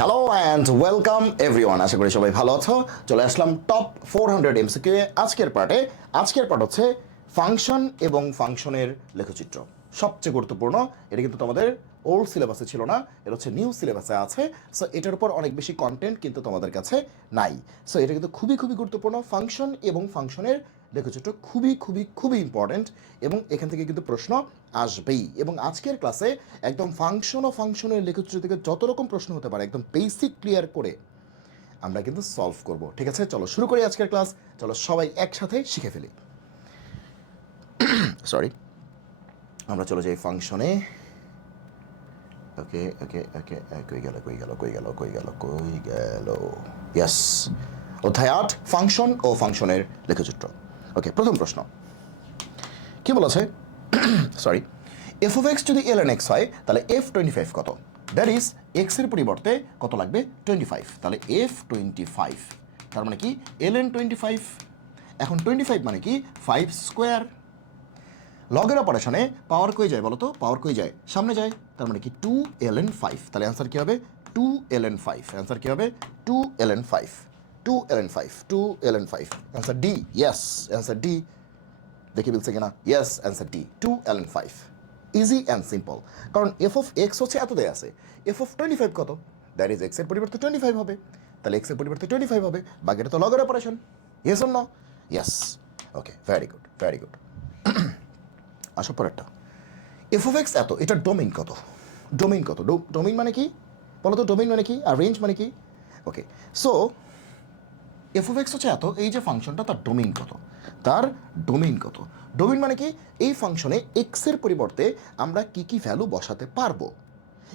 Hello and welcome everyone, আশা করি সবাই ভালো আছো। চলে আসলাম টপ 400 এমসিকিউ এ আজকের পার্টে। আজকের পার্ট হচ্ছে ফাংশন এবং ফাংশনের লেখচিত্র, সবচেয়ে গুরুত্বপূর্ণ। এটা কিন্তু তোমাদের ওল্ড সিলেবাসে ছিল না, এটা হচ্ছে নিউ সিলেবাসে আছে। সো এটার উপর অনেক বেশি কন্টেন্ট কিন্তু তোমাদের কাছে নাই। সো এটা কিন্তু খুবই খুবই গুরুত্বপূর্ণ। ফাংশন এবং ফাংশনের লেখচিত্র খুবই খুবই খুবই ইম্পর্ট্যান্ট এবং এখান থেকে কিন্তু প্রশ্ন আসবেই। এবং আজকের ক্লাসে একদম ফাংশন ও ফাংশনের লেখচিত্র থেকে যত রকম প্রশ্ন হতে পারে একদম বেসিক ক্লিয়ার করে আমরা কিন্তু সলভ করব। ঠিক আছে, চলো শুরু করি আজকের ক্লাস। চলো সবাই একসাথে শিখে ফেলি। সরি, আমরা চলে যাই ফাংশনে। ওকে ওকে ওকে, কই গেল কই গেল কই গেল কই গেল কই গেল, ইয়েস, অধ্যায় 8 ফাংশন ও ফাংশনের লেখচিত্র। ওকে, প্রথম প্রশ্ন কি বলেছে? সরি, এফ অফ এক্স যদি এল এন এক্স হয় তাহলে এফ 25 কত? দ্যাট ইজ এক্সের পরিবর্তে কত লাগবে? 25। তাহলে এফ 25, তার মানে কি এল এন 25। এখন 25 মানে কি 5 স্কোয়ার। লগের অপারেশনে পাওয়ার কই যায় বলো তো? পাওয়ার কই যায়? সামনে যায়। তার মানে কি 2 ln 5। তাহলে অ্যান্সার কী হবে? 2 ln 5। অ্যান্সার কী হবে? 2 ln 5। 2 ln 5, 2 ln 5। Answer D. Yes, answer D. দেখে বলছে কিনা? Yes, answer D, 2 ln 5। Easy and simple. কারণ এফ অফ এক্স হচ্ছে এত দেয়া আছে, এফ অফ 25 কত? দ্যাট ইজ এক্সের পরিবর্তে 25 হবে। তাহলে এক্সের পরিবর্তে 25 হবে, বাকিটা তো লগের operation. Yes or no? Yes. Okay, very good very good. আসো পরেরটা। এফ অফ এক্স এত, এটার ডোমেইন কত? ডোমেইন কত? ডোমেইন মানে কি বলো তো? ডোমেইন মানে কি আর রেঞ্জ মানে কি? ওকে, সো এফ অফ এক্স হচ্ছে এত, এই যে ফাংশনটা তার ডোমেইন কত? তার ডোমেইন কত? ডোমেইন মানে কি? এই ফাংশনে এক্সের পরিবর্তে আমরা কি কি ভ্যালু বসাতে পারবো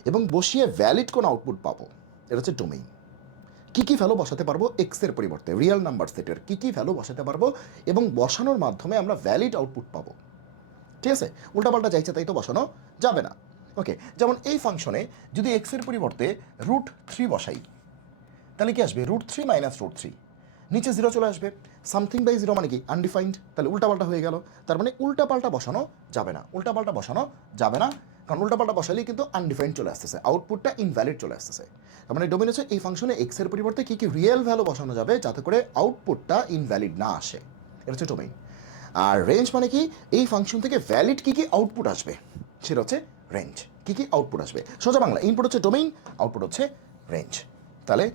এবং বসিয়ে ভ্যালিড কোন আউটপুট পাবো, এটা হচ্ছে ডোমেইন। কী কী ভ্যালু বসাতে পারবো এক্সের পরিবর্তে, রিয়েল নাম্বার সেটের কী কী ভ্যালু বসাতে পারবো এবং বসানোর মাধ্যমে আমরা ভ্যালিড আউটপুট পাবো। ঠিক আছে, উল্টাপাল্টা চাইছে তাই তো বসানো যাবে না। ওকে, যেমন এই ফাংশনে যদি এক্সের পরিবর্তে √3 বসাই তাহলে কি আসবে? √3 মাইনাস √3, নিচে 0 চলে আসবে। সামথিং বাই 0 মানে কি? আনডিফাইন্ড। তাহলে উল্টাপাল্টা হয়ে গেল। তার মানে উল্টাপাল্টা বসানো যাবে না, উল্টাপাল্টা বসানো যাবে না। কারণ উল্টাপাল্টা বসালেই কিন্তু আনডিফাইন্ড চলে আসতেছে, আউটপুটটা ইনভ্যালিড চলে আসতেছে। তার মানে ডোমেইন হচ্ছে এই ফাংশনে এক্সের পরিবর্তে কী কী রিয়েল ভ্যালু বসানো যাবে যাতে করে আউটপুটটা ইনভ্যালিড না আসে, এটা হচ্ছে ডোমেইন। আর রেঞ্জ মানে কি? এই ফাংশন থেকে ভ্যালিড কী কী আউটপুট আসবে সেটা হচ্ছে রেঞ্জ। কী কী আউটপুট আসবে? সোজা বাংলা, ইনপুট হচ্ছে ডোমেইন, আউটপুট হচ্ছে রেঞ্জ। তাহলে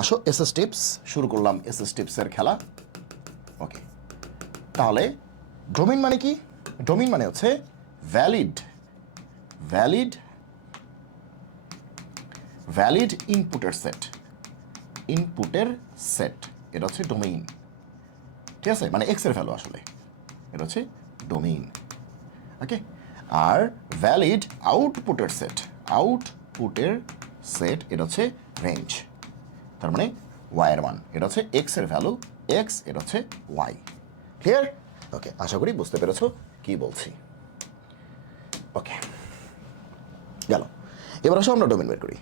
আসো এসএস টিপস শুরু করলাম, এসএস টিপসের খেলা। ওকে, তাহলে ডোমেইন মানে কি? ডোমেইন মানে হচ্ছে ভ্যালিড ভ্যালিড ভ্যালিড ইনপুটের সেট, ইনপুটের সেট, এটা হচ্ছে ডোমেইন। ঠিক আছে, মানে এক্সের ভ্যালু আসলে, এটা হচ্ছে ডোমেইন। ওকে, আর ভ্যালিড আউটপুটের সেট, আউটপুটের সেট, এটা হচ্ছে রেঞ্জ। তার মানে ওয়াইয়ের মান, এটা হচ্ছে এক্সের ভ্যালু, এক্স, এটা হচ্ছে ওয়াই। ক্লিয়ার? ওকে, আশা করি বুঝতে পেরেছো কি বলছি। ওকে, গেল। এবার আসো আমরা ডোমেইন বের করি।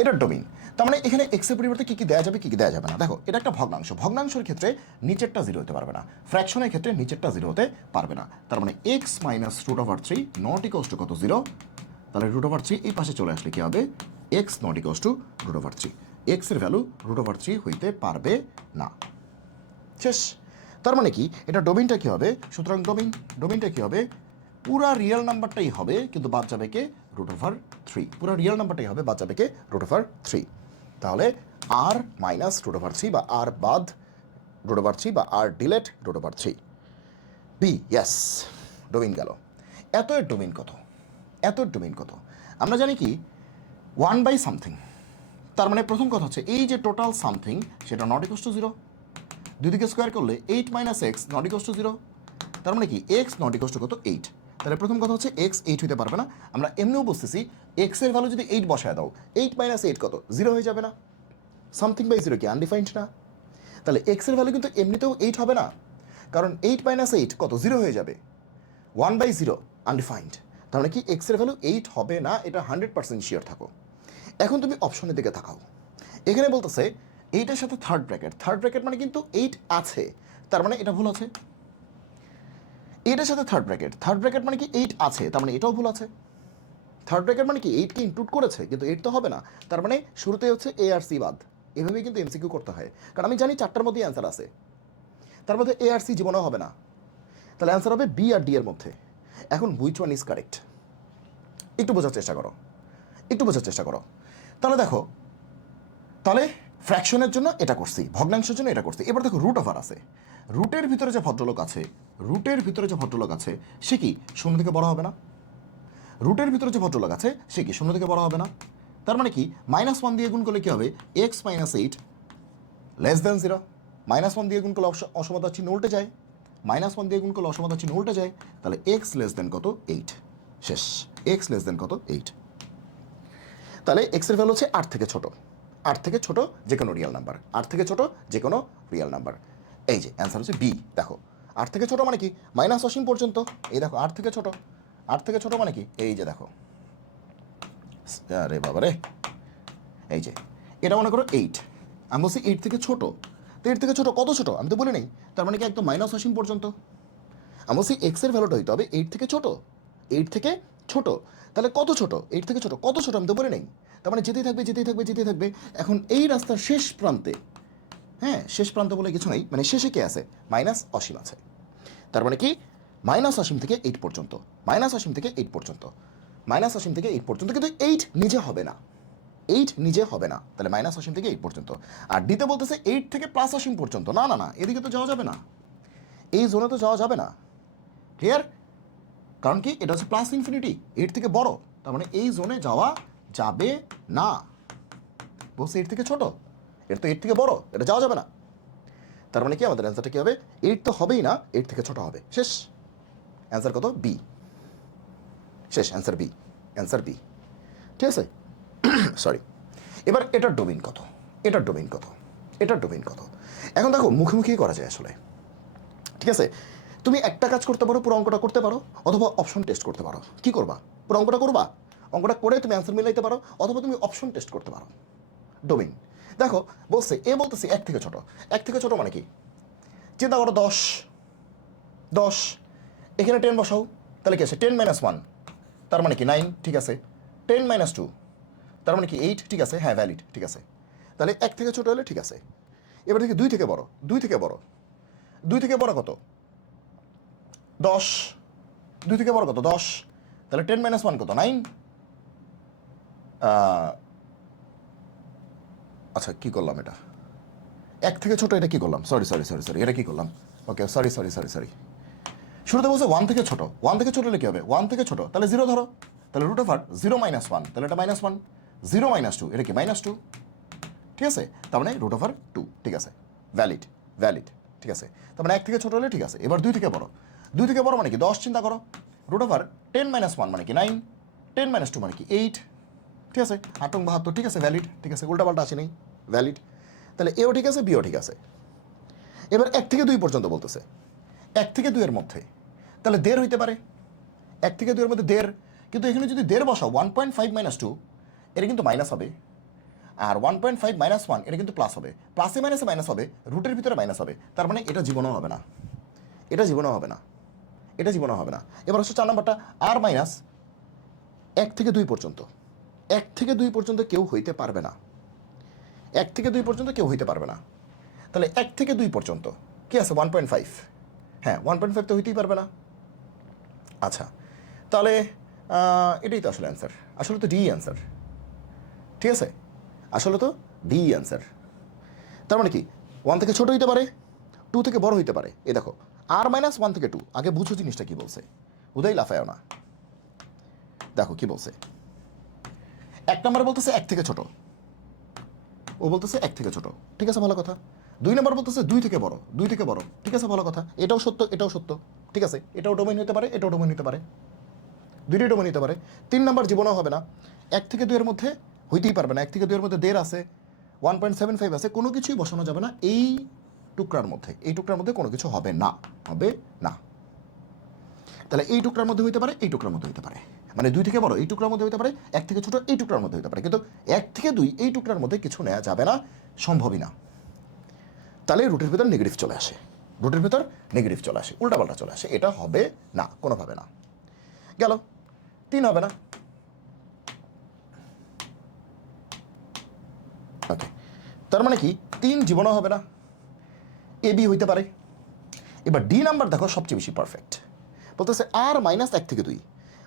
এটার ডোমেইন, তার মানে এখানে এক্সের পরিবর্তে কী কী দেওয়া যাবে, কী কী দেওয়া যাবে না। দেখো, এটা একটা ভগ্নাংশ, ভগ্নাংশের ক্ষেত্রে নিচেরটা 0 হতে পারবে না, ফ্র্যাকশনের ক্ষেত্রে নিচেরটা 0 হতে পারবে না। তার মানে x minus √3 not equals to কত? 0। তাহলে √3 এই পাশে চলে আসলে কী হবে? X not equals to √3। এক্সের ভ্যালু √3 হইতে পারবে না। শেষ। তার মানে কি? এটা ডোমেইনটা কী হবে? সুতরাং ডোমেইনটা কী হবে? পুরা রিয়েল নাম্বারটাই হবে, কিন্তু বাদ যাবে কে? √3। পুরা রিয়েল নাম্বারটাই হবে, বাদ যাবে কে? √3। তাহলে আর মাইনাস √3 বা আর বাদ √3 বা আর ডিলেট √3। বি, ইয়েস, ডোমেইন গেল। এত এর ডোমেইন কত? এত এর ডোমেইন কত? আমরা জানি কি 1/something। তার মানে প্রথম কথা হচ্ছে এই যে টোটাল সামথিং সেটা নট ইকুয়ালস টু 0। দুদিকে স্কোয়ার করলে 8 minus x not equals to 0। তার মানে কি এক্স নট ইকুয়ালস টু কত? 8। তাহলে প্রথম কথা হচ্ছে এক্স 8 হইতে পারবে না। আমরা এমনিও বুঝতেছি এক্সের ভ্যালু যদি 8 বসায় দাও, 8 মাইনাস 8 কত? 0 হয়ে যাবে না? সামথিং বাই 0 কি আনডিফাইন্ড না? তাহলে এক্সের ভ্যালু কিন্তু এমনিতেও 8 হবে না, কারণ 8 মাইনাস 8 কত? 0 হয়ে যাবে। 1/0 আনডিফাইন্ড। তার মানে কি এক্সের ভ্যালু 8 হবে না, এটা 100% শিওর থাকো। এখন তুমি অপশনের দিকে তাকাও, এখানে বলতেছে এইটার সাথে থার্ড ব্র্যাকেট, থার্ড ব্র্যাকেট মানে কিন্তু 8 আছে, তার মানে এটা ভুল আছে। এটার সাথে থার্ড ব্র্যাকেট, থার্ড ব্র্যাকেট মানে কি 8 আছে, তার মানে এটাও ভুল আছে। থার্ড ব্র্যাকেট মানে কি 8কে ইনক্লুড করেছে, কিন্তু 8 তো হবে না, তার মানে শুরুতে হচ্ছে এ আর সি বাদ। এভাবেই কিন্তু এমসিকিউ করতে হয়, কারণ আমি জানি 4টার মধ্যেই অ্যান্সার আছে, তার মধ্যে এ আর সি জীবনেও হবে না, তাহলে অ্যান্সার হবে বি আর ডি এর মধ্যে। এখন হুইচ ওয়ান ইজ কারেক্ট একটু বোঝার চেষ্টা করো, একটু বোঝার চেষ্টা করো। তাহলে দেখো, তাহলে ফ্র্যাকশনের জন্য এটা করছি, ভগ্নাংশের জন্য এটা করছি। এবার দেখো রুট ওভার আছে, রুটের ভিতরে যে ভদ্রলোক আছে, রুটের ভিতরে যে ভদ্রলোক আছে সে কি শূন্য থেকে বড় হবে না? রুটের ভিতরে যে ভদ্রলোক আছে সে কি শূন্য থেকে বড় হবে না? তার মানে কি -1 দিয়ে গুণ করলে কি হবে, x - 8 <0। -1 দিয়ে গুণ করলে অসমতা চিহ্ন উল্টে যায়, -1 দিয়ে গুণ করলে অসমতা চিহ্ন উল্টে যায়, তাহলে x কত 8, শেষ। x কত 8, তাহলে x এর ভ্যালু হচ্ছে 8 থেকে ছোট, 8 থেকে ছোট যে কোনো রিয়েল নাম্বার, 8 থেকে ছোট যে কোনো রিয়েল নাম্বার। এই যে অ্যান্সার হচ্ছে বি। দেখো 8 থেকে ছোট মানে কি অসীম পর্যন্ত, এই দেখো 8 থেকে ছোট, 8 থেকে ছোট মানে কি এই যে দেখো, আরে বাবা রে, এই যে এটা মনে করো 8, আমি বলছি 8 থেকে ছোট, তো 8 থেকে ছোট কত ছোট আমি তো বলি নাই, তার মানে কি একদম অসীম পর্যন্ত। আমি বলছি এক্সের ভ্যালুটা হইতে হবে 8 থেকে ছোট, 8 থেকে ছোট, তাহলে কত ছোট, 8 থেকে ছোট কত ছোট আমি তো বলি নাই, তার মানে যেতেই থাকবে যেতেই থাকবে যেতেই থাকবে। এখন এই রাস্তার শেষ প্রান্তে, হ্যাঁ শেষ প্রান্ত বলে কিছু নেই, মানে শেষে কে আছে, অসীম আছে, তার মানে কি অসীম থেকে 8 পর্যন্ত, অসীম থেকে 8 পর্যন্ত, অসীম থেকে 8 পর্যন্ত, কিন্তু 8 নিজে হবে না, 8 নিজে হবে না, তাহলে অসীম থেকে 8 পর্যন্ত। আর ডিতে বলতেছে 8 থেকে অসীম পর্যন্ত, না না না, এদিকে তো যাওয়া যাবে না, এই জোনে তো যাওয়া যাবে না, ক্লিয়ার? কারণ কি এটা হচ্ছে +∞, 8 থেকে বড়, তার মানে এই জোনে যাওয়া যাবে না। বলছে 8 থেকে ছোট, এটা তো 8 থেকে বড়, এটা যাওয়া যাবে না, তার মানে কি আমাদের অ্যান্সারটা কি হবে, 8 তো হবেই না, 8 থেকে ছোট হবে, শেষ। অ্যান্সার কত, বি, শেষ, অ্যান্সার বি, অ্যান্সার বি, ঠিক আছে। সরি, এবার এটার ডোমেইন কত, এটার ডোমেইন কত, এটার ডোমেইন কত। এখন দেখো মুখোমুখি করা যায় আসলে, ঠিক আছে। তুমি একটা কাজ করতে পারো, পুরো অঙ্কটা করতে পারো, অথবা অপশন টেস্ট করতে পারো। কি করবা, পুরো অঙ্কটা করবা, অঙ্কটা করে তুমি অ্যান্সার মিলাইতে পারো, অথবা তুমি অপশন টেস্ট করতে পারো। ডোমেইন দেখো, বলছে এ বলতেছে 1 থেকে ছোট, 1 থেকে ছোট মানে কি, চিন্তা করো 10, 10 এখানে 10 বসাও, তাহলে কি আছে 10 - 1, তার মানে কি 9, ঠিক আছে। 10 - 2, তার মানে কি 8, ঠিক আছে, হ্যাঁ ভ্যালিড, ঠিক আছে। তাহলে 1 থেকে ছোট হলে ঠিক আছে। এবার দেখি 2 থেকে বড়, 2 থেকে বড়, 2 থেকে বড় কত, 10, 2 থেকে বড় কত 10, তাহলে 10 - 1 কত 9। আচ্ছা কি করলাম এটা, 1 থেকে ছোট, এটা কি করলাম, সরি সরি সরি সরি, এটা কি করলাম, ওকে সরি সরি সরি সরি, শুরুতে বলছে 1 থেকে ছোট, 1 থেকে ছোট হলে কি হবে, 1 থেকে ছোট তাহলে 0 ধরো, তাহলে √0 - 1, তাহলে এটা -1, 0 - 2 এটা কি -2, ঠিক আছে, তার মানে √2, ঠিক আছে, ভ্যালিড, ভ্যালিড, ঠিক আছে। তার মানে 1 থেকে ছোট হলে ঠিক আছে। এবার 2 থেকে বড়, 2 থেকে বড় মানে কি 10, চিন্তা করো, √10 - 1 মানে কি 9, 10 - 2 মানে কি 8, ঠিক আছে, 8 × 72, ঠিক আছে, ভ্যালিড, ঠিক আছে, উল্টাপাল্টা আসে নেই, ভ্যালিড। তাহলে এও ঠিক আছে, বিও ঠিক আছে। এবার 1 থেকে 2 পর্যন্ত বলতেছে, 1 থেকে 2 এর মধ্যে, তাহলে 1.5 হইতে পারে, 1 থেকে 2 এর মধ্যে 1.5, কিন্তু এখানে যদি 1.5 বসাও 1.5 - 2 এটা কিন্তু মাইনাস হবে, আর 1.5 - 1 এটা কিন্তু প্লাস হবে, প্লাসে মাইনাসে মাইনাস হবে, রুটের ভিতরে মাইনাস হবে, তার মানে এটা জীবনও হবে না, এটা জীবনও হবে না, এটা জীবনও হবে না। এবার হচ্ছে 4 নম্বরটা, আর মাইনাস 1 থেকে 2 পর্যন্ত, 1 থেকে 2 পর্যন্ত কেউ হইতে পারবে না, 1 থেকে 2 পর্যন্ত কেউ হইতে পারবে না, তাহলে 1 থেকে 2 পর্যন্ত কি আছে 1.5, হ্যাঁ 1.5 তো হইতেই পারবে না। আচ্ছা তাহলে এটাই তো আসলে অ্যান্সার, আসলে তো ডি অ্যান্সার, ঠিক আছে, আসলে তো ডি অ্যান্সার। তার মানে কি 1 থেকে ছোট হইতে পারে, 2 থেকে বড় হইতে পারে। এ দেখো আর -1 থেকে 2, আগে বুঝো জিনিসটা কি বলছে, উদয় লাফায়ও না, দেখো কি বলছে। 1 নম্বর বলতেছে 1 থেকে ছোট, ও বলতেছে 1 থেকে ছোট, ঠিক আছে, ভালো কথা। 2 নম্বর বলতেছে 2 থেকে বড়, 2 থেকে বড়, ঠিক আছে, ভালো কথা, এটাও সত্য, এটাও সত্য, ঠিক আছে, এটাও ডোমেইন হতে পারে, এটাও ডোমেইন হতে পারে, দুইটাই ডোমেইন হতে পারে। 3 নম্বর জীবনও হবে না, 1 থেকে 2 এর মধ্যে হইতেই পারবে না, 1 থেকে 2 এর মধ্যে 1.5 আছে, 1.75 আছে, কোনো কিছুই বসানো যাবে না এই টুকরার মধ্যে, এই টুকরার মধ্যে কোনো কিছু হবে না, হবে না। তাহলে এই টুকরার মধ্যে হইতে পারে, এই টুকরার মধ্যে হইতে পারে, মানে 2 থেকে বড় এই টুকরার মধ্যে হইতে পারে, 1 থেকে ছোট এই টুকরার মধ্যে হইতে পারে, কিন্তু 1 থেকে 2 এই টুকরার মধ্যে কিছু নেওয়া যাবে না, সম্ভবই না। তাহলে রুটের ভিতর নেগেটিভ চলে আসে, রুটের ভিতর নেগেটিভ চলে আসে, উল্টাপাল্টা চলে আসে, এটা হবে না, কোনোভাবে না। গেল 3 হবে না, তার মানে কি 3 জীবনও হবে না, এ বি হইতে পারে। এবার ডি নাম্বার দেখো সবচেয়ে বেশি পারফেক্ট, বলতেছে আর মাইনাস 1 থেকে 2,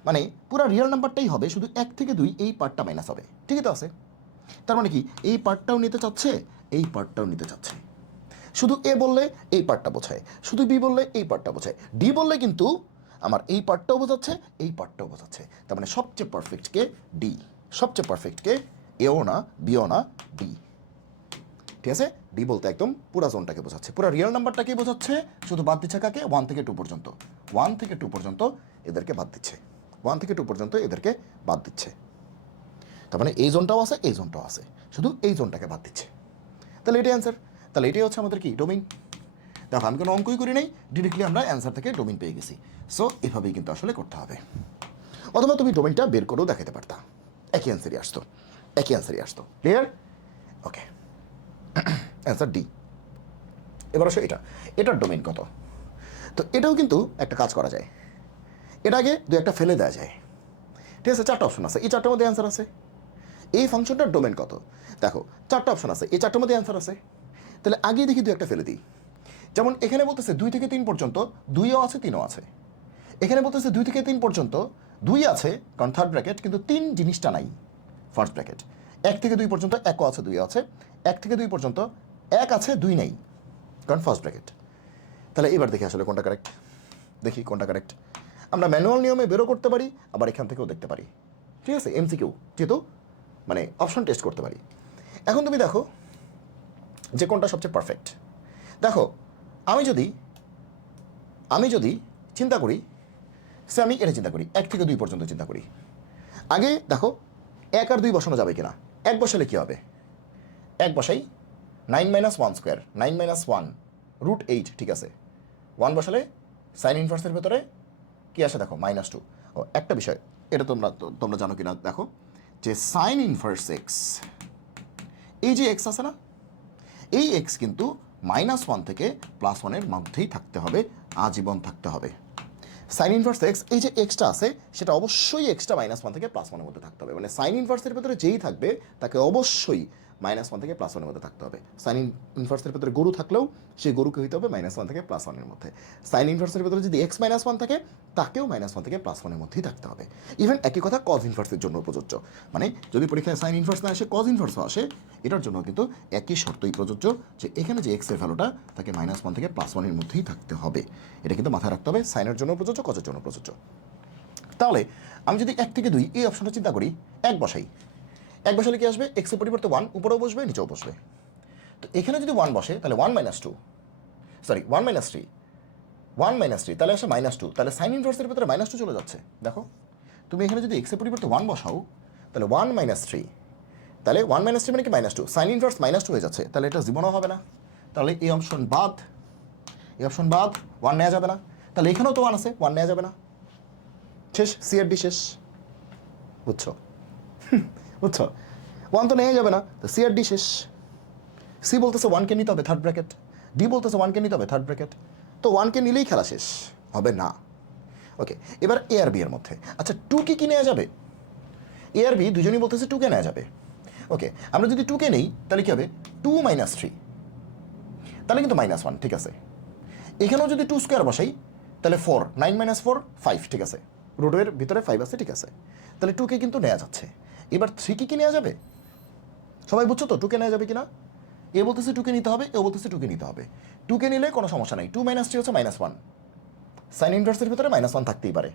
মানে পুরো রিয়েল নাম্বারটাই হবে, শুধু 1 থেকে 2 এই পার্টটা মাইনাস হবে। ঠিকই তো আছে? তার মানে কি এই পার্টটাও নিতে চাচ্ছে, এই পার্টটাও নিতে চাচ্ছে। শুধু এ বললে এই পার্টটা বোঝায়, শুধু বি বললে এই পার্টটা বোঝায়, ডি বললে কিন্তু আমার এই পার্টটাও বোঝাচ্ছে, এই পার্টটাও বোঝাচ্ছে। তার মানে সবচেয়ে পারফেক্টকে ডি, সবচেয়ে পারফেক্টকে এও না বিও না ডি। ঠিক আছে? ডি বলতে একদম পুরা জোনটাকে বোঝাচ্ছে, পুরা রিয়েল নাম্বারটাকে বোঝাচ্ছে, শুধু বাদ দিচ্ছে কাকে? 1 থেকে 2 পর্যন্ত। 1 থেকে 2 পর্যন্ত এদেরকে বাদ দিচ্ছে, 1 থেকে 2 পর্যন্ত এদেরকে বাদ দিচ্ছে। তার মানে এই জোনটাও আছে, এই জোনটাও আছে, শুধু এই জোনটাকে বাদ দিচ্ছে। তাহলে এটাই অ্যান্সার। তাহলে এটাই হচ্ছে আমাদের কি ডোমেইন। দেখো আমি কোনো অঙ্কই করি নাই, ডিরেক্টলি আমরা অ্যান্সার থেকে ডোমেইন পেয়ে গেছি। সো এভাবেই কিন্তু আসলে করতে হবে। অথবা তুমি ডোমেইনটা বের করেও দেখাতে পারতা, একই অ্যান্সারই আসতো, একই অ্যান্সারই আসতো। ক্লিয়ার? ওকে, অ্যান্সার ডি। এবার আসো এটার ডোমেইন কত? তো এটাও কিন্তু একটা কাজ করা যায়, এটা আগে দু একটা ফেলে দেওয়া যায়। ঠিক আছে? 4টা অপশন আছে, এই 4টার মধ্যে অ্যান্সার আছে। এই ফাংশনটার ডোমেন কত? দেখো 4টা অপশন আছে, এই 4টার মধ্যে অ্যান্সার আছে। তাহলে আগে দেখি দু একটা ফেলে দিই। যেমন এখানে বলতেছে 2 থেকে 3 পর্যন্ত, 2ও আছে 3ও আছে। এখানে বলতেছে 2 থেকে 3 পর্যন্ত 2 আছে, কারণ থার্ড ব্র্যাকেট, কিন্তু 3 জিনিসটা নাই ফার্স্ট ব্র্যাকেট। 1 থেকে 2 পর্যন্ত 1ও আছে 2ও আছে, 1 থেকে 2 পর্যন্ত 1 আছে 2 নেই, কারণ ফার্স্ট ব্র্যাকেট। তাহলে এবার দেখি আসলে কোনটা কারেক্ট, দেখি কোনটা কারেক্ট। আমরা ম্যানুয়াল নিয়মে বেরো করতে পারি, আবার এখান থেকেও দেখতে পারি। ঠিক আছে? এমসিকিউ যেহেতু, মানে অপশন টেস্ট করতে পারি। এখন তুমি দেখো যে কোনটা সবচেয়ে পারফেক্ট। দেখো আমি যদি চিন্তা করি, সে আমি এটা চিন্তা করি 1 থেকে 2 পর্যন্ত চিন্তা করি। আগে দেখো 1 আর 2 বসানো যাবে কিনা। 1 বসালে কী হবে? 1 বসাই 9 - 1 স্কোয়ার, 9 - 1 √8। ঠিক আছে? 1 বসালে সাইন ইনভার্সের ভেতরে কি আসে দেখো -2। ও একটা বিষয়, এটা তোমরা জানো কিনা দেখো, যে সাইন ইনভার্স এক্স, এই যে এক্স আছে না, এই এক্স কিন্তু -1 থেকে +1-এর মধ্যেই থাকতে হবে, আজীবন থাকতে হবে। সাইন ইনভার্স এক্স, এই যে এক্সটা আছে সেটা অবশ্যই এক্সটা -1 থেকে +1-এর মধ্যে থাকতে হবে। মানে সাইন ইনভার্সের ভেতরে যেই থাকবে তাকে অবশ্যই -1 থেকে +1-এর মধ্যে থাকতে হবে। সাইন ইনভার্সের ভেতরে গরু থাকলেও সেই গরুকে হইতে হবে -1 থেকে +1-এর মধ্যে। সাইন ইনভার্সের ভেতরে যদি x -1 থাকে তাকেও -1 থেকে +1-এর মধ্যেই থাকতে হবে। ইভেন একই কথা কজ ইনভার্সের জন্য প্রযোজ্য। মানে যদি পরীক্ষায় সাইন ইনভার্স না আসে, কজ ইনভার্সও আসে, এটার জন্য কিন্তু একই শর্তই প্রযোজ্য, যে এখানে যে এক্সের ভ্যালুটা তাকে -1 থেকে +1-এর মধ্যেই থাকতে হবে। এটা কিন্তু মাথায় রাখতে হবে, সাইনের জন্য প্রযোজ্য, কজের জন্য প্রযোজ্য। তাহলে আমি যদি 1 থেকে 2 এই অপশনটা চিন্তা করি, 1 বসাই, 1 বসালে কি আসবে? এক্সের পরিবর্তে 1 উপরেও বসবে, নিচেও বসবে। তো এখানে যদি 1 বসে তাহলে 1 - 3, তাহলে আসে -2। তাহলে সাইন ইনভার্সের ভিতরে -2 চলে যাচ্ছে। দেখো তুমি এখানে যদি এক্সের পরিবর্তে 1 বসাও, তাহলে 1 - 3, তাহলে 1 - 3 মানে কি -2, সাইন ইনভার্স -2 হয়ে যাচ্ছে। তাহলে এটা জীবনও হবে না। তাহলে এই অপশন বাদ, এই অপশন বাদ, 1 নেওয়া যাবে না। তাহলে এখানেও তো 1 আছে, 1 নেওয়া যাবে না। শেষ, সি আর ডি শেষ। বুঝছো? বুঝছো? 1 তো নেওয়া যাবে না, তো সি আর ডি শেষ। সি বলতেছে 1কে নিতে হবে থার্ড ব্র্যাকেট, ডি বলতেছে 1কে নিতে হবে থার্ড ব্র্যাকেট। তো 1কে নিলেই খেলা শেষ হবে না। ওকে, এবার এ আর বি এর মধ্যে, আচ্ছা 2কে কি নেওয়া যাবে? এ আর বি দুজনই বলতেছে 2কে নেওয়া যাবে। ওকে, আমরা যদি 2কে নেই তাহলে কি হবে? 2 - 3, তাহলে কিন্তু -1। ঠিক আছে? এখানেও যদি 2 স্কোয়ার বসাই তাহলে 4, 9 - 4 5। ঠিক আছে? রুটের ভিতরে 5 আছে। ঠিক আছে? তাহলে 2কে কিন্তু নেওয়া যাচ্ছে। এবার 3কে কি নেওয়া যাবে? সবাই বুঝছো তো 2কে নেওয়া যাবে কিনা? এ বলতেছে 2কে নিতে হবে, এ বলতেছে 2কে নিতে হবে। 2কে নিলে কোনো সমস্যা নাই, 2 - 3 হচ্ছে -1, সাইন ইনভার্সের ভিতরে -1 থাকতেই পারে।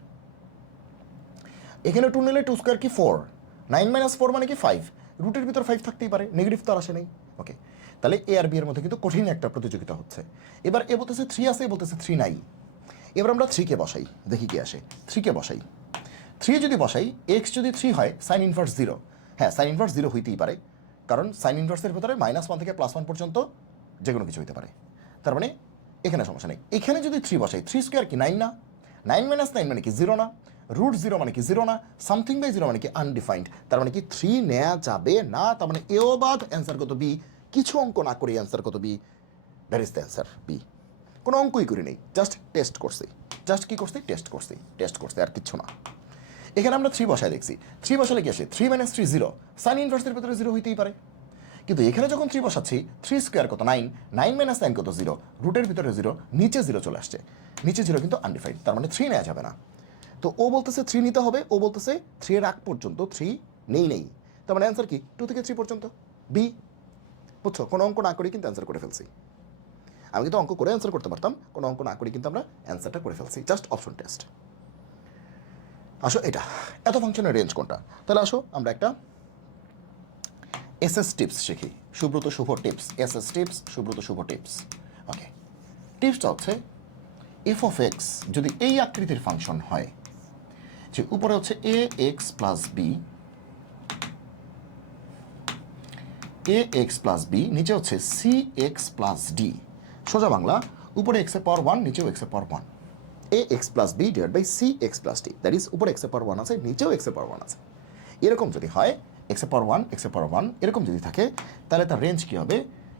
এখানে 2 নিলে 2 স্কোয়ার কি 4, 9 - 4 মানে কি 5, রুটের ভিতর 5 থাকতেই পারে, নেগেটিভ তো আর আসে নেই। ওকে, তাহলে এ আর বি এর মধ্যে কিন্তু কঠিন একটা প্রতিযোগিতা হচ্ছে। এবার এ বলতেছে 3 আছে, এ বলতেছে 3 নাই। এবার আমরা 3কে বসাই, দেখি কি আসে। 3কে বসাই, 3 যদি বসাই, এক্স যদি 3 হয়, সাইন ইনভার্স 0। হ্যাঁ, সাইন ইনভার্স 0 হইতেই পারে, কারণ সাইন ইনভার্সের ভেতরে -1 থেকে +1 পর্যন্ত যে কোনো কিছু হতে পারে। তার মানে এখানে সমস্যা নেই। এখানে যদি 3 বসাই, 3 স্কোয়ার কি 9 না, 9 - 9 মানে কি 0 না, √0 মানে কি 0 না, সামথিং বাই 0 মানে কি আনডিফাইন্ড। তার মানে কি 3 নেওয়া যাবে না। তার মানে এও বাদ, অ্যান্সার কত? বি। কিছু অঙ্ক না করে অ্যান্সার কত? B. That is the answer, B. কোনো অঙ্কই করি নেই, জাস্ট টেস্ট করছি। জাস্ট কি করছি? টেস্ট করছি, আর কিচ্ছু না। এখানে আমরা 3 বসায় দেখছি, 3 বসালে কি আসে? 3 - 3 0, সাইন ইনভার্সের ভেতরে 0 হইতেই পারে। কিন্তু এখানে যখন 3 বসাচ্ছি 3 স্কোয়ার কত 9, 9 মাইনাস 9 কত 0, রুটের ভিতরে 0, নিচে 0 চলে আসছে, নিচে 0 কিন্তু আনডিফাইন্ড, তার মানে 3 নেওয়া যাবে না। তো ও বলতেছে 3 নিতে হবে, ও বলতেছে 3 এর আগ পর্যন্ত 3 নেই, তার মানে অ্যান্সার কি 2 থেকে 3 পর্যন্ত, বি। বুঝছো, কোনো অঙ্ক না করে কিন্তু অ্যান্সার করে ফেলছি। আমি কিন্তু অঙ্ক করে অ্যান্সার করতে পারতাম, কোনো অঙ্ক না করে কিন্তু আমরা অ্যান্সারটা করে ফেলছি, জাস্ট অপশন টেস্ট। আসো এটা এত ফাংশনের রেঞ্জ কোনটা, তাহলে আসো আমরা একটা এসএস টিপস শিখি, সুব্রত শুভ টিপস, এসএস টিপস, সুব্রত শুভ টিপস। ওকে, টিপসটা হচ্ছে এফ অফ এক্স যদি এই আকৃতির ফাংশন হয় যে উপরে হচ্ছে a X plus B, A X plus B, নিচে হচ্ছে সি এক্স প্লাস ডি, সোজা বাংলা উপরে এক্স এর পাওয়ার 1, নিচেও এক্স এর power 1, A X plus B divide by C X plus D, that is উপরে এক্স এর পাওয়ার 1 আছে, নিচেও এক্স এর পাওয়ার 1 আছে। এরকম যদি হয় এক্স এর পাওয়ার 1, এক্স এর পাওয়ার 1 এরকম যদি থাকে, তাহলে তার রেঞ্জ কী হবে,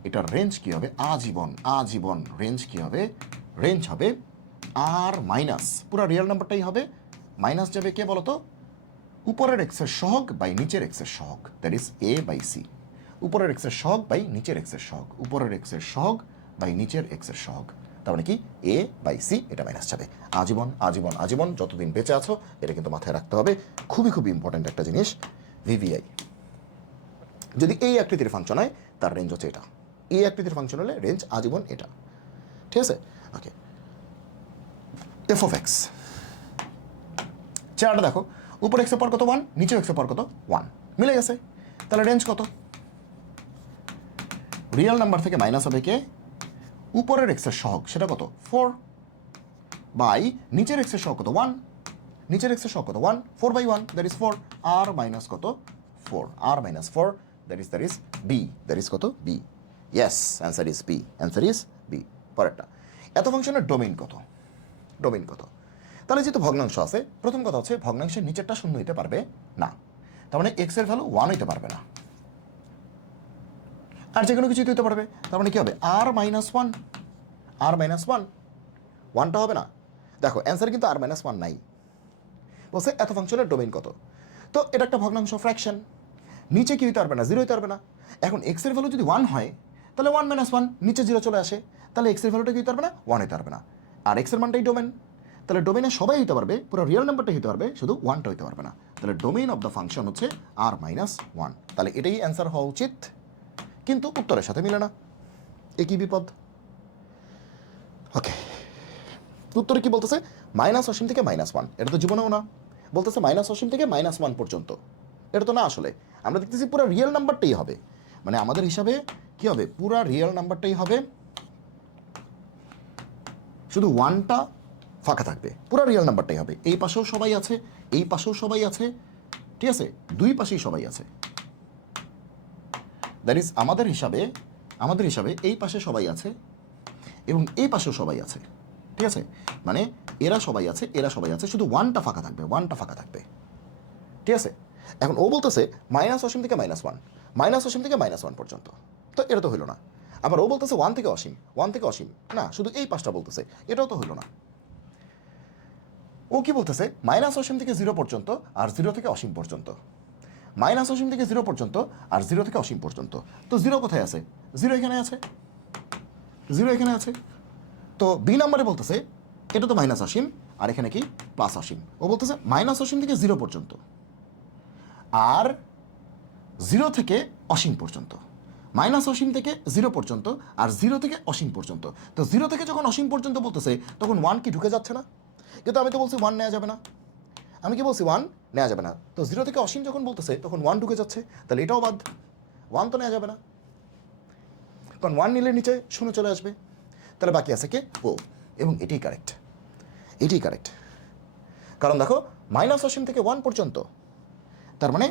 এটার রেঞ্জ কী হবে, আজীবন, আজীবন রেঞ্জ কী হবে, রেঞ্জ হবে আর মাইনাস, পুরো রিয়েল নাম্বারটাই হবে, মাইনাস যাবে কে বলতো, উপরের এক্সের সহগ বাই নিচের এক্সের সহগ, that is A by C, উপরের এক্সের সহগ বাই নিচের এক্সের সহগ, উপরের এক্সের সহগ বাই নিচের এক্সের সহগ, তার মানে কি এ বাই সি, এটা মাইনাস যাবে আজীবন, আজীবন, আজীবন, যতদিন বেঁচে আছো, এটা কিন্তু মাথায় রাখতে হবে, খুবই খুবই ইম্পর্ট্যান্ট একটা জিনিস। ভিভিআই যদি এই আকৃতির ফাংশন হয় তার রেঞ্জ হচ্ছে এটা, এই আকৃতির ফাংশন হলে রেঞ্জ আজীবন এটা, ঠিক আছে। ওকে, এফ অফ এক্স চেহারাটা দেখো, উপর এক্সের পর কত 1, নিচে এক্সের পর কত 1, মিলে গেছে, তাহলে রেঞ্জ কত, রিয়েল নাম্বার থেকে মাইনাস হবে কে, উপরের এক্সের সহগ সেটা কত 4, বাই নিচের এক্সের সহগ কত 1, নিচের এক্সের সহগ কত 1, 4 বাই 1 দ্যাট ইজ 4, আর মাইনাস কত 4, আর minus 4 that is B, that is কত B, yes answer is B, answer is B. পরেরটা, এত ফাংশনের ডোমেইন কত, ডোমেইন কত, তাহলে যেহেতু ভগ্নাংশ আছে, প্রথম কথা হচ্ছে ভগ্নাংশের নিচেরটা শূন্য হইতে পারবে না, তার মানে এক্স এর ভ্যালু 1 হইতে পারবে না, আর যে কোনো কিছু হতে পারবে, তার মানে কি হবে আর মাইনাস 1, আর মাইনাস 1, 1টা হবে না। দেখো অ্যান্সার কিন্তু আর মাইনাস 1 নাই, বলছে এত ফাংশনের ডোমেইন কত, তো এটা একটা ভগ্নাংশ ফ্র্যাকশন, নিচে কি হইতে পারবে না, 0 হইতে পারবে না। এখন এক্স এর ভ্যালু যদি 1 হয় তাহলে 1 মাইনাস 1, নিচে 0 চলে আসে, তাহলে এক্স এর ভ্যালুটা কি হইতে পারবে না, 1 হইতে পারবে না, আর এক্স এর মানটাই ডোমেন, তাহলে ডোমেনে সবাই হইতে পারবে, পুরো রিয়েল নাম্বারটা হইতে পারবে, শুধু 1টা হইতে পারবে না, তাহলে ডোমেইন অফ দ্য ফাংশন হচ্ছে আর মাইনাস 1, তাহলে এটাই অ্যান্সার হওয়া উচিত, কিন্তু উত্তরের সাথে মিলে না, একই বিপদ। ওকে, উত্তরে কি বলতেছে, মাইনাস অসীম থেকে -1, এটা তো জীবনেও না, বলতেছে মাইনাস অসীম থেকে -1 পর্যন্ত, এটা তো না, আসলে আমরা দেখতেছি পুরো রিয়েল নাম্বারটাই হবে, মানে আমাদের হিসাবে কি হবে, পুরো রিয়েল নাম্বারটাই হবে, শুধু 1টা ফাঁকা থাকবে, পুরো রিয়েল নাম্বারটাই হবে, এই পাশেও সবাই আছে, এই পাশেও সবাই আছে, ঠিক আছে, দুই পাশেই সবাই আছে, দ্যাট ইজ আমাদের হিসাবে এই পাশে সবাই আছে এবং এই পাশেও সবাই আছে, ঠিক আছে, মানে এরা সবাই আছে, এরা সবাই আছে, শুধু 1টা ফাঁকা থাকবে, 1টা ফাঁকা থাকবে, ঠিক আছে। এখন ও বলতেছে মাইনাস অসীম থেকে -1, মাইনাস অসীম থেকে -1 পর্যন্ত, তো এটা তো হইল না। আবার ও বলতেছে 1 থেকে অসীম, 1 থেকে অসীম না, শুধু এই পাশটা বলতেছে, এটাও তো হইল না। ও কি বলতেছে মাইনাস অসীম থেকে 0 পর্যন্ত আর 0 থেকে অসীম পর্যন্ত, মাইনাস অসীম থেকে 0 পর্যন্ত আর 0 থেকে অসীম পর্যন্ত, তো 0 কোথায় আছে, 0 এখানে আছে, 0 এখানে আছে, তো বি নাম্বারে বলতেছে এটা তো মাইনাস অসীম আর এখানে কি প্লাস অসীম, ও বলতেছে মাইনাস অসীম থেকে 0 পর্যন্ত আর 0 থেকে অসীম পর্যন্ত, মাইনাস অসীম থেকে 0 পর্যন্ত আর 0 থেকে অসীম পর্যন্ত, তো 0 থেকে যখন অসীম পর্যন্ত বলতেছে তখন 1 কি ঢুকে যাচ্ছে না, কিন্তু আমি তো বলছি 1 নেওয়া যাবে না, আমি কি বলছি 1 নেওয়া যাবে না, তো 0 থেকে অসীম যখন বলতেছে তখন 1 ঢুকে যাচ্ছে, তাহলে এটাও বাদ, 1 তো নেওয়া যাবে না, কারণ 1 নিলে নিচে 0 চলে আসবে, তাহলে বাকি আছে কে ও, এবং এটাই কারেক্ট, এটাই কারেক্ট, কারণ দেখো মাইনাস অসীম থেকে 1 পর্যন্ত, তার মানে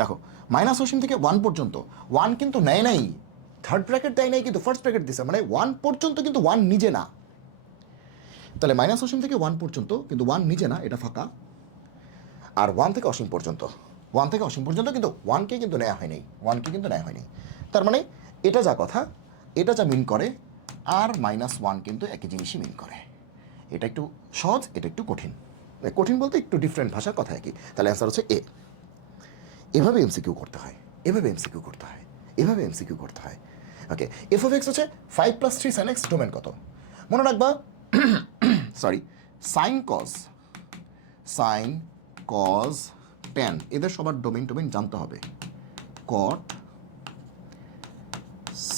দেখো মাইনাস অসীম থেকে 1 পর্যন্ত 1 কিন্তু নেয় নাই, থার্ড ব্র্যাকেট দেয় নাই, কিন্তু ফার্স্ট ব্র্যাকেট দিছে, মানে 1 পর্যন্ত কিন্তু 1 নিজে না, তাহলে মাইনাস অসীম থেকে 1 পর্যন্ত কিন্তু 1 নিজে না, এটা ফাঁকা, আর 1 থেকে অসীম পর্যন্ত, 1 থেকে অসীম পর্যন্ত কিন্তু 1কে কিন্তু নেওয়া হয়নি, 1কে কিন্তু নেওয়া হয়নি, তার মানে এটা যা কথা, এটা যা মিন করে আর -1 কিন্তু একই জিনিসই মিন করে, এটা একটু সহজ, এটা একটু কঠিন, কঠিন বলতে একটু ডিফারেন্ট ভাষার কথা একই, তাহলে অ্যান্সার হচ্ছে এ। এভাবে এমসিকিউ করতে হয়। এভাবে এমসিকিউ করতে হয়, এভাবে এমসিকিউ করতে হয়। ওকে, এফ অফ এক্স হচ্ছে 5 + 3 sin x, ডোমেন কত? মনে রাখবা সরি, সাইন কজ ট্যান এদের সবার ডোমেন জানতে হবে। কট,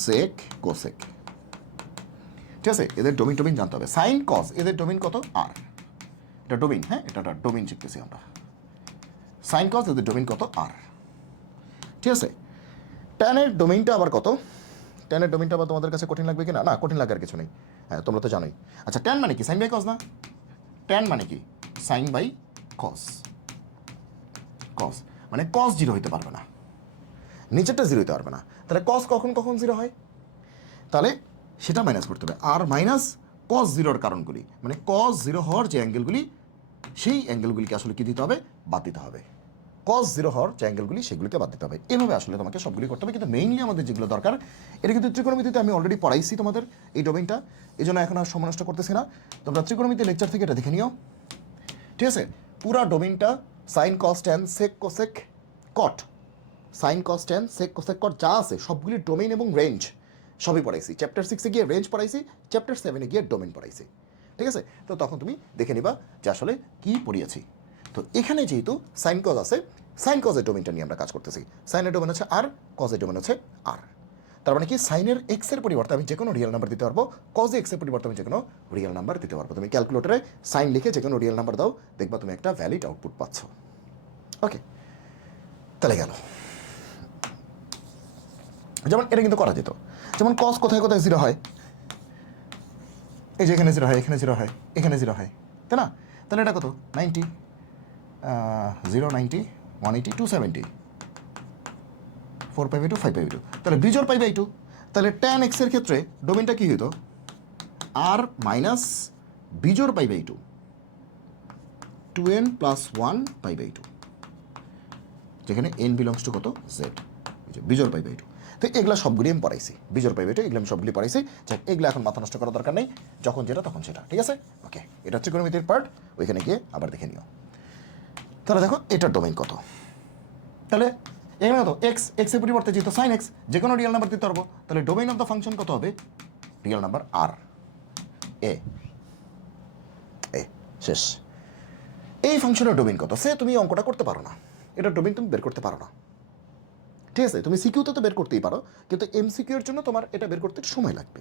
সেক, কোসেক, ঠিক আছে, এদের ডোমেন জানতে হবে। সাইন কজ এদের ডোমেন কত? আর। এটা ডোমেন, হ্যাঁ, এটা ডোমেন শিখতেছি আমরা। সাইন কজ এদের ডোমেন কত? আর, ঠিক আছে। ট্যানের ডোমেইনটা আবার কত? ট্যানের ডোমেইনটা আবার তোমাদের কাছে কঠিন লাগবে কি না? না, কঠিন লাগার কিছু নেই, হ্যাঁ, তোমরা তো জানোই। আচ্ছা, ট্যান মানে কি? সাইন বাই কজ না? ট্যান মানে কি? Sine by cos. কজ মানে কজ জিরো হইতে পারবে না, নিচেরটা জিরো হইতে পারবে না। তাহলে কজ কখন কখন জিরো হয়? তাহলে সেটা মাইনাস করতে হবে। আর মাইনাস কজ জিরোর কারণগুলি, মানে কজ জিরো হওয়ার যে অ্যাঙ্গেলগুলি, সেই অ্যাঙ্গেলগুলিকে আসলে কী দিতে হবে? বাদ দিতে হবে। কজ জিরো হওয়ার যে অ্যাঙ্গেলগুলি সেগুলিকে বাদ দিতে হবে। এভাবে আসলে তোমাকে সবগুলি করতে হবে, কিন্তু মেইনলি আমাদের যেগুলো দরকার, এটা কিন্তু ত্রিকোণমিতিতে আমি অলরেডি পড়াইছি তোমাদের এই ডোমেইনটা, এই জন্য এখন আর সময় নষ্ট করতেছি না। তোমরা ত্রিকোণমিতি লেকচার থেকে এটা দেখে নিও, ঠিক আছে। পুরা ডোমেইনটা sine cos tan sec cosec cot, sine cos tan sec cosec cot যা আছে সবগুলি ডোমেইন এবং রেঞ্জ সবই পড়াইছি। চ্যাপ্টার 6-এ গিয়ে রেঞ্জ পড়াইছি, চ্যাপ্টার 7-এ গিয়ে ডোমেইন পড়াইছি, ঠিক আছে। তো তখন তুমি দেখে নিবা যে আসলে কী পড়িয়েছি। তো এখানে যেহেতু সাইন কজ আছে, সাইন কজের ডোমেইনটা নিয়ে আমরা কাজ করতেছি। সাইনের ডোমেন হচ্ছে আর, কজের ডোমেন হচ্ছে আর। তার মানে কি, সাইনের এক্সের পরিবর্তে আমি যে কোনো রিয়েল নাম্বার দিতে পারবো, কজে এক্সের পরিবর্তে আমি যে কোনো রিয়েল নাম্বার দিতে পারবো। তুমি ক্যালকুলেটরে সাইন লিখে যে কোনো রিয়েল নাম্বার দাও, দেখবা তুমি একটা ভ্যালিড আউটপুট পাচ্ছ। ওকে, তাহলে গেল। যেমন এটা কিন্তু করা যেত, যেমন কজ কোথায় কোথায় জিরো হয়? এই যে এখানে জিরো হয়, এখানে জিরো হয়, এখানে জিরো হয়, তাই না? তাহলে এটা কত? 90, 0, 90, 180, 270, 4π/2, 5π/2, তাহলে বিজোড় π/2। তাহলে ট্যান এক্সের ক্ষেত্রে ডোমেনটা কী হইতো? আর মাইনাস বিজোড় π/2, 2n + 1 π/2, যেখানে n বিলংস টু কত? জেড, বিজোড় π/2। তো এগুলো সবগুলি আমি পড়াইছি, বিজোড় π/2 এগুলো আমি সবগুলি পড়াইছি। যাক, এগুলো এখন মাথা নষ্ট করার দরকার নেই, যখন যেটা তখন সেটা, ঠিক আছে। ওকে, এটা হচ্ছে ত্রিকোণমিতির পার্ট, ওইখানে গিয়ে আবার দেখে নিও। তাহলে দেখো এটার ডোমেইন কত? তাহলে এখানে কত? এক্স, এক্সের পরিবর্তে যেহেতু সাইন এক্স, যে কোনো রিয়েল নাম্বার দিতে পারবো, তাহলে ডোমেইন অফ দ্য ফাংশন কত হবে? রিয়েল নাম্বার আর, এ এ শেষ। এই ফাংশনের ডোমেইন কত? সে তুমি অঙ্কটা করতে পারো না, এটার ডোমেইন তুমি বের করতে পারো না, ঠিক আছে। তুমি সিকিউতে তো বের করতেই পারো, কিন্তু এমসিকিউর জন্য তোমার এটা বের করতে সময় লাগবে।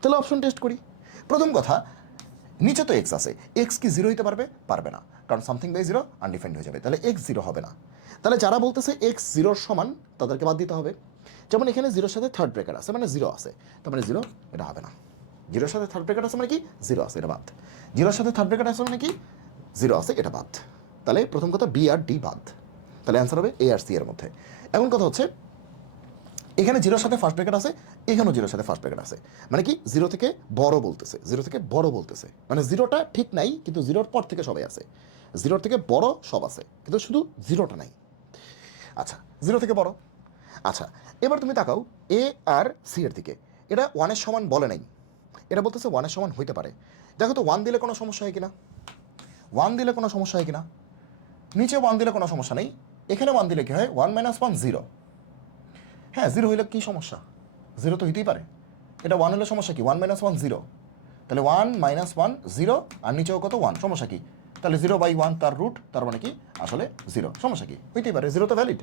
তাহলে অপশন টেস্ট করি। প্রথম কথা, নিচে তো এক্স আছে, এক্স কি জিরো হইতে পারবে? পারবে না, কারণ সামথিং বাই জিরো আনডিফাইন্ড হয়ে যাবে, তাহলে এক্স জিরো হবে না। তাহলে যারা বলতেছে এক্স জিরোর সমান, তাদেরকে বাদ দিতে হবে। যেমন এখানে জিরোর সাথে থার্ড ব্রেকার আছে, মানে জিরো আছে, তার মানে জিরো, এটা হবে না। জিরোর সাথে থার্ড ব্রেকার আছে মানে কি? জিরো আছে, এটা বাদ। জিরোর সাথে থার্ড ব্রেকার আছে মানে কি? জিরো আছে, এটা বাদ। তাহলে প্রথম কথা বি আর ডি বাদ, তাহলে অ্যান্সার হবে এ আর সি এর মধ্যে। এখন কথা হচ্ছে, এখানে জিরোর সাথে ফার্স্ট ব্র্যাকেট আছে, এখানেও জিরোর সাথে ফার্স্ট ব্র্যাকেট আছে, মানে কি জিরো থেকে বড় বলতেছে, জিরো থেকে বড় বলতেছে, মানে জিরোটা ঠিক নাই, কিন্তু জিরোর পর থেকে সবাই আছে, জিরোর থেকে বড় সব আছে, কিন্তু শুধু জিরোটা নাই। আচ্ছা, জিরো থেকে বড়। আচ্ছা, এবার তুমি তাকাও এ আর সি এর দিকে, এটা ওয়ানের সমান বলে নাই, এটা বলতেছে ওয়ানের সমান হইতে পারে। দেখো তো ওয়ান দিলে কোনো সমস্যা হয় কিনা, ওয়ান দিলে কোনো সমস্যা হয় কিনা? নিচে ওয়ান দিলে কোনো সমস্যা নেই, এখানে ওয়ান দিলে কী হয়? 1 - 1 0। হ্যাঁ, জিরো হইলে কী সমস্যা? জিরো তো হইতেই পারে, এটা ওয়ান হলে সমস্যা কি? 1 - 1 0, তাহলে 1 - 1 0, আর নিচেও কত? 1, সমস্যা কি? তাহলে 0/1 তার রুট, তার মানে কি আসলে জিরো, সমস্যা কি? হইতেই পারে, জিরো তো ভ্যালিড।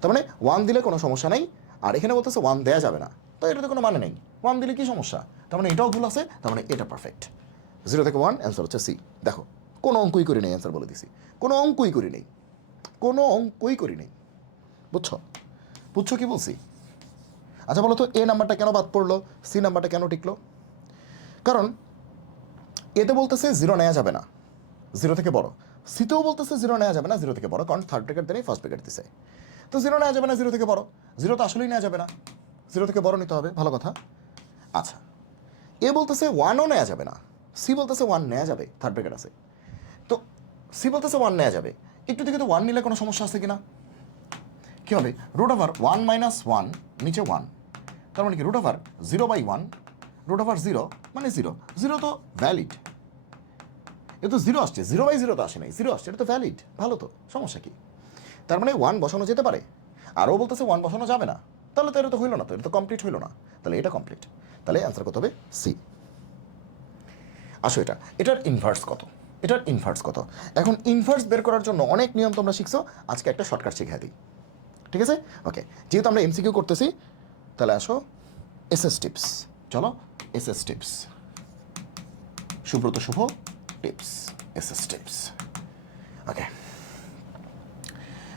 তার মানে ওয়ান দিলে কোনো সমস্যা নেই, আর এখানে বলতেছে ওয়ান দেওয়া যাবে না, তো এটাতে কোনো মানে নেই, ওয়ান দিলে কি সমস্যা? তার মানে এটাও ভুল আছে, তার মানে এটা পারফেক্ট। 0 থেকে 1, অ্যান্সার হচ্ছে সি। দেখো, কোনো অঙ্কই করি নেই, অ্যান্সার বলে দিছি, কোনো অঙ্কই করি নেই, কোনো অঙ্কই করি নেই, বুঝছো? বুঝছো কি বলছি? আচ্ছা বলো তো, এ নাম্বারটা কেন বাদ পড়লো, সি নাম্বারটা কেন টিকলো? কারণ এতে বলতেছে জিরো নেওয়া যাবে না, জিরো থেকে বড়। সিতেও বলতেছে জিরো নেওয়া যাবে না, জিরো থেকে বড়, কারণ থার্ড ব্র্যাকেট দেয়, ফার্স্ট ব্র্যাকেট দিছে। তো জিরো নেওয়া যাবে না জিরো থেকে বড়, জিরো তো আসলেই নেওয়া যাবে না, জিরো থেকে বড় নিতে হবে, ভালো কথা। আচ্ছা, এ বলতেছে ওয়ানও নেওয়া যাবে না, সি বলতেছে ওয়ান নেওয়া যাবে, থার্ড ব্র্যাকেট আছে। তো সি বলতেছে ওয়ান নেওয়া যাবে, একটু দিকে তো ওয়ান নিলে কোনো সমস্যা আছে কিনা? কী হবে? রুট ওভার 1 - 1, নিচে 1, তার মানে কি রুট ওভার 0/1, রুট ওভার 0 মানে 0, 0 তো ভ্যালিড, এ তো 0 আসছে, 0/0 তো আসে নাই, 0 আসছে, এটা তো ভ্যালিড, ভালো তো, সমস্যা কি? তার মানে 1 বসানো যেতে পারে। আরও বলতেছে 1 বসানো যাবে না, তাহলে তো এটা তো হইল না, তো এটা তো কমপ্লিট হইল না, তাহলে এটা কমপ্লিট। তাহলে অ্যান্সার কত হবে? সি। আসো এটার ইনভার্স কত, এটার ইনভার্স কত। এখন ইনভার্স বের করার জন্য অনেক নিয়ম তোমরা শিখছো, আজকে একটা শর্টকাট শিখিয়ে দিই, ঠিক আছে? ওকে, যেহেতু আমরা এমসিকিউ করতেছি, তাহলে আসো এসএস টিপস। চলো এসএস টিপস, সুব্রত শুভ টিপস, এসএস টিপস। ওকে,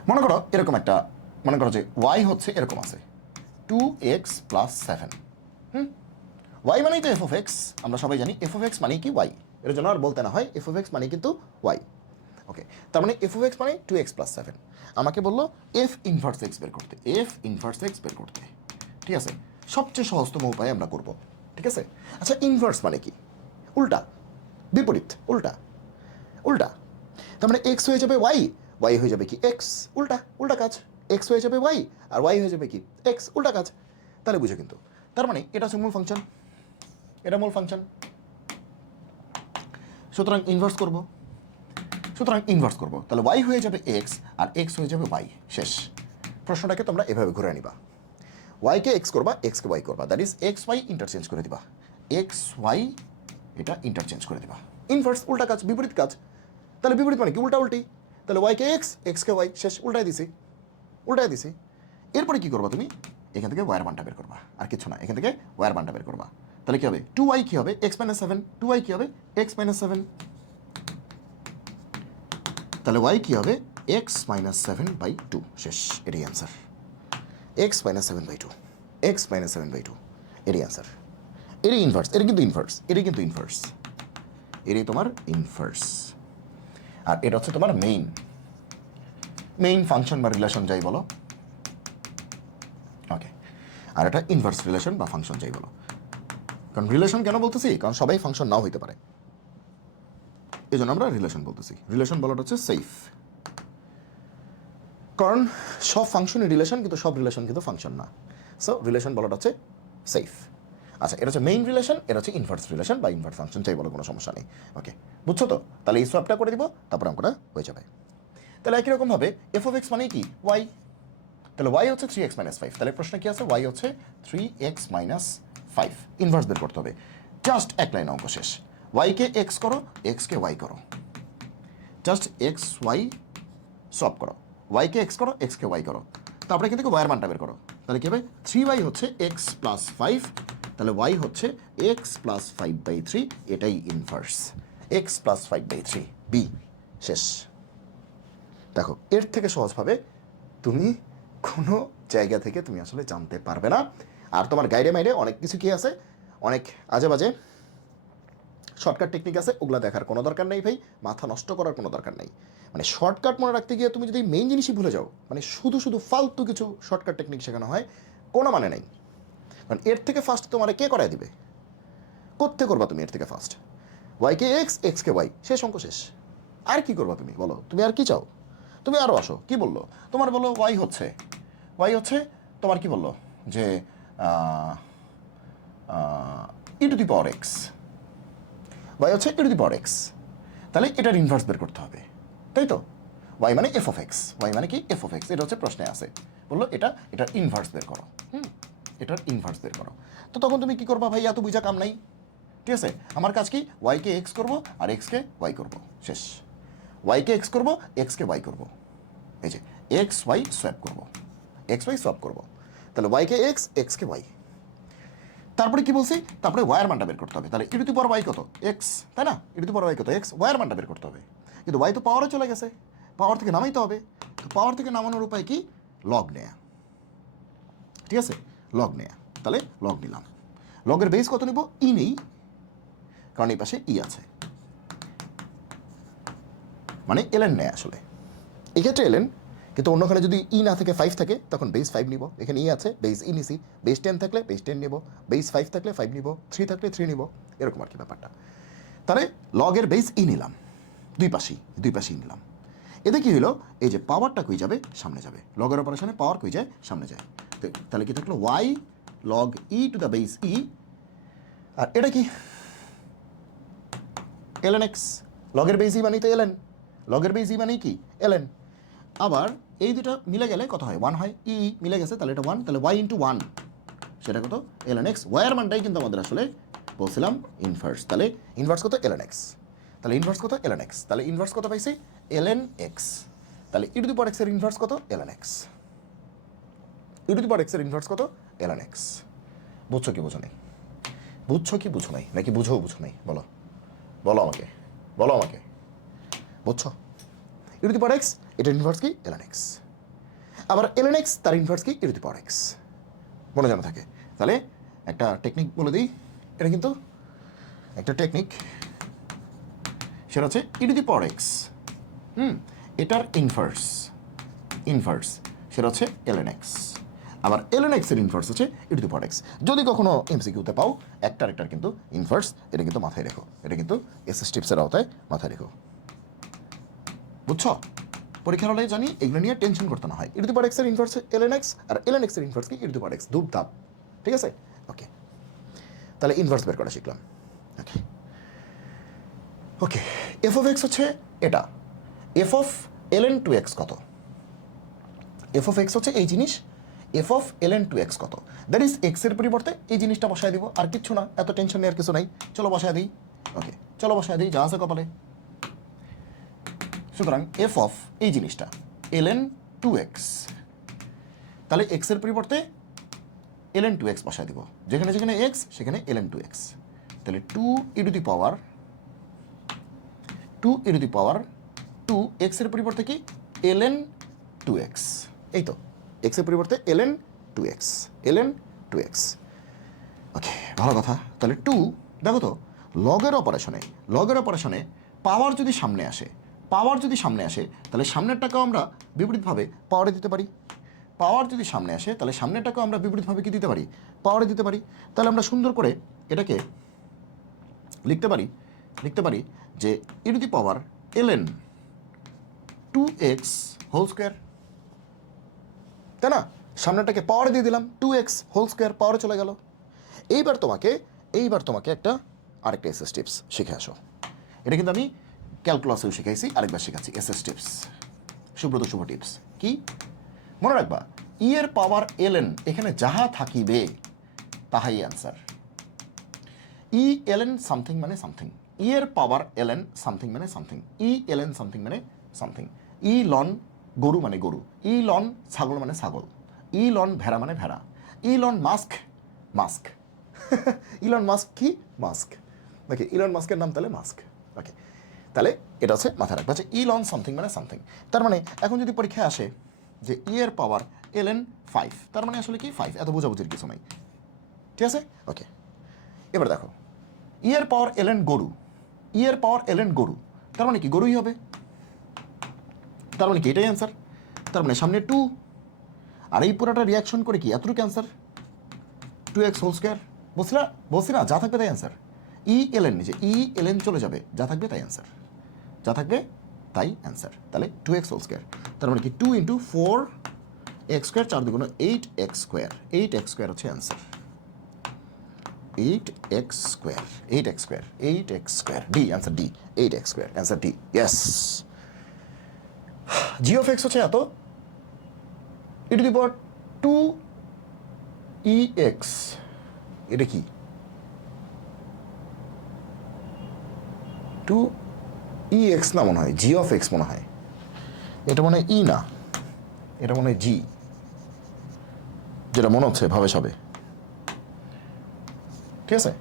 মনে করো এরকম একটা, মনে করো যে ওয়াই হচ্ছে এরকম আছে 2x + 7। ওয়াই মানেই তো এফ অফ এক্স, আমরা সবাই জানি এফ অফ এক্স মানেই কি ওয়াই, এর জন্য আর বলতে না হয় এফ অফ এক্স মানে কিন্তু ওয়াই। ওকে, তার মানে এফ অফ এক্স মানে 2x + 7। আমাকে বললো এফ ইনভার্স এক্স বের করতে, এফ ইনভার্স এক্স বের করতে, ঠিক আছে? সবচেয়ে সহজতম উপায়ে আমরা করব, ঠিক আছে? আচ্ছা, ইনভার্স মানে কি? উল্টা, বিপরীত, উল্টা, উল্টা। তার মানে এক্স হয়ে যাবে ওয়াই, ওয়াই হয়ে যাবে কি এক্স, উল্টা, উল্টা কাজ। এক্স হয়ে যাবে ওয়াই আর ওয়াই হয়ে যাবে কি এক্স, উল্টা কাজ। তাহলে বুঝো কিন্তু, তার মানে এটা হচ্ছে মূল ফাংশন, এটা মূল ফাংশন, সুতরাং ইনভার্স করব, সুতরাং ইনভার্স করব, তাহলে ওয়াই হয়ে যাবে এক্স আর এক্স হয়ে যাবে ওয়াই। শেষ। প্রশ্নটাকে তোমরা এভাবে ঘুরে নিবা, ওয়াইকে এক্স করবা, এক্সকে ওয়াই করবা, that is X Y interchange করে দিবা, এক্স ওয়াই এটা ইন্টারচেঞ্জ করে দিবা। ইনভার্স উল্টা কাজ, বিপরীত কাজ। তাহলে বিপরীত মানে কি? উল্টা উল্টি। তাহলে ওয়াইকে এক্স, এক্সকে ওয়াই, শেষ। উল্টাই দিছি, উল্টাই দিছি। এরপরে কি করবা তুমি? এখান থেকে ওয়ার মানটা বের করবা, আর কিছু না, এখান থেকে ওয়ার মানটা বের করবা। তাহলে কি হবে? 2y কি হবে? x - 7। 2y কি হবে? x - 7। তাহলে y কি হবে? x - 7/2। শেষ। এটাই অ্যান্সার, x - 7/2, x - 7/2, এটাই অ্যান্সার। এটাই ইনভার্স, এটা কিন্তু ইনভার্স, এটাই কিন্তু ইনভার্স, এটাই তোমার ইনভার্স। আর এটা হচ্ছে তোমার মেইন, মেইন ফাংশন বা রিলেশন যাই বলো। ওকে, আর এটা ইনভার্স রিলেশন বা ফাংশন যাই বলো। কারণ রিলেশন কেন বলতেছি? কারণ সবাই ফাংশন নাও হইতে পারে, এই জন্য আমরা রিলেশন বলতেছি। রিলেশন বলাটা হচ্ছে সেফ, কারণ সব ফাংশনই রিলেশন, কিন্তু সব রিলেশন কিন্তু ফাংশন না। সো রিলেশন বলাটা হচ্ছে সেফ। আচ্ছা, এটা হচ্ছে মেইন রিলেশন, এটা হচ্ছে ইনভার্স রিলেশন বা ইনভার্স ফাংশন চাই বলো, কোনো সমস্যা নেই। ওকে, বুঝছো তো? তাহলে এই সোয়াপটা করে দিব, তারপর অঙ্কটা হয়ে যাবে। তাহলে একই রকমভাবে এফ অফ এক্স মানে কি? ওয়াই। তাহলে ওয়াই হচ্ছে 3x - 5। তাহলে প্রশ্ন কি আছে? ওয়াই হচ্ছে 3x - 5। ইনভার্স বের করতে হবে, জাস্ট এক লাইন অঙ্ক শেষ। ওয়াইকে এক্স করো, এক্সকে ওয়াই করো, জাস্ট এক্স ওয়াই সলভ করো। ওয়াইকে এক্স করো, এক্সকে ওয়াই করো, তারপরে এখান থেকে ওয়াইয়ের মানটা বের করো। তাহলে কি হবে? 3y হচ্ছে x + 5, তাহলে y হচ্ছে x + 5/3, এটাই ইনভার্স, x + 5/3 বি। শেষ। দেখো, এর থেকে সহজভাবে তুমি কোনো জায়গা থেকে তুমি আসলে জানতে পারবে না। আর তোমার গাইডে মাইডে অনেক কিছু কি আছে, অনেক আজে বাজে শর্টকাট টেকনিক আছে, ওগুলো দেখার কোনো দরকার নেই ভাই, মাথা নষ্ট করার কোনো দরকার নেই। মানে শর্টকাট মনে রাখতে গিয়ে তুমি যদি মেইন জিনিসই ভুলে যাও, মানে শুধু শুধু ফালতু কিছু শর্টকাট টেকনিক শেখানো হয়, কোনো মানে নেই। কারণ এর থেকে ফার্স্ট তোমার কে করায় দিবে? কোত্থে করবা তুমি এর থেকে ফার্স্ট? ওয়াইকে এক্স, এক্সকে ওয়াই, শেষ, অঙ্ক শেষ। আর কি করবা তুমি বলো? তুমি আর কি চাও? তুমি আরও আসো, কি বললো তোমার? বলো ওয়াই হচ্ছে, ওয়াই হচ্ছে তোমার কি বললো যে e⁴x, ওয়াই হচ্ছে e⁴x। তাহলে এটার ইনভার্স বের করতে হবে, তাই তো? ওয়াই মানে এফ অফ এক্স, ওয়াই মানে কি? F of x. এটা হচ্ছে প্রশ্নে আছে, বললো এটার ইনভার্স বের করো। এটার ইনভার্স বের করো। তো তখন তুমি কি করবা ভাই? এত বুঝা কাম নাই, ঠিক আছে? আমার কাজ কি? ওয়াইকে এক্স করবো আর এক্সকে ওয়াই করবো, শেষ। ওয়াইকে এক্স করবো, এক্সকে ওয়াই করবো, এই যে এক্স ওয়াই সোয়াপ করবো, এক্স ওয়াই সোয়াপ করবো। তাহলে ওয়াইকে এক্স, এক্সকে ওয়াই। তারপরে কি বলছি? তারপরে ওয়ার মানটা বের করতে হবে। তাহলে e⁴y কত? এক্স, তাই না? e⁴y কত? এক্স। ওয়ার মানটা বের করতে হবে, কিন্তু ওয়াই তো পাওয়ারে চলে গেছে, পাওয়ার থেকে নামাইতে হবে। তো পাওয়ার থেকে নামানোর উপায় কি? লগ নেয়া, ঠিক আছে? লগ নেয়া। তাহলে লগ নিলাম, লগের বেস কত নিব? ই নেই, কারণ এই পাশে ই আছে, মানে এলএন নেয় আসলে। এক্ষেত্রে এলএন, কিন্তু অন্যখানে যদি ই না থাকে 5 থাকে, তখন বেস 5 নিব। এখানে ই আছে, বেস ই নিছি, বেস 10 থাকলে বেস 10 নিব, বেস 5 থাকলে 5 নিব, 3 থাকলে 3 নিব, এরকম আর কি ব্যাপারটা। তাহলে লগের বেস ই নিলাম, দুই পাশেই নিলাম। এতে কি হলো? এই যে পাওয়ারটা কই যাবে? সামনে যাবে। লগের অপারেশনে পাওয়ার কই যায়? সামনে যায়। তাহলে কি থাকলো? Y log e to the base e, আর এটা কি? ln x। লগের বেস ই মানেই তো এলএন, লগের বেস ই মানেই কি? এলএন। আবার এই দুটো মিলে গেলে কত হয় 1 হয়, ই মিলে গেছে তাহলে এটা 1, তাহলে y ইন্টু 1 সেটা কত ln x, y এর মানটাই কিন্তু আমাদের আসলে বলছিলাম ইনভার্স, তাহলে ইনভার্স কত ln x, তাহলে ইনভার্স কত ln x, তাহলে ইনভার্স কত পাইছি ln x, তাহলে e two the power x এর ইনভার্স কত ln x, e two the power x এর ইনভার্স কত ln x। বুঝছো কি বুঝো নাই? বুঝছো কি বুঝো নাই, নাকি বুঝো নাই? বলো বলো আমাকে, বলো আমাকে, বুঝছো? e two the power x এটার ইনভার্স কি ln x, আবার ln x তার ইনভার্স কি e two the power x, মনে জানা থাকে। তাহলে একটা টেকনিক বলে দিই, এটা কিন্তু একটা টেকনিক, সেটা হচ্ছে ই টু দি পাওয়ার এক্স, এটার ইনভার্স সেটা হচ্ছে ln x, আবার ln x এর ইনভার্স হচ্ছে ই টু দি পাওয়ার এক্স। যদি কখনো এমসিকিউতে পাও একটার কিন্তু ইনভার্স, এটা কিন্তু মাথায় রেখো, এটা কিন্তু এসএস টিপসের আওতায় মাথায় রেখো, বুঝছো? পরীক্ষার হলে জানি এগুলো নিয়ে টেনশন করতে না হয়। ই টু দি পাওয়ার এক্স এর ইনভার্স ln x, আর ln x এর ইনভার্স কি ই টু দি পাওয়ার এক্স, ধূপধাপ, ঠিক আছে? ওকে, তাহলে ইনভার্স বের করা শিখলাম। Okay okay, F of X হচ্ছে এটা, F of ln two X কত, এফ অফ এক্স হচ্ছে এই জিনিস, F of ln two X কত, দ্যাট ইজ এক্সের পরিবর্তে এই জিনিসটা বসায় দিব, আর কিচ্ছু না, এত টেনশন নেওয়ার কিছু নাই। চলো বসায় দিই, ওকে চলো বসায় দিই, যা আছে কপালে। সুতরাং এফ অফ এই জিনিসটা ln টু এক্স, তাহলে এক্সের পরিবর্তে ln টু এক্স বসায় দিব, যেখানে যেখানে এক্স সেখানে ln টু এক্স, তাহলে 2 ই টু দি পাওয়ার 2 এক্সের পরিবর্তে কি ln টু এক্স, এই তো এক্সের পরিবর্তে ln টু এক্স। ওকে, ভালো কথা। তাহলে 2 দেখো তো, লগের অপারেশনে পাওয়ার যদি সামনে আসে, তাহলে সামনেরটাকেও আমরা বিপরীতভাবে পাওয়ারে দিতে পারি, পাওয়ার যদি সামনে আসে তাহলে সামনেরটাকেও আমরা বিপরীতভাবে কি দিতে পারি, পাওয়ারে দিতে পারি। তাহলে আমরা সুন্দর করে এটাকে লিখতে পারি যে e to the power ln two x whole square, তাই না? সামনেটাকে পাওয়ারে দিয়ে দিলাম, 2x হোল স্কোয়ার পাওয়ারে চলে গেল। এইবার তোমাকে একটা আরেকটা এসএস টিপস শিখে আসো। এটা কিন্তু আমি ক্যালকুলাসেও শিখাইছি, আরেকবার শেখাচ্ছি এসএস টিপস, সুব্রত শুভ টিপস। কি মনে রাখবা, ই এর পাওয়ার ln এখানে যাহা থাকিবে তাহাই অ্যান্সার। ই ln সামথিং মানে সামথিং, ই এর পাওয়ার ln সামথিং মানে সামথিং, ই ln সামথিং মানে সামথিং। ই লন গরু মানে গরু, ই লন ছাগল মানে ছাগল, ই লন ভেড়া মানে ভেড়া, ই লন মাস্ক ইলন মাস্ক কি মাস্ক, ওকে ইলন মাস্কের নাম তাহলে মাস্ক। ওকে, তাহলে এটা হচ্ছে মাথায় রাখবে যে ই লন সামথিং মানে সামথিং। তার মানে এখন যদি পরীক্ষায় আসে যে ই এর পাওয়ার ln 5, তার মানে আসলে কি 5, এত বোঝাবুঝির কিছু নাই, ঠিক আছে? ওকে, এবার দেখো ই এর পাওয়ার ln গরু, ই এর পাওয়ার ln গরু, তার মানে কি গরুই হবে, তার মানে কি এটাই অ্যান্সার। তার মানে সামনে 2, আর এই পুরোটা রিয়াকশন করে কি এতটুকু অ্যান্সার 2x হোল স্কোয়ার। বলছি না যা থাকবে তাই অ্যান্সার, ই ln নিচে ই ln চলে যাবে, যা থাকবে তাই অ্যান্সার, তাহলে 2x হোল স্কোয়ার, তার মানে কি 2 ইন্টু 4x স্কোয়ার, 4 দুগুণ 8x স্কোয়ার হচ্ছে answer, 8x square D, answer D, 8x square answer D. Yes, G of X হচ্ছে এত, ই টু দি পাওয়ার 2ex, এটা কি 2ex না মনে হয়, জি অফ এক্স মনে হয়, এটা মনে হয় ই না, এটা মনে হয় জি, যেটা মনে হচ্ছে ভাবে সবে, ঠিক আছে?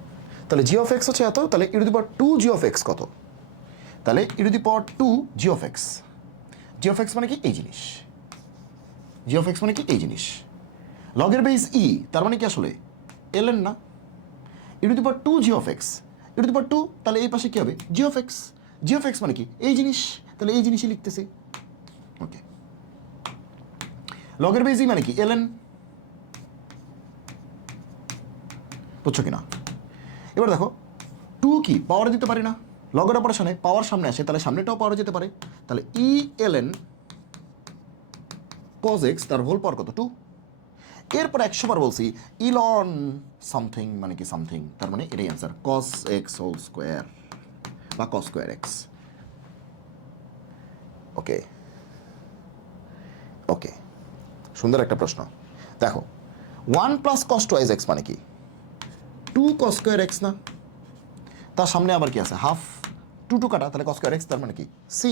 তাহলে জি অফ এক্স হচ্ছে এত, তাহলে e to the power 2 g of x কত, তাহলে e to the power 2 g of x, g of x মানে কি এই জিনিস, জি অফ এক্স মানে কি এই জিনিস, লগের বেস ই, তার মানে কি আসলে ln না, e to the power 2 g of x, e to the power 2, তাহলে এই পাশে কি হবে g of x, g of x মানে কি এই জিনিস, তাহলে এই জিনিসই লিখতেছি। ওকে, লগের বেস ই মানে কি ln, বুঝছো কিনা? এবার দেখো 2 কি পাওয়ারে দিতে পারি না, লগের অপারেশনে পাওয়ার সামনে আসে, তাহলে সামনেটাও পাওয়ারে যেতে পারে, তাহলে ই ln cos x তার হোল পাওয়ার কত 2, এরপর 100 বার বলছি ইলন সামথিং মানে কি সামথিং, তার মানে এটাই answer cos x whole square বা cos square x। Okay, okay, সুন্দর একটা প্রশ্ন। দেখো 1 প্লাস কস টু এক্স মানে কি? 2 কস স্কোয়ার এক্স না? তার সামনে আবার কি আছে? হাফ, 2 কাটা, তাহলে কস স্কোয়ার এক্স, তার মানে কি সি।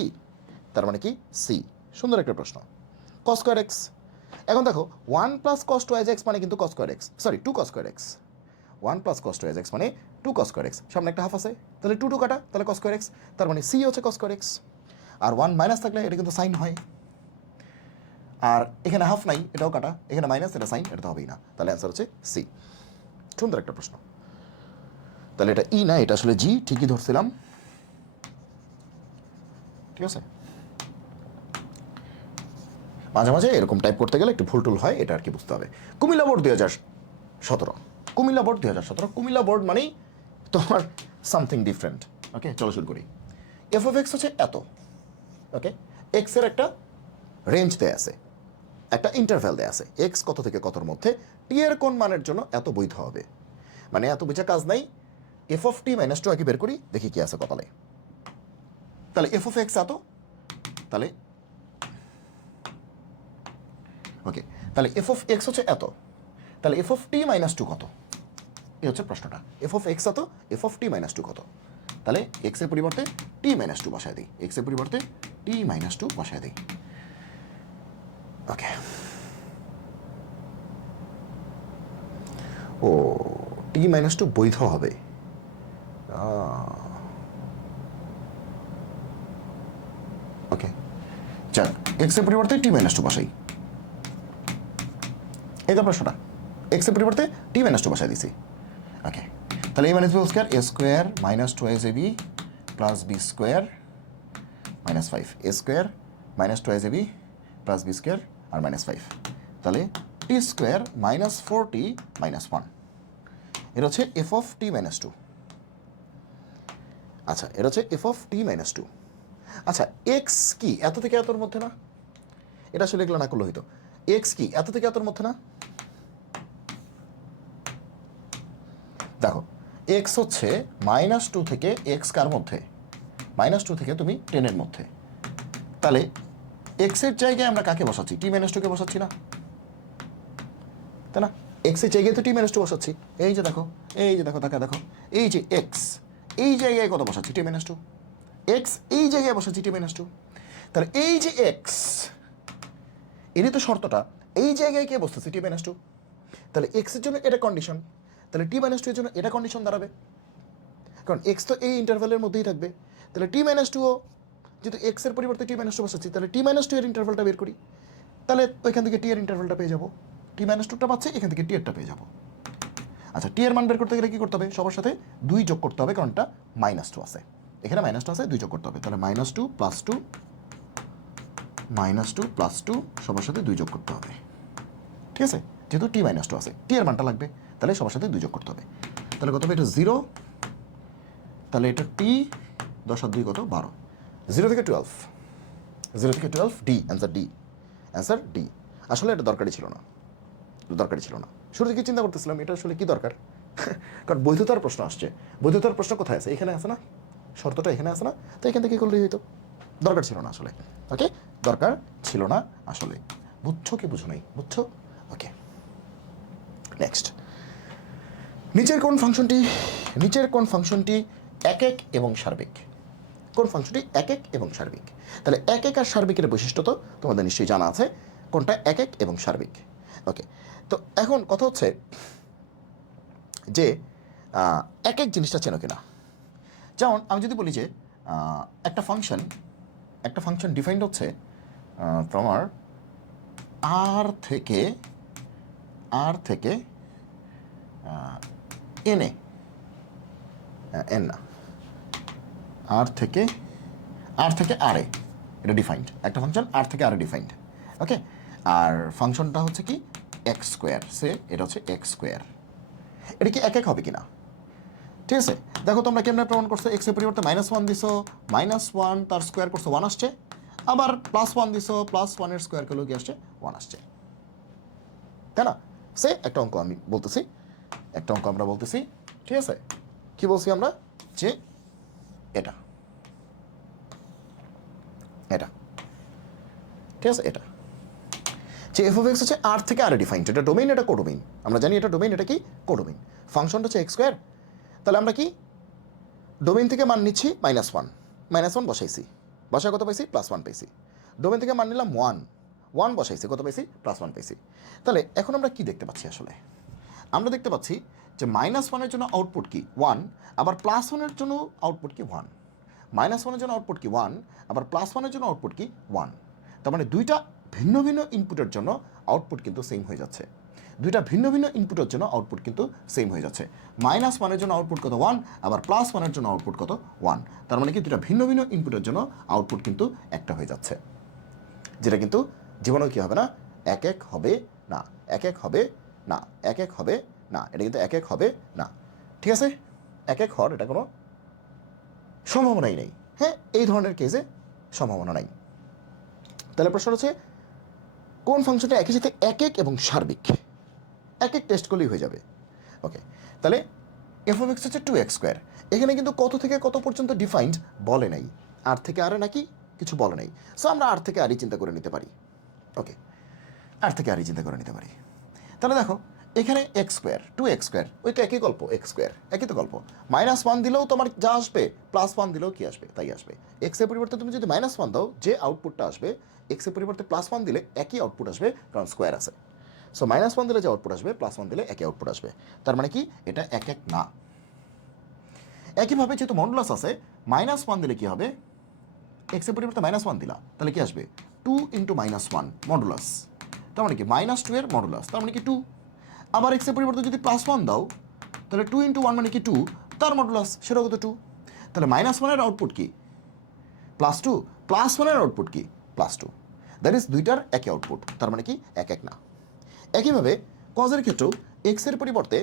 তার মানে কি সি। সুন্দর একটা প্রশ্ন। Cos square X. এখন দেখো 1 প্লাস কস টু এক্স মানে কিন্তু cos square X, sorry 2 cos square X. 1 plus cos two X মানে 2 কস স্কোয়ার এক্স, সামনে একটা হাফ আছে, তাহলে 2 কাটা, তাহলে কস স্কোয়ার এক্স, তার মানে সি হচ্ছে কস স্কোয়ার এক্স। আর 1 মাইনাস থাকলে এটা কিন্তু সাইন হয়, আর এখানে হাফ নাই, এটাও কাটা, এখানে মাইনাস, এটা সাইন, এটা তো হবেই না, তাহলে অ্যান্সার হচ্ছে সি। সুন্দর একটা প্রশ্ন। তাহলে এটা ই না, এটা আসলে জি, ঠিকই ধরছিলাম। ঠিক আছে, মাঝে মাঝে এরকম টাইপ করতে গেলে একটু ভুল টুল হয়, এটা আর কি বুঝতে হবে। Comilla board 2017, Comilla board 2017, Comilla board মানেই তোমার সামথিং ডিফারেন্ট। ওকে, চলো শুরু করি। এফ অফ এক্স হচ্ছে এত, ওকে, এক্সের একটা রেঞ্জ দেয়া আছে, একটা ইন্টারভ্যাল দেয়া আছে, এক্স কত থেকে কতর মধ্যে টি এর কোন মানের জন্য এত বৈধ হবে। মানে এত বুঝা কাজ নাই, F of T minus two আগে বের করি, দেখি কি আছে কপালে। তাহলে এফ অফ এক্স এত, তাহলে ওকে, তাহলে এফ অফ এক্স হচ্ছে এত, তাহলে F of T minus two কত? এই হচ্ছে প্রশ্নটা। এফ অফ এক্স এত, F of T minus two কত? তাহলে এক্সের পরিবর্তে টি মাইনাস টু বসায় দিই, এক্সের পরিবর্তে টি মাইনাস টু বসায় দিই। ওকে, ও টি মাইনাস টু বৈধ হবে। ওকে, যাক, এক্সের পরিবর্তে টি মাইনাস টু বসাই, এই তো প্রশ্নটা। এক্সের পরিবর্তে টি মাইনাস টু বসাই দিছি। ওকে, তাহলে a minus b square, a square minus two s a b plus b square minus 5, a square minus two s a b plus b square আর মাইনাস 5, তাহলে টি স্কোয়ার মাইনাস 4t মাইনাস 1। এটা হচ্ছে F of T minus two. আচ্ছা, এটা হচ্ছে F of T minus two. আচ্ছা, X কি এত থেকে এতর মধ্যে না? এটা আসলে এগুলো না করলে হইতো। এক্স কি এত থেকে এতর মধ্যে না? দেখো, এক্স হচ্ছে মাইনাস টু থেকে এক্স কার মধ্যে? মাইনাস টু থেকে তুমি 10-এর মধ্যে। তাহলে এক্সের জায়গায় আমরা কাকে বসাচ্ছি? টি মাইনাস টুকে বসাচ্ছি না, তাই না? এক্সের জায়গায় তো টি মাইনাস টু বসাচ্ছি। এই যে দেখো, এই যে দেখো, দেখো, এই যে এক্স, এই জায়গায় কত বসাচ্ছি? টি মাইনাস টু। এক্স এই জায়গায় বসাচ্ছি টি মাইনাস টু। তাহলে এই যে এক্স, এরই তো শর্তটা, এই জায়গায় কে বসতেছে? টি মাইনাস টু। তাহলে এক্সের জন্য এটা কন্ডিশন, তাহলে টি মাইনাস টু এর জন্য এটা কন্ডিশন দাঁড়াবে, কারণ এক্স তো এই ইন্টারভ্যালের মধ্যেই থাকবে। তাহলে টি মাইনাস টুও, যেহেতু এক্সের পরিবর্তে টি মাইনাস টু বসাচ্ছি, তাহলে টি মাইনাস টু এর ইন্টারভ্যালটা বের করি, তাহলে ওইখান থেকে টি এর ইন্টারভ্যালটা পেয়ে যাবো। টি মাইনাস টুটা পাচ্ছি, এখান থেকে টি এরটা পেয়ে যাবো। আচ্ছা, টি এর মান বের করতে গেলে কী করতে হবে? সবার সাথে 2 যোগ করতে হবে, কারণটা মাইনাস টু আছে, এখানে মাইনাস টু আছে, 2 যোগ করতে হবে। তাহলে minus two plus two, minus two plus two, সবার সাথে 2 যোগ করতে হবে। ঠিক আছে, যেহেতু টি মাইনাস টু আছে, টি এর মানটা লাগবে, তাহলে সবার সাথে 2 যোগ করতে হবে। তাহলে কত হবে? এটা 0, তাহলে এটা টি 10 আর 2 কত? 12, 0 থেকে 12, 0 থেকে 12, D, answer D, answer D. আসলে এটা দরকারই ছিল না, দরকারই ছিল না। শুরু থেকে চিন্তা করতেছিলাম এটা আসলে কি দরকার, কারণ বৈধতার প্রশ্ন আসছে। বৈধতার প্রশ্ন কোথায় আছে? এখানে আছে না, শর্তটা এখানে আছে না, তো এখান থেকে করলেই হইতো। দরকার ছিল না আসলে। ওকে, দরকার ছিল না আসলে। বুঝছো কি বুঝো নাই? বুঝছো? ওকে, নেক্সট। নিচের কোন ফাংশনটি একক এবং সার্বিক? কোন ফাংশনটি একক এবং সার্বিক? তাহলে একক আর সার্বিকের বৈশিষ্ট্য তো তোমাদের নিশ্চয়ই জানা আছে, কোনটা একক এবং সার্বিক। ওকে, তো এখন কথা হচ্ছে যে একক জিনিসটা চেনো কিনা। যেমন আমি যদি বলি যে একটা ফাংশন ডিফাইন্ড হচ্ছে তোমার আর থেকে এনে, এন না, আর থেকে আরে, এটা ডিফাইন্ড। একটা ফাংশন আর থেকে আরে ডিফাইন্ড। ওকে, আর ফাংশনটা হচ্ছে কি এক্স স্কোয়ার, সে এটা হচ্ছে এক্স স্কোয়ার। এটা কি একক হবে কিনা? ঠিক আছে, দেখো তোমরা কেমন প্রমাণ করছো? এক্সের পরিবর্তে -1 দিছো, -1 তার স্কোয়ার করছো 1 আসছে, আবার +1 দিছো, +1 স্কোয়ার করলেও কি আসছে? 1 আসছে, তাই না? সে একটা অঙ্ক আমি বলতেছি, একটা অঙ্ক আমরা বলতেছি, ঠিক আছে? কি বলছি আমরা? যে এটা ঠিক আছে, এটা যে এফ অফ এক্স হচ্ছে আর থেকে আর ডিফাইন্ড, এটা ডোমেইন, এটা কোডোমেইন, আমরা জানি এটা ডোমেইন, এটা কি কোডোমেইন। ফাংশনটা হচ্ছে এক্স স্কোয়ার, তাহলে আমরা কি ডোমেইন থেকে মান নিচ্ছি -1 বসাইছি, বসায় কত পাইছি +1 পাইছি। ডোমেইন থেকে মান নিলাম 1 বসাইছি, কত পাইছি +1 পাইছি। তাহলে এখন আমরা কি দেখতে পাচ্ছি আসলে? আমরা দেখতে পাচ্ছি যে -1-এর জন্য আউটপুট কি 1, আবার +1-এর জন্য আউটপুট কি 1। -1-এর জন্য আউটপুট কি 1, আবার +1-এর জন্য আউটপুট কি 1। তার মানে দুইটা ভিন্ন ভিন্ন ইনপুটের জন্য আউটপুট কিন্তু সেম হয়ে যাচ্ছে। দুইটা ভিন্ন ভিন্ন ইনপুটের জন্য আউটপুট কিন্তু সেম হয়ে যাচ্ছে। -1-এর জন্য আউটপুট কত 1, আবার +1-এর জন্য আউটপুট কত 1। তার মানে কি দুইটা ভিন্ন ভিন্ন ইনপুটের জন্য আউটপুট কিন্তু একটা হয়ে যাচ্ছে, যেটা কিন্তু জীবনেও কী হবে না, এক এক হবে না, এক এক হবে না, এক এক হবে না, এটা কিন্তু এক এক হবে না। ঠিক আছে, এক এক হওয়ার এটা কোনো সম্ভাবনাই নেই। হ্যাঁ, এই ধরনের কেসে সম্ভাবনা নাই। তাহলে প্রশ্ন হচ্ছে কোন ফাংশনটা একই সাথে এক এক এবং সার্বিক? এক এক টেস্ট করলেই হয়ে যাবে। ওকে, তাহলে এফ অফ এক্স হচ্ছে 2x²। এখানে কিন্তু কত থেকে কত পর্যন্ত ডিফাইন্ড বলে নাই, আর থেকে আরে নাকি কিছু বলে নাই। সো আমরা আর থেকে আরই চিন্তা করে নিতে পারি। ওকে, আর থেকে আরই চিন্তা করে নিতে পারি। তাহলে দেখো এখানে x², 2x², ওই তো একই গল্প, x², একই তো গল্প। -1 দিলেও তোমার যা আসবে, +1 দিলেও কি আসবে তাই আসবে। এক্সের পরিবর্তে তুমি যদি -1 দাও, যে আউটপুটটা আসবে, এক্সের পরিবর্তে +1 দিলে একই আউটপুট আসবে, কারণ স্কোয়ার আছে। সো -1 দিলে যে আউটপুট আসবে, +1 দিলে একই আউটপুট আসবে। তার মানে কি এটা এক এক না। একইভাবে যেহেতু মডুলাস আছে, -1 দিলে কি হবে, এক্সের পরিবর্তে -1 দিলা, তাহলে কি আসবে 2 × -1 মডুলাস। তার মানে কি -2 এর মডুলাস, তার মানে কি 2। আবার এক্সের পরিবর্তে যদি +1 দাও, তাহলে 2 × 1 মানে কি 2, তার মডুলাস সেটাও কত 2। তাহলে -1-এর আউটপুট কি +2, +1-এর আউটপুট কি +2। দ্যাট ইজ দুইটার একই আউটপুট, তার মানে কি এক এক না। একইভাবে কজের ক্ষেত্রেও এক্সের পরিবর্তে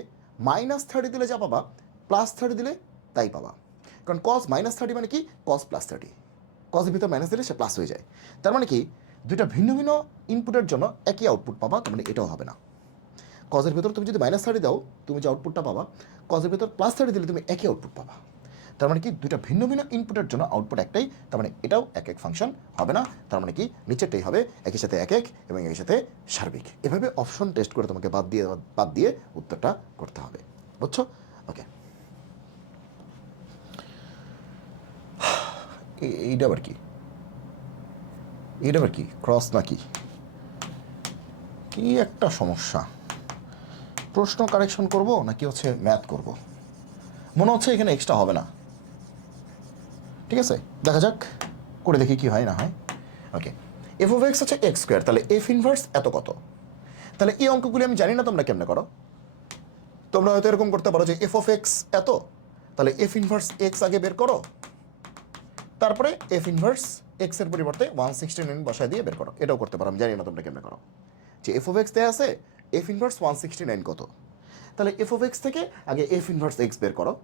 -30 দিলে যা পাবা, +30 দিলে তাই পাবা। কারণ cos -30 মানে কি cos +30, কজের ভিতর মাইনাস দিলে সে প্লাস হয়ে যায়। তার মানে কি দুইটা ভিন্ন ভিন্ন ইনপুটের জন্য একই আউটপুট পাবা, তার মানে এটাও হবে না। কজের ভেতর তুমি যদি -30 দাও, তুমি যে আউটপুটটা পাবা, কজের ভেতর +30 দিলে তুমি একই আউটপুট পাবা। তার মানে কি দুইটা ভিন্ন ভিন্ন ইনপুটের জন্য আউটপুট একটাই, তার মানে এটাও এক এক ফাংশন হবে না। তার মানে কি নিচেরটাই হবে একই সাথে এক এক এবং একই সাথে সার্বিক। এভাবে অপশন টেস্ট করে তোমাকে বাদ দিয়ে উত্তরটা করতে হবে, বুঝছো? ওকে, এইটা আবার কি, এইটা আবার কি ক্রস নাকি, কি একটা সমস্যা। প্রশ্ন কারেকশন করব নাকি হচ্ছে ম্যাথ করব? মনে হচ্ছে এখানে এক্সট্রা হবে না। ঠিক আছে, দেখা যাক, করে দেখি কি হয় না হয়। ওকে, এফ অফ এক্স হচ্ছে x², তাহলে এফ ইনভার্স এত কত। তাহলে এই অঙ্কগুলি আমি জানি না তোমরা কেমনে করো। তোমরা হয়তো এরকম করতে পারো যে এফ অফ এক্স এত, তাহলে এফ ইনভার্স এক্স আগে বের করো, তারপরে এফ ইনভার্স এক্স এর পরিবর্তে 169 বসায় দিয়ে বের করো। এটাও করতে পারো, আমি জানি না তোমরা কেমনে করো। যে এফ অফ এক্স দেয়া আছে, এফ ইনভার্স 169 কত, তাহলে এফ অফ এক্স থেকে আগে এফ ইনভার্স এক্স বের করো,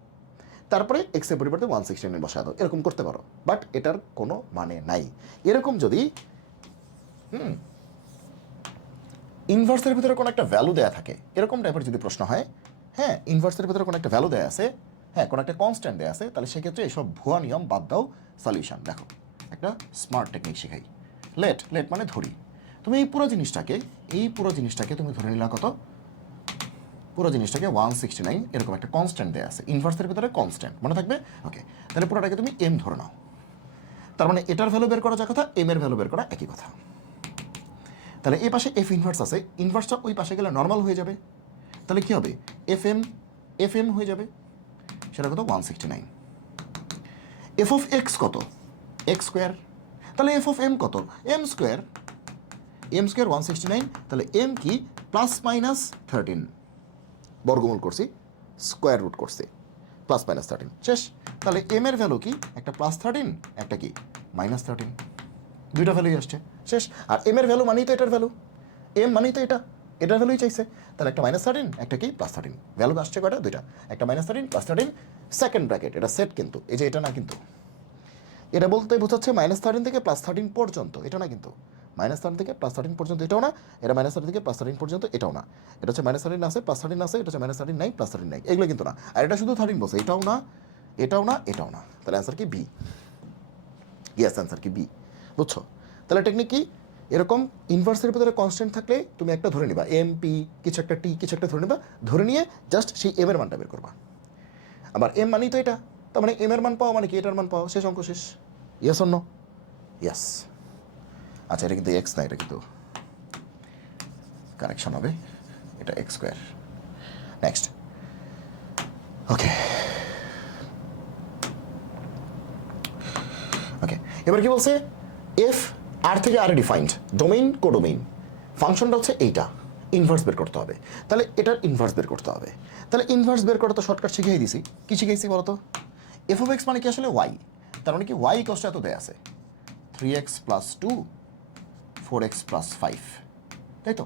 তারপরে এক্স এর পরিবর্তে 169 বসায় দাও। এরকম করতে পারো, বাট এটার কোনো মানে নাই। এরকম যদি ইনভার্সের ভিতরে কোনো একটা ভ্যালু দেয়া থাকে, এরকম টাইপের যদি প্রশ্ন হয়, হ্যাঁ ইনভার্সের ভিতরে কোনো একটা ভ্যালু দেয়া আছে, হ্যাঁ কোনো একটা কনস্ট্যান্ট দেয়া আছে, তাহলে সেক্ষেত্রে এইসব ভুয়া নিয়ম বাদ দাও, সলিউশন দেখো। একটা স্মার্ট টেকনিক শেখাই, লেট মানে ধরি। তুমি এই পুরো জিনিসটাকে তুমি ধরে নিলা কত, পুরো জিনিসটাকে 169 এরকম একটা কনস্ট্যান্ট দেয়া আছে, ইনভার্সের ভিতরে কনস্ট্যান্ট মনে থাকবে। ওকে, তাহলে পুরোটাকে তুমি এম ধরে নাও। তার মানে এটার ভ্যালু বের করা যা কথা, এম এর ভ্যালু বের করা একই কথা। তাহলে এই পাশে এফ ইনভার্স আছে, ইনভার্সটা ওই পাশে গেলে নর্মাল হয়ে যাবে, তাহলে কি হবে এফ এম হয়ে যাবে, সেটা কত 169। এফ অফ এক্স কত, x², তাহলে এফ অফ এম কত, m², 169, তাহলে এম কি ±13, বর্গমূল করছি, স্কোয়ার রুট করছি, +-13 শেষ। তাহলে এম এর ভ্যালু কি, একটা +13, একটা কি -13, দুইটা ভ্যালুই আসছে শেষ। আর এম এর ভ্যালু মানেই তো এটার ভ্যালু, এম মানেই তো এটার ভ্যালুই চাইছে, তাহলে একটা -13, একটা কি +13, ভ্যালু আসছে কয়টা, দুইটা, একটা -13 +13, সেকেন্ড ব্র্যাকেট, এটা সেট কিন্তু, এই যে এটা না কিন্তু, এটা বলতে বোঝাচ্ছে -13 থেকে +13 পর্যন্ত, এটা না কিন্তু, -13 থেকে +13 পর্যন্ত এটাও না, এটা -13 থেকে +13 পর্যন্ত এটাও না, এটা হচ্ছে -13 আছে +13 আছে, এটা হচ্ছে -13 নাই +13 নাই, এগুলো কিন্তু না। আর এটা শুধু 13 বলছে, এটাও না, এটাও না, এটাও না, তাহলে অ্যান্সার কি বি। ইয়েস, অ্যান্সার কি বি, বুঝছো? তাহলে টেকনিক কি, এরকম ইনভার্সের ভিতরে কনস্ট্যান্ট থাকলে তুমি একটা ধরে নিবা এম পি কিছু একটা টি কিছু একটা ধরে নিবা, ধরে নিয়ে জাস্ট সেই এম এর মানটা বের করবা। আবার এম মানেই তো এটা, তার মানে এম এর মান পাও মানে কি এটার মান পাও, শেষ অঙ্ক শেষ। ইয়েস অন্য ইয়েস। আচ্ছা এটা কিন্তু এক্স না, এটা কিন্তু কারেকশন হবে, এটা এক্স স্কোয়ার। নেক্সট ওকে ওকে, এবার কি বলছে, এফ আর থেকে আর ডিফাইন্ড ডোমেইন কোডোমেইন, ফাংশনটা হচ্ছে এইটা, ইনভার্স বের করতে হবে। তাহলে এটার ইনভার্স বের করতে হবে। তাহলে ইনভার্স বের করা তো শর্টকাট শিখিয়ে দিছি। কি শিখেছি বলো তো, এফ অফ এক্স মানে কি আসলে ওয়াই, তার মানে কি ওয়াই কষ্ট এত দেয় আছে 3x + 2 4x + 5, তাই তো,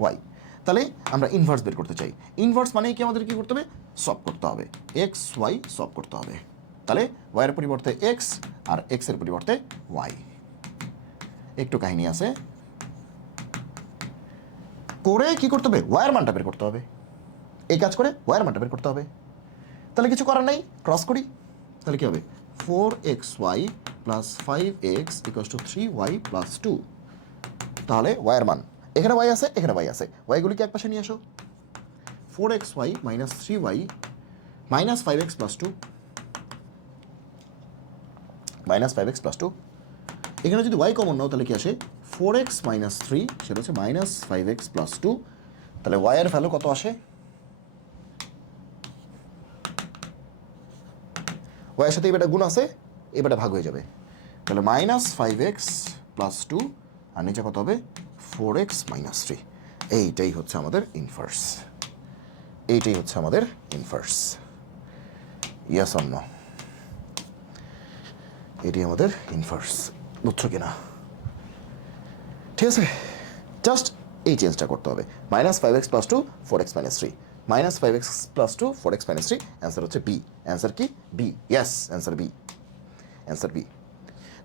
ওয়াই। তাহলে আমরা ইনভার্স বের করতে চাই। ইনভার্স মানে কি আমাদের কি করতে হবে, সলভ করতে হবে, এক্স ওয়াই সলভ করতে হবে। তাহলে ওয়াইয়ের পরিবর্তে এক্স আর এক্সের পরিবর্তে ওয়াই। একটু কাহিনী আছে, করে কি করতে হবে, ওয়াইয়ের মানটা বের করতে হবে। এই কাজ করে ওয়াইয়ের মানটা বের করতে হবে। তাহলে কিছু করার নাই, ক্রস করি। তাহলে কি হবে, 4xy + 5x = 3y + 2। তাহলে ওয়াইয়ের মান, এখানে ওয়াই আছে এখানে ওয়াই আছে, ওয়াইগুলিকে এক পাশে নিয়ে আসো। 4xy - 3y - 5x + 2 -5x + 2। এখানে যদি ওয়াই কমন নাও তাহলে কি আসে, 4x - 3 সেটা হচ্ছে -5x + 2। তাহলে ওয়াইয়ের ভ্যালু কত আসে, ওয়াইয়ের সাথে এবারে গুণ আছে, এবারে ভাগ হয়ে যাবে। তাহলে -5x + 2 আর নিচে কত হবে, 4x - 3। এইটাই হচ্ছে আমাদের ইনভার্স, এইটাই হচ্ছে আমাদের ইনভার্স। ইয়েস অর নো, এটাই আমাদের ইনভার্স, বুঝছো কিনা? ঠিক আছে, জাস্ট এই চেঞ্জটা করতে হবে। -5x + 2 4x - 3 -5x + 2 4x - 3, answer হচ্ছে বি। অ্যান্সার কি, B. Yes, answer B, answer B.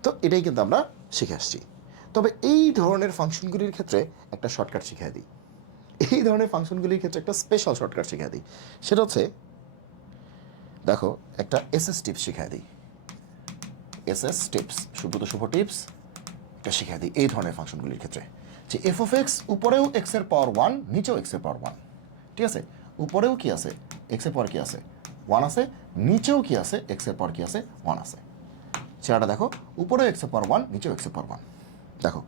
তো এটাই কিন্তু আমরা শিখে আসছি। তবে এই ধরনের ফাংশনগুলির ক্ষেত্রে একটা শর্টকাট শিখিয়ে দিই, এই ধরনের ফাংশনগুলির ক্ষেত্রে একটা স্পেশাল শর্টকাট শিখিয়ে দিই। সেটা হচ্ছে, দেখো একটা এসএস টিপস শিখিয়ে দিই, এসএস টিপস, সুব্রত শুভ টিপস, এটা শিখিয়ে দিই এই ধরনের ফাংশনগুলির ক্ষেত্রে, যে এফ অফ এক্স উপরেও এক্সের পাওয়ার 1 নিচেও এক্সের পাওয়ার 1, ঠিক আছে, উপরেও কি আছে এক্সের পাওয়ার কি আছে 1 আছে, নিচেও কি আছে এক্সের পাওয়ার কি আছে 1 আছে। চেহারাটা দেখো, উপরে এক্সের পাওয়ার 1 নিচেও এক্সের পাওয়ার 1, দেখো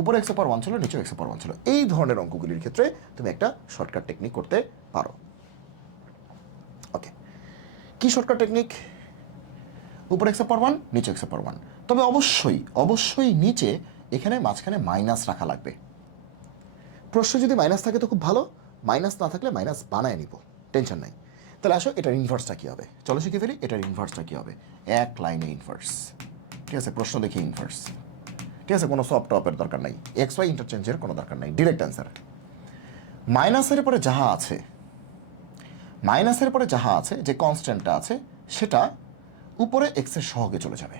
উপরে এক্সের পাওয়ার 1 ছিল নিচেও এক্সের পাওয়ার 1 ছিল। এই ধরনের অঙ্কগুলির ক্ষেত্রে তুমি একটা শর্টকাট টেকনিক করতে পারো। ওকে, কি শর্টকাট টেকনিক, উপরে এক্সের পাওয়ার 1 নিচে এক্সের পাওয়ার 1, তবে অবশ্যই অবশ্যই নিচে এখানে মাঝখানে মাইনাস রাখা লাগবে। প্রশ্ন যদি মাইনাস থাকে তো খুব ভালো, মাইনাস না থাকলে মাইনাস বানায় নিব, টেনশন নাই। তাহলে আসো এটার ইনভার্সটা কী হবে, চলো শিখে ফেলি এটার ইনভার্সটা কী হবে। এক লাইনে ইনভার্স, ঠিক আছে, প্রশ্ন দেখি ইনভার্স, ঠিক আছে, কোনো সফট টপের দরকার নাই, এক্স ওয়াই ইন্টারচেঞ্জের কোনো দরকার নাই, ডিরেক্ট অ্যান্সার। মাইনাসের পরে যাহা আছে, মাইনাসের পরে যাহা আছে, যে কনস্ট্যান্টটা আছে সেটা উপরে এক্সের সহগে চলে যাবে।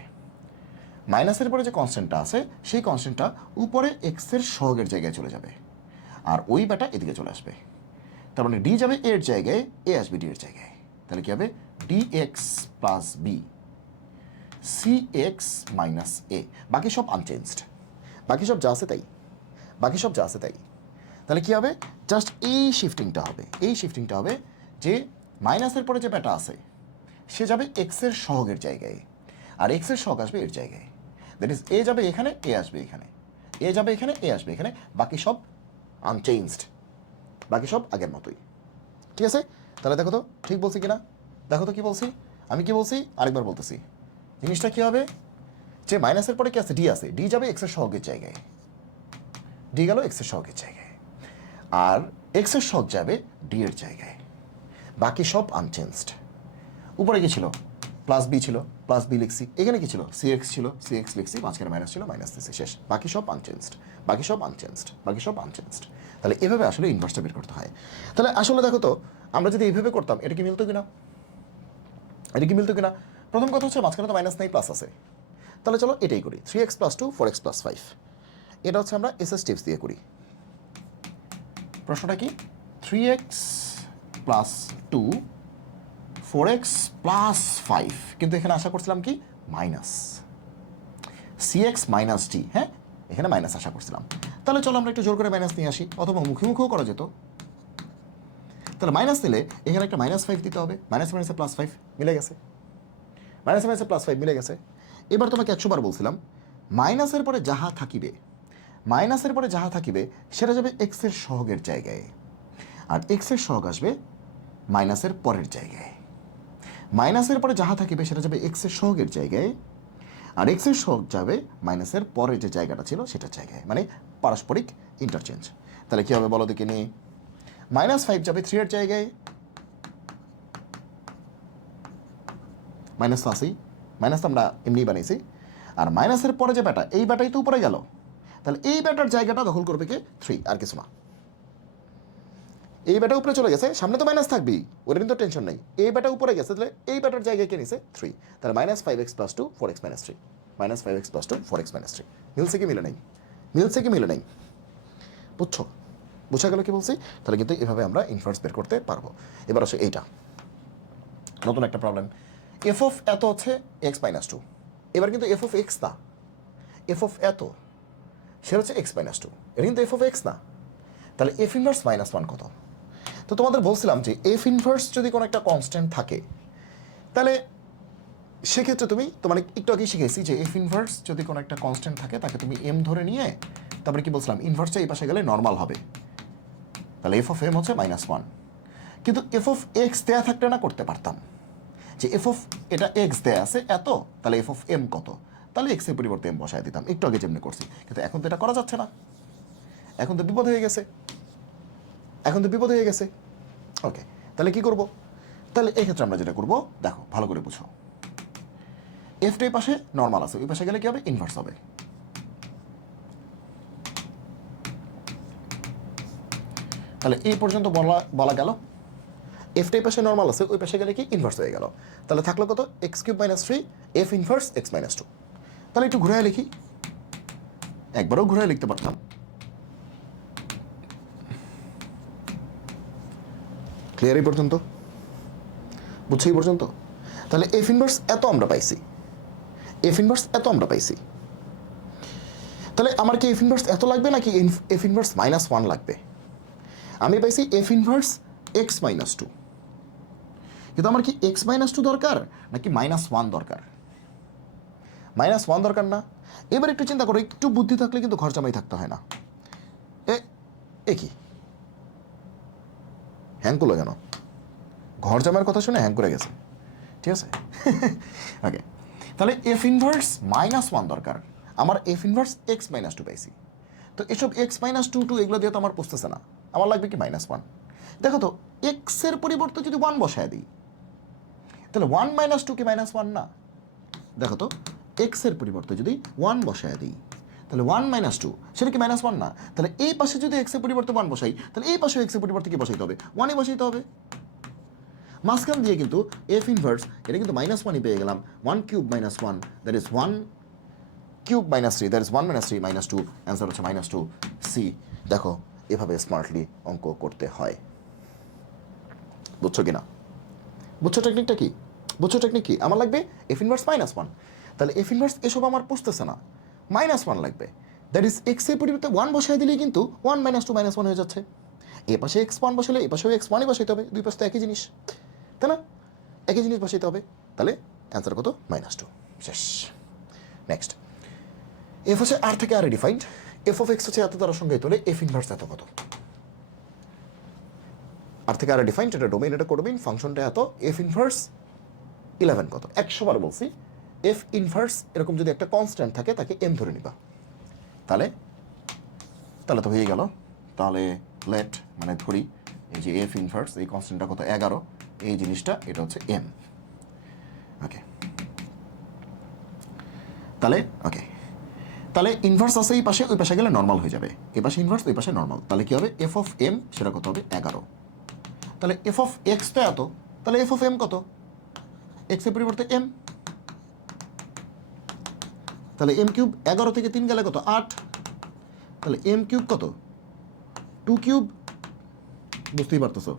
মাইনাসের পরে যে কনস্ট্যান্টটা আছে সেই কনস্ট্যান্টটা উপরে এক্সের সহগের জায়গায় চলে যাবে, আর ওই ব্যাটা এদিকে চলে আসবে। তার মানে ডি যাবে এর জায়গায়, এ আসবে ডি এর জায়গায়। তাহলে কী হবে, dx + b cx - a, বাকি সব আনচেঞ্জড, বাকি সব যা আছে তাই, বাকি সব যা আছে তাই। তাহলে কী হবে, জাস্ট এই শিফটিংটা হবে, এই শিফটিংটা হবে যে মাইনাসের পরে যে ব্যাটা আছে সে যাবে এক্সের সহগের জায়গায়, আর এক্সের সহগ আসবে এর জায়গায়। দ্যাট ইজ এ যাবে এখানে, এ আসবে এখানে, এ যাবে এখানে, এ আসবে এখানে, বাকি সব আনচেঞ্জড, বাকি সব আগের মতোই। ঠিক আছে, তাহলে দেখো তো ঠিক বলছি কিনা, দেখো তো কি বলছি, আমি কি বলছি আরেকবার বলতেছি। জিনিসটা কী হবে, যে মাইনাসের পরে কি আছে, ডি আছে, ডি যাবে এক্সের সহগের জায়গায়, ডি গেল এক্সের সহগের জায়গায়, আর এক্সের সহগ যাবে ডি এর জায়গায়, বাকি সব আনচেঞ্জড। উপরে কি ছিল, প্লাস বি ছিল, প্লাস বি লিখছি, এখানে কি ছিল সি এক্স ছিল, সি এক্স লিখছি, মাঝখানে মাইনাস ছিল, মাইনাস দিচ্ছি, শেষ, বাকি সব আনচেঞ্জড, বাকি সব আনচেঞ্জড, বাকি সব আনচেঞ্জড। তাহলে এভাবে আসলে ইনভার্সটা বের করতে হয়। তাহলে আসলে দেখো তো, আমরা যদি এইভাবে করতাম এটা কি মিলতো কিনা, এটা কি মিলতো কিনা। প্রথম কথা হচ্ছে মাঝখানে তো মাইনাস নাই, প্লাস আছে, তাহলে চলো এটাই করি, 3x + 2 4x + 5, এটা হচ্ছে আমরা এসএস টিপস দিয়ে করি। প্রশ্নটা কি, 3x + 2 4x + 5, কিন্তু এখানে আশা করছিলাম কি মাইনাস cx - d, হ্যাঁ এখানে মাইনাস আশা করছিলাম। তাহলে চলো আমরা একটু জোর করে মাইনাস নিয়ে আসি, অথবা মুখে মুখেও করা যেত। তাহলে মাইনাস নিলে এখানে একটা -5 দিতে হবে, মাইনাস মাইনাসে +5 মিলে গেছে, মাইনাস মাইনাসে +5 মিলে গেছে। এবার তোমাকে 100 বার বলছিলাম মাইনাসের পরে যাহা থাকিবে, মাইনাসের পরে যাহা থাকিবে সেটা যাবে এক্সের সহগের জায়গায়, আর এক্সের সহগ আসবে মাইনাসের পরের জায়গায়। মাইনাসের পরে যাহা থাকিবে সেটা যাবে এক্সের সহগের জায়গায়, আর এক্সের সহগ যাবে মাইনাসের পরে যে জায়গাটা ছিল সেটার জায়গায়, মানে পারস্পরিক ইন্টারচেঞ্জ। তাহলে কী হবে বলো দেখে নিয়ে, -5 যাবে 3 এর জায়গায়, মাইনাস তো আসেই, মাইনাস তো আমরা এমনি বানিয়েছি, আর মাইনাসের পরে যে ব্যাটা, এই ব্যাটাই তো উপরে গেল, তাহলে এই ব্যাটার জায়গাটা দখল করবে কে? 3, আর কিছু না। এই ব্যাটা উপরে চলে গেছে, সামনে তো মাইনাস থাকবেই, ওর কিন্তু টেনশন নেই। এই ব্যাটা উপরে গেছে, তাহলে এই ব্যাটার জায়গায় কে নিছে? 3। তাহলে -5x + 2 4x - 3, -5x + 2 4x - 3। মিলছে কি মিলে নেই? মিলছে কি মিলে নেই? বুঝছো? বোঝা গেল কি বলছি? তাহলে কিন্তু এভাবে আমরা ইনভার্স বের করতে পারবো। এবার আসে এইটা, নতুন একটা প্রবলেম। এফ অফ এত হচ্ছে x - 2। এবার কিন্তু এফ অফ এক্স না, এফ অফ এত সেটা হচ্ছে x - 2, এটা কিন্তু এফ অফ এক্স না। তাহলে এফ ইনভার্স -1 কত? তো তোমাদের বলছিলাম যে এফ ইনভার্স যদি কোনো একটা কনস্ট্যান্ট থাকে, তাহলে সেক্ষেত্রে তুমি, তোমার একটু আগেই শিখেছি যে এফ ইনভার্স যদি কোনো একটা কনস্ট্যান্ট থাকে তাকে তুমি এম ধরে নিয়ে, তারপরে কি বলছিলাম, ইনভার্সটা এই পাশে গেলে নর্মাল হবে। তাহলে এফ অফ এম হচ্ছে -1। কিন্তু এফ অফ এক্স দেয়া থাকলে না করতে পারতাম যে এফ অফ এটা এক্স দেয়া আছে এত, তাহলে এফ অফ এম কত, তাহলে এক্সের পরিবর্তে এম বসায় দিতাম, একটু আগে যেমনি করছি। কিন্তু এখন তো এটা করা যাচ্ছে না, এখন তো বিপদ হয়ে গেছে, এখন তো বিপদ হয়ে গেছে। ওকে, তাহলে কি করব? তাহলে এক্ষেত্রে আমরা যেটা করব, দেখো ভালো করে বুঝো, এফটা এই পাশে নর্মাল আছে, ওই পাশে গেলে কি হবে? ইনভার্স হবে। তাহলে এই পর্যন্ত বলা গেল, এফটা এই পাশে নর্মাল আছে, ওই পাশে গেলে কি? ইনভার্স হয়ে গেল। তাহলে থাকলো কত? x³ - 3 F inverse x - 2। তাহলে একটু ঘুরে লিখি, একবারও ঘুরে লিখতে পারতাম। ক্লিয়ার এই পর্যন্ত? বুঝছো এই পর্যন্ত? তাহলে এফ ইনভার্স এত আমরা পাইছি, এফ ইনভার্স এত আমরা পাইছি। তাহলে আমার কি এফ ইনভার্স এত লাগবে নাকি এফ ইনভার্স -1 লাগবে? আমি পাইছি এফ ইনভার্স x - 2, কিন্তু আমার কি x - 2 দরকার নাকি -1 দরকার? -1 দরকার না? এবার একটু চিন্তা করো, একটু বুদ্ধি থাকলে কিন্তু ঘর জামাই থাকতে হয় না। এ কি হ্যাং করলো কেন? ঘর জামাইয়ের কথা শুনে হ্যাং করে গেছে, ঠিক আছে? ওকে, তাহলে এফ ইনভার্স -1 দরকার, আমার এফ ইনভার্স x - 2 পাইছি। তো এসব x - 2 এগুলো দিয়ে তো আমার পুষতেছে না, আমার লাগবে কি? -1। দেখো তো, এক্সের পরিবর্তে যদি 1 বসায় দিই, তাহলে 1 - 2 কি -1 না? দেখো তো, এক্সের পরিবর্তে যদি 1 বসায় দিই, তাহলে 1 - 2 সেটা কি -1 না? তাহলে এই পাশে যদি এক্সের পরিবর্তে 1 বসাই, তাহলে এই পাশে এক্সের পরিবর্তে কি বসাইতে হবে? 1ই বসাইতে হবে। মাঝখান দিয়ে কিন্তু এফ ইনভার্স এটা কিন্তু -1ই পেয়ে গেলাম। 1³ - 1 that is 1³ - 3 that is 1 - 3 - 2, answer হচ্ছে -2 সি। দেখো এভাবে স্মার্টলি অঙ্ক করতে হয়, বুঝছো কিনা? বুঝছো টেকনিকটা কি? বুঝছো টেকনিক কি? আমার লাগবে এফ ইনভার্স -1। তাহলে এফ ইনভার্স এসব আমার পুষতেছে না, -1 লাগবে। দ্যাট ইজ এক্সের পরিবর্তে 1 বসাই দিলেই কিন্তু 1 - 2 -1 হয়ে যাচ্ছে। এ পাশে x1 বসালে এ পাশেও x1ই বসাইতে হবে, দুই পাশে তো একই জিনিস, তাই না? একই জিনিস বসাইতে হবে। তাহলে অ্যান্সার কত? -2। শেষ। নেক্সট, এফ হচ্ছে আর থেকে আর ডিফাইন্ড, এফ অফ এক্স হচ্ছে এত দ্বারা সংজ্ঞায়িত হলে এফ ইনভার্স এত কত? আর থেকে আর ডিফাইন্ড, এটা ডোমেইন, এটা কোডোমেইন, ফাংশনটা এত, এফ ইনভার্স 11 কত? 100 বার বলছি, এফ ইনভার্স এরকম যদি একটা কনস্ট্যান্ট থাকে তাকে এম ধরে নিবা, তাহলে তাহলে তো হয়ে গেল। তাহলে লেট মানে ধরি এই যে এফ ইনভার্স এই কনস্ট্যান্টটা কত? 11, এই জিনিসটা এটা হচ্ছে এম। ওকে, তাহলে ওকে, তাহলে ইনভার্স আছে এই পাশে, ওই পাশে গেলে নর্মাল হয়ে যাবে, এ পাশে ইনভার্স ওই পাশে নর্মাল, তাহলে কি হবে? এফ অফ এম সেটা কত হবে? 11। তাহলে এফ অফ এক্স তো এত, তাহলে এফ অফ এম কত? এক্স এর পরিবর্তে এম, তাহলে m³ 11 থেকে 3 গেলে কত? 8। তাহলে m³ কত? 2³ বুঝতেই পারতেছো,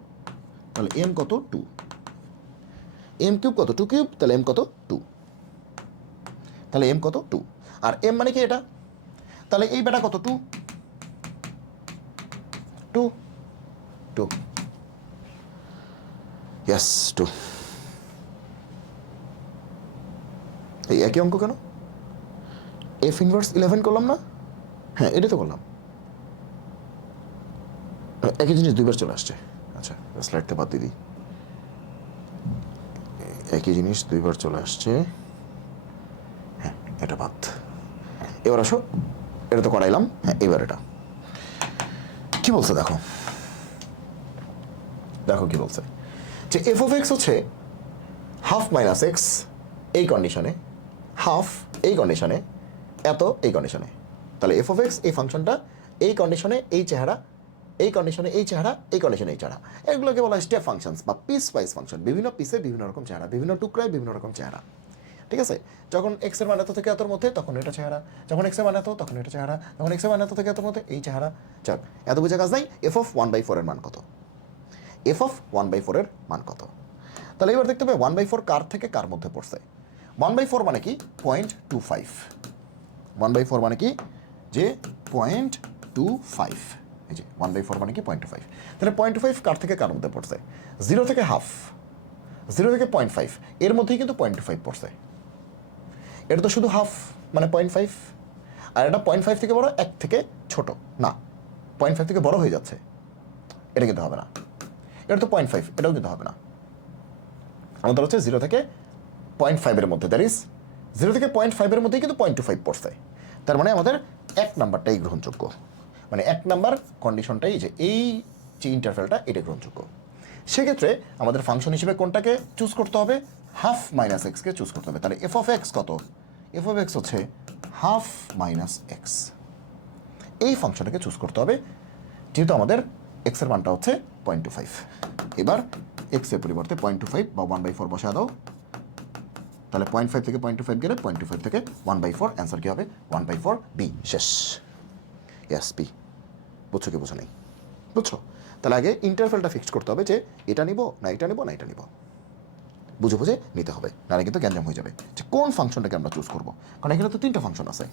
তাহলে m কত? 2। m³ কত? 2³, তাহলে m কত? 2। তাহলে m কত? 2। আর m মানে কি এটা? তাহলে এই বেটা কত 2 2 2 ইয়েস 2 এই একই অঙ্ক কেন এফ ইনভার্স 11 করলাম না হ্যাঁ এটা তো করলাম একই জিনিস দুইবার চলে আসছে আচ্ছা স্লাইডটা বাদ দিয়ে দিই একই জিনিস দুইবার চলে আসছে হ্যাঁ এটা বাদ এবার আসো এটা তো করাইলাম হ্যাঁ এবার এটা কি বলছে দেখো দেখো কি বলছে যে এফ অফ এক্স হচ্ছে হাফ মাইনাস এক্স এই কন্ডিশনে হাফ এই কন্ডিশনে এত এই কন্ডিশনে তাহলে এফ অফ এক্স এই ফাংশনটা এই কন্ডিশনে এই চেহারা এই কন্ডিশনে এই চেহারা এই কন্ডিশনে এই চেহারা এগুলোকে বলা হয় স্টেপ ফাংশনস বা পিস ওয়াইজ ফাংশন বিভিন্ন পিসে বিভিন্ন রকম চেহারা বিভিন্ন টুকরায় বিভিন্ন রকম চেহারা ঠিক আছে যখন এক্সের মান এত থেকে এতর মধ্যে তখন এটা চেহারা যখন এক্সের মান এত তখন এটা চেহারা যখন এক্সের মান এত থেকে এতর মধ্যে এই চেহারা যাক এত বুঝে কাজ নাই এফ অফ 1/4 এর মান কত এফ অফ 1/4 এর মান কত তাহলে এবার দেখতে হবে 1/4 কার থেকে কার মধ্যে পড়ছে 1/4 মানে কি 0.25 1/4 মানে কি যে 0.25 এই যে 1/4 মানে কি 0.25 তাহলে 0.25 কার থেকে কার মধ্যে পড়ছে 0 থেকে হাফ 0 থেকে 0.5 এর মধ্যেই কিন্তু 0.25 পড়ছে এটা তো শুধু হাফ মানে 0.5 আর এটা 0.5 থেকে বড় 1 থেকে ছোট না 0.5 থেকে বড় হয়ে যাচ্ছে এটা কিন্তু হবে না এটা তো 0.5 এটাও কিন্তু হবে না আমাদের হচ্ছে 0 থেকে 0.5 এর মধ্যে দ্যাট ইজ 0 থেকে 0.5 এর মধ্যেই কিন্তু 0.25 পড়ছে তার মানে আমাদের এক নাম্বারটাই গ্রহণযোগ্য মানে এক নাম্বার কন্ডিশনটাই যে এই যে ইন্টারভ্যালটা এটা গ্রহণযোগ্য সেক্ষেত্রে আমাদের ফাংশন হিসেবে কোনটাকে চুজ করতে হবে হাফ মাইনাস এক্সকে চুজ করতে হবে তাহলে এফ অফ এক্স কত এফ অফ এক্স হচ্ছে হাফ মাইনাস এক্স এই ফাংশনটাকে চুজ করতে হবে যেহেতু আমাদের এক্সের মানটা হচ্ছে 0.25 এবার এক্সের পরিবর্তে 0.25 বা 1/4 বসা দাও তাহলে 0.5 থেকে 0.25 গেলে 0.25 থেকে 1/4 অ্যান্সার কি হবে 1/4 বি শেষ এস বি বুঝছো কি বুঝো নেই বুঝছো তাহলে আগে ইন্টারভ্যালটা ফিক্সড করতে হবে যে এটা নিব না এটা নিব না এটা নিব বুঝে বুঝে নিতে হবে নাহলে কিন্তু গ্যাঞ্জাম হয়ে যাবে যে কোন ফাংশনটাকে আমরা চুজ করবো কারণ এখানে তো 3টা ফাংশন আছে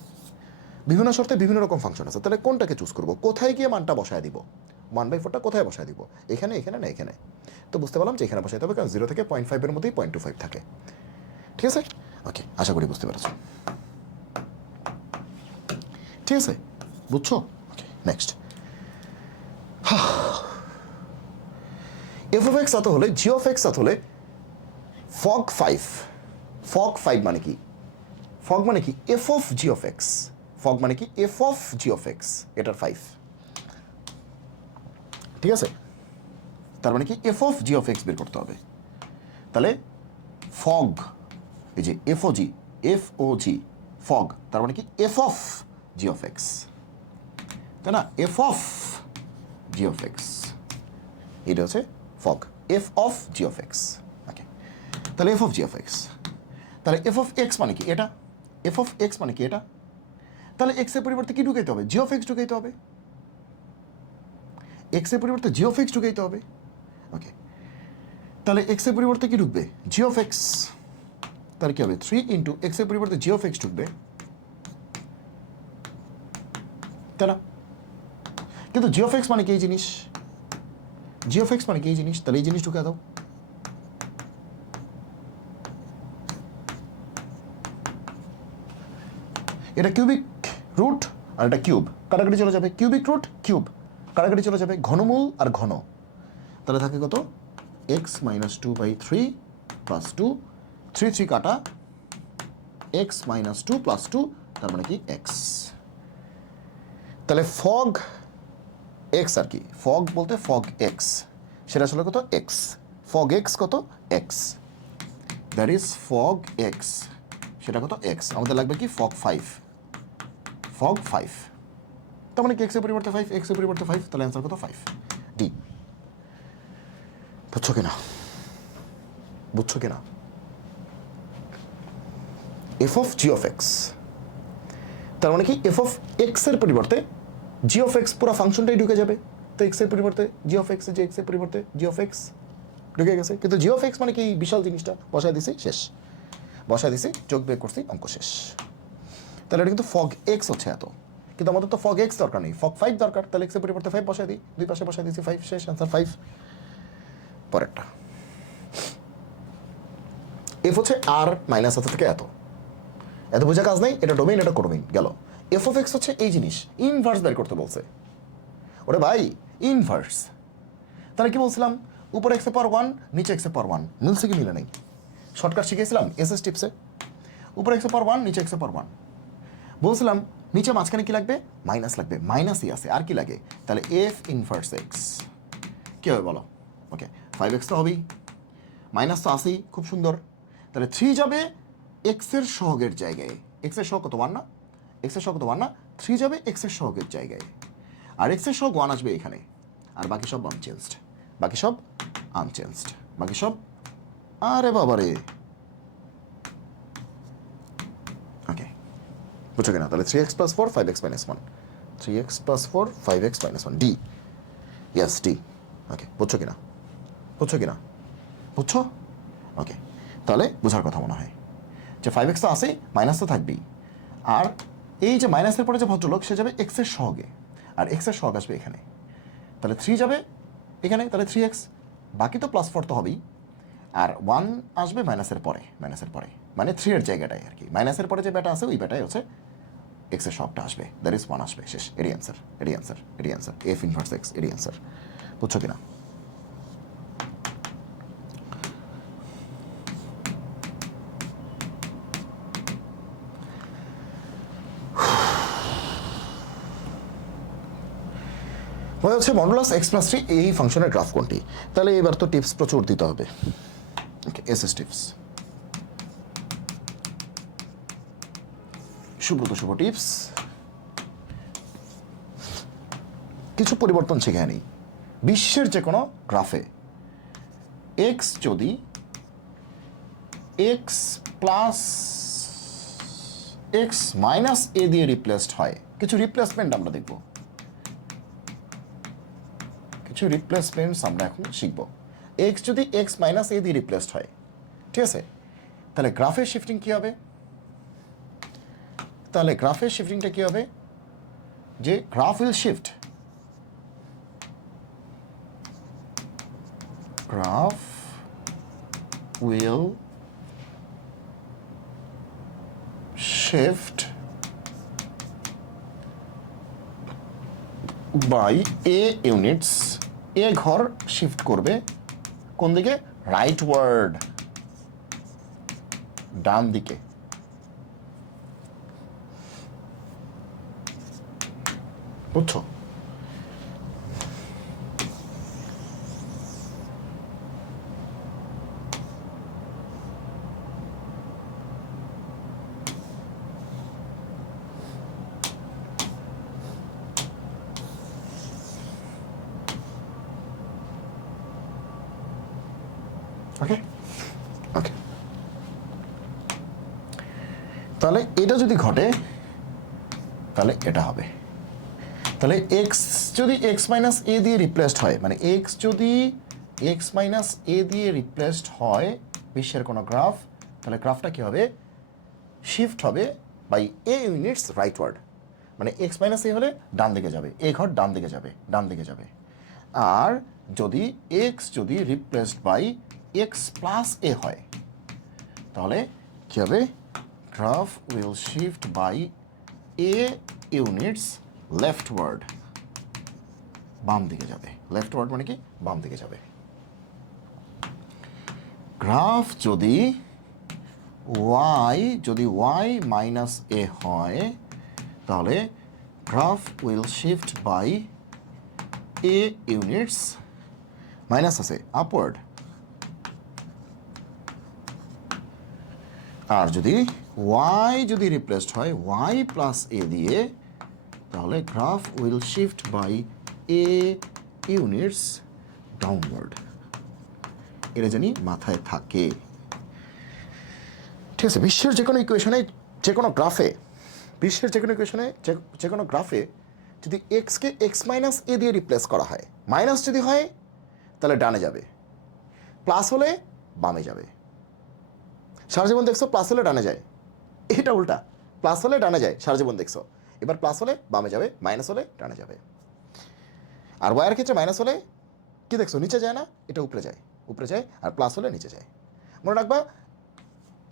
বিভিন্ন শর্তে বিভিন্ন রকম ফাংশন আছে তাহলে কোনটাকে চুজ করবো কোথায় গিয়ে মানটা বসায় দিব 1/4টা কোথায় বসায় দিব এখানে এখানে না এখানে তো বুঝতে পারলাম যে এখানে বসাইতে হবে কারণ 0 থেকে 0.5 এর মধ্যেই 0.25 থাকে ঠিক আছে ওকে আশা করি বুঝতে পেরেছো ঠিক আছে বুঝছো okay next F of X এত হলে জি অফ এক্স এত হলে ফগ 5 মানে কি ফগ মানে কি f of g of x fog মানে কি f of g of x এটার 5 ঠিক আছে তার মানে কি f of g of x বের করতে হবে তাহলে ফগ এই যে এফ ও জি ফগ তার মানে কি f of g of x তাই না f of g of x এটা হচ্ছে fog f of g of x okay তাহলে F of g of x তাহলে এফ অফ এক্স মানে কি এটা এফ অফ এক্স মানে কি এটা তাহলে এক্স এর পরিবর্তে কি ঢুকাইতে হবে জি অফ এক্স ঢুকাইতে হবে এক্স এর পরিবর্তে জি অফ এক্স ঢুকাইতে হবে ওকে তাহলে এক্স এর পরিবর্তে কি ঢুকবে জি অফ এক্স তাহলে কি হবে 3 ইন্টু এক্স এর পরিবর্তে জি অফ এক্স ঢুকবে তাই না কিন্তু জি অফ এক্স মানে কি এই জিনিস জি অফ এক্স মানে কি এই জিনিস তাহলে এই জিনিস ঢুকে দাও এটা কিউবিক রুট আর এটা কিউব কাটাকাটি চলে যাবে কিউবিক রুট কিউব কাটাকাটি চলে যাবে ঘনমূল আর ঘন তাহলে থাকে কত এক্স মাইনাস 2/3 প্লাস 2 3 কাটা এক্স মাইনাস 2 প্লাস 2 তার মানে কি এক্স তাহলে ফগ এক্স আর কি ফগ বলতে ফগ এক্স সেটা আসলে কত এক্স ফগ এক্স কত x that is fog x সেটা কত এক্স আমাদের লাগবে কি ফগ 5 তার মানে কি এক্সের পরিবর্তে 5 এক্সের পরিবর্তে 5 তাহলে অ্যান্সার কত 5 ডি বুঝছো কিনা F of g of x তার মানে কি এফ অফ এক্স এর পরিবর্তে জি অফ এক্স পুরো ফাংশনটাই ঢুকে যাবে তো এক্স এর পরিবর্তে জি অফ এক্স যে এক্স এর পরিবর্তে জি অফ এক্স ঢুকে গেছে কিন্তু জি অফ এক্স মানে কি বিশাল জিনিসটা বসায় দিছি শেষ বসায় দিছি যোগ বিয়োগ করছি অঙ্ক শেষ তাহলে এটা কিন্তু ফগ এক্স হচ্ছে এত কিন্তু আমাদের তো ফগ এক্স দরকার নেই, ফগ 5 দরকার। তাহলে এক্সের পরিবর্তে 5 বসাই দিই, দুই পাশে বসাই দিয়েছি 5, শেষ, অ্যান্সার 5। পরেরটা এফ হচ্ছে আর মাইনাস এত থেকে এত বোঝা কাজ নাই, এটা ডোমেইন, এটা কোডোমেইন গেল। এফ অফ এক্স হচ্ছে এই জিনিস, ইনভার্স বের করতে বলছে। ওরে ভাই ইনভার্স, তাহলে কি বলছিলাম, উপরে এক্সের পাওয়ার 1, নিচে এক্সের পাওয়ার 1, মিলছে কি মিলে নাই? শর্টকাট শিখেছিলাম এসএস টিপসে, উপরে এক্সের পাওয়ার 1, নিচে এক্সের পাওয়ার 1। বলছিলাম নিচে মাঝখানে কি লাগবে, মাইনাস লাগবে, মাইনাসই আছে, আর কি লাগে? তাহলে এফ ইনভার্স এক্স কী হবে বলো? ওকে 5x তো হবেই, মাইনাস তো আসেই, খুব সুন্দর। তাহলে 3 যাবে এক্সের সহগের জায়গায়, এক্সের সহগ কত 1 না, এক্সের সহগ কত 1 না, 3 যাবে এক্সের সহগের জায়গায়, আর এক্সের সহগ 1 আসবে এখানে, আর বাকি সব আনচেঞ্জড, বাকি সব আনচেঞ্জড, বাকি সব, আরে বাবারে। ওকে বুঝছো কিনা? তাহলে 3x + 4 5x - 1, 3x + 4 5x - 1, D, yes D. ওকে বুঝছো কিনা? বুঝছো কিনা? বুঝছো? ওকে তাহলে বোঝার কথা মনে হয় যে 5x তো আসেই, মাইনাস তো থাকবেই, আর এই যে মাইনাসের পরে যে ভদ্রলোক সে যাবে এক্সের সহগে, আর এক্সের সহগ আসবে এখানে, তাহলে 3 যাবে এখানে, তাহলে 3x, বাকি তো +4 তো হবেই, আর 1 আসবে মাইনাসের পরে, মানে 3 এর জায়গাটায় আর কি, মাইনাসের পরে যে ব্যাটা আছে ওই ব্যাটাই হচ্ছে এক্সের সহগটা আসবে, দ্যাট ইজ 1 আসবে, শেষ, এডি অ্যান্সার, এডি অ্যান্সার, এডি অ্যান্সার, এফ ইনভার্স এক্স, এডি অ্যান্সার। বুঝছো কিনা? হয় হচ্ছে মডুলাস x + 3 এই ফাংশনের গ্রাফ কোনটি? তাহলে এবার তো টিপস প্রচুর দিতে হবে। ওকে এসএস টিপস, সুব্রত শুভ টিপস, কিছু পরিবর্তন শিখে নেই। বিশ্বের যে কোনো গ্রাফে x যদি x + x - a দিয়ে রিপ্লেসড হয়, কিছু রিপ্লেসমেন্ট আমরা দেখব, কিছু রিপ্লেসমেন্টস আমরা এখন শিখব। x যদি x - a দিয়ে রিপ্লেসড হয়, ঠিক আছে, তাহলে গ্রাফের শিফটিং কী হবে? তাহলে গ্রাফের শিফটিংটা কী হবে? যে graph will shift, graph will shift by a units, a ঘর শিফট করবে কোন দিকে? রাইটওয়ার্ড, ডান দিকে। বুঝছো? ওকে ওকে, তাহলে এটা যদি ঘটে তাহলে এটা হবে, তাহলে এক্স যদি x - a দিয়ে রিপ্লেসড হয়, মানে এক্স যদি x - a দিয়ে রিপ্লেসড হয় বিশ্বের কোনো গ্রাফ, তাহলে গ্রাফটা কী হবে? শিফট হবে বাই a ইউনিটস রাইটওয়ার্ড, মানে x - a হলে ডান দিকে যাবে, এ ঘর ডান দিকে যাবে, ডান দিকে যাবে। আর যদি x যদি রিপ্লেসড বাই x + a হয়, তাহলে কী হবে? Graph will shift by a units leftward, বাম দিকে যাবে। লেফটওয়ার্ড মানে কি? বাম দিকে যাবে। গ্রাফ যদি y - a হয়, তাহলে graph will shift by a units, minus আছে, আপওয়ার্ড। আর যদি y যদি রিপ্লেসড হয় y + a দিয়ে, তাহলে graph will shift by a units downward. এটা জানি মাথায় থাকে, ঠিক আছে? বিশ্বের যে কোনো ইকুয়েশনে, যে কোনো গ্রাফে, বিশ্বের যে কোনো ইকুয়েশনে, যে কোনো গ্রাফে যদি এক্সকে x - a দিয়ে রিপ্লেস করা হয়, মাইনাস যদি হয় তাহলে ডানে যাবে, প্লাস হলে বামে যাবে। সারা জীবন দেখছো প্লাস হলে ডানে যায়, এটা উল্টা, প্লাস হলে ডানে যায়, সারা জীবন দেখছো। এবার প্লাস হলে বামে যাবে, মাইনাস হলে ডানে যাবে। আর ওয়াইয়ের ক্ষেত্রে মাইনাস হলে কি দেখছো, নিচে যায় না, এটা উপরে যায়, উপরে যায়, আর প্লাস হলে নিচে যায়। মনে রাখবা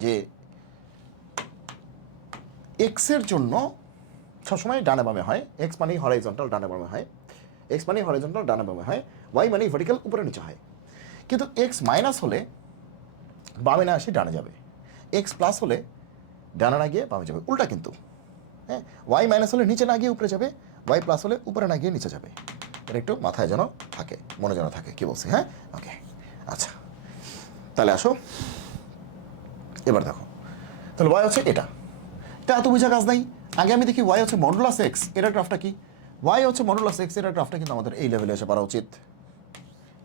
যে এক্সের জন্য সবসময় ডানে বামে হয়, এক্স মানেই হরাইজন্টাল ডানে বামে হয়, এক্স মানেই হরাইজন্টাল ডানে বামে হয়, ওয়াই মানেই ভার্টিক্যাল উপরে নিচে হয়। কিন্তু এক্স মাইনাস হলে বামে না আসে ডানে যাবে, এক্স প্লাস হলে ডানে না গিয়ে বামে যাবে, উল্টা কিন্তু। হ্যাঁ, ওয়াই মাইনাস হলে নিচে না গিয়ে উপরে যাবে, ওয়াই প্লাস হলে উপরে না গিয়ে নিচে যাবে। এটা একটু মাথায় যেন থাকে, মনে যেন থাকে, কি বলছি? হ্যাঁ, ওকে, আচ্ছা তাহলে আসো এবার দেখো, তাহলে ওয়াই হচ্ছে এটা, তা এত বুঝা কাজ নাই। আগে আমি দেখি ওয়াই হচ্ছে মডুলাস এক্স, এটার গ্রাফটা কি? ওয়াই হচ্ছে মডুলাস এক্স, এটার গ্রাফটা কিন্তু আমাদের এই লেভেলে এসে পারা উচিত,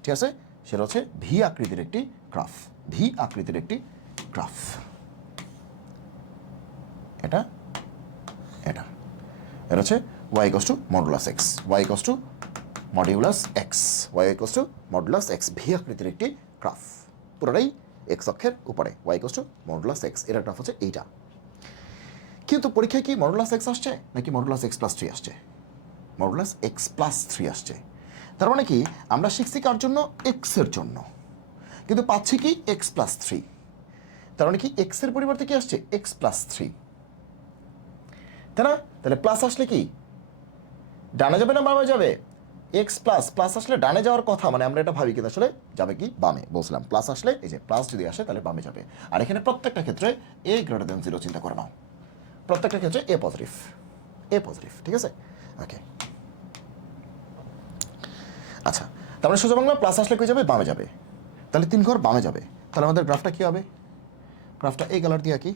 ঠিক আছে? সেটা হচ্ছে ভি আকৃতির একটি গ্রাফ, ভি আকৃতির একটি গ্রাফ। এটা এটা এটা হচ্ছে Y equals to modulus X, Y equals to modulus X, Y equals to modulus X, V আকৃতির একটি গ্রাফ, পুরোটাই এক্স অক্ষের উপরে, Y equals to modulus X, এটার গ্রাফ হচ্ছে এইটা। কিন্তু পরীক্ষায় কি মডুলাস এক্স আসছে নাকি মডুলাস এক্স প্লাস 3 আসছে? মডুলাস এক্স প্লাস 3 আসছে। তার মানে কি, আমরা শিখছি কার জন্য? এক্সের জন্য, কিন্তু পাচ্ছি কি এক্স প্লাস 3। তার মানে কি এক্সের পরিবর্তে কি আসছে? এক্স প্লাস 3, তাই না? তাহলে প্লাস আসলে কি ডানে যাবে না বামে যাবে? এক্স প্লাস, প্লাস আসলে ডানে যাওয়ার কথা, মানে আমরা এটা ভাবি কিন্তু আসলে যাবে কি বামে। বলছিলাম প্লাস আসলে, এই যে প্লাস যদি আসে তাহলে বামে যাবে। আর এখানে প্রত্যেকটা ক্ষেত্রে এ গ্রেটার দেন 0 চিন্তা করে নাও, প্রত্যেকটা ক্ষেত্রে এ পজিটিভ, এ পজিটিভ, ঠিক আছে? ওকে, আচ্ছা তার মানে সোজা বাংলা প্লাস আসলে কই যাবে? বামে যাবে, তাহলে 3 ঘর বামে যাবে। তাহলে আমাদের গ্রাফটা কী হবে? গ্রাফটা এই কালার দিয়ে কি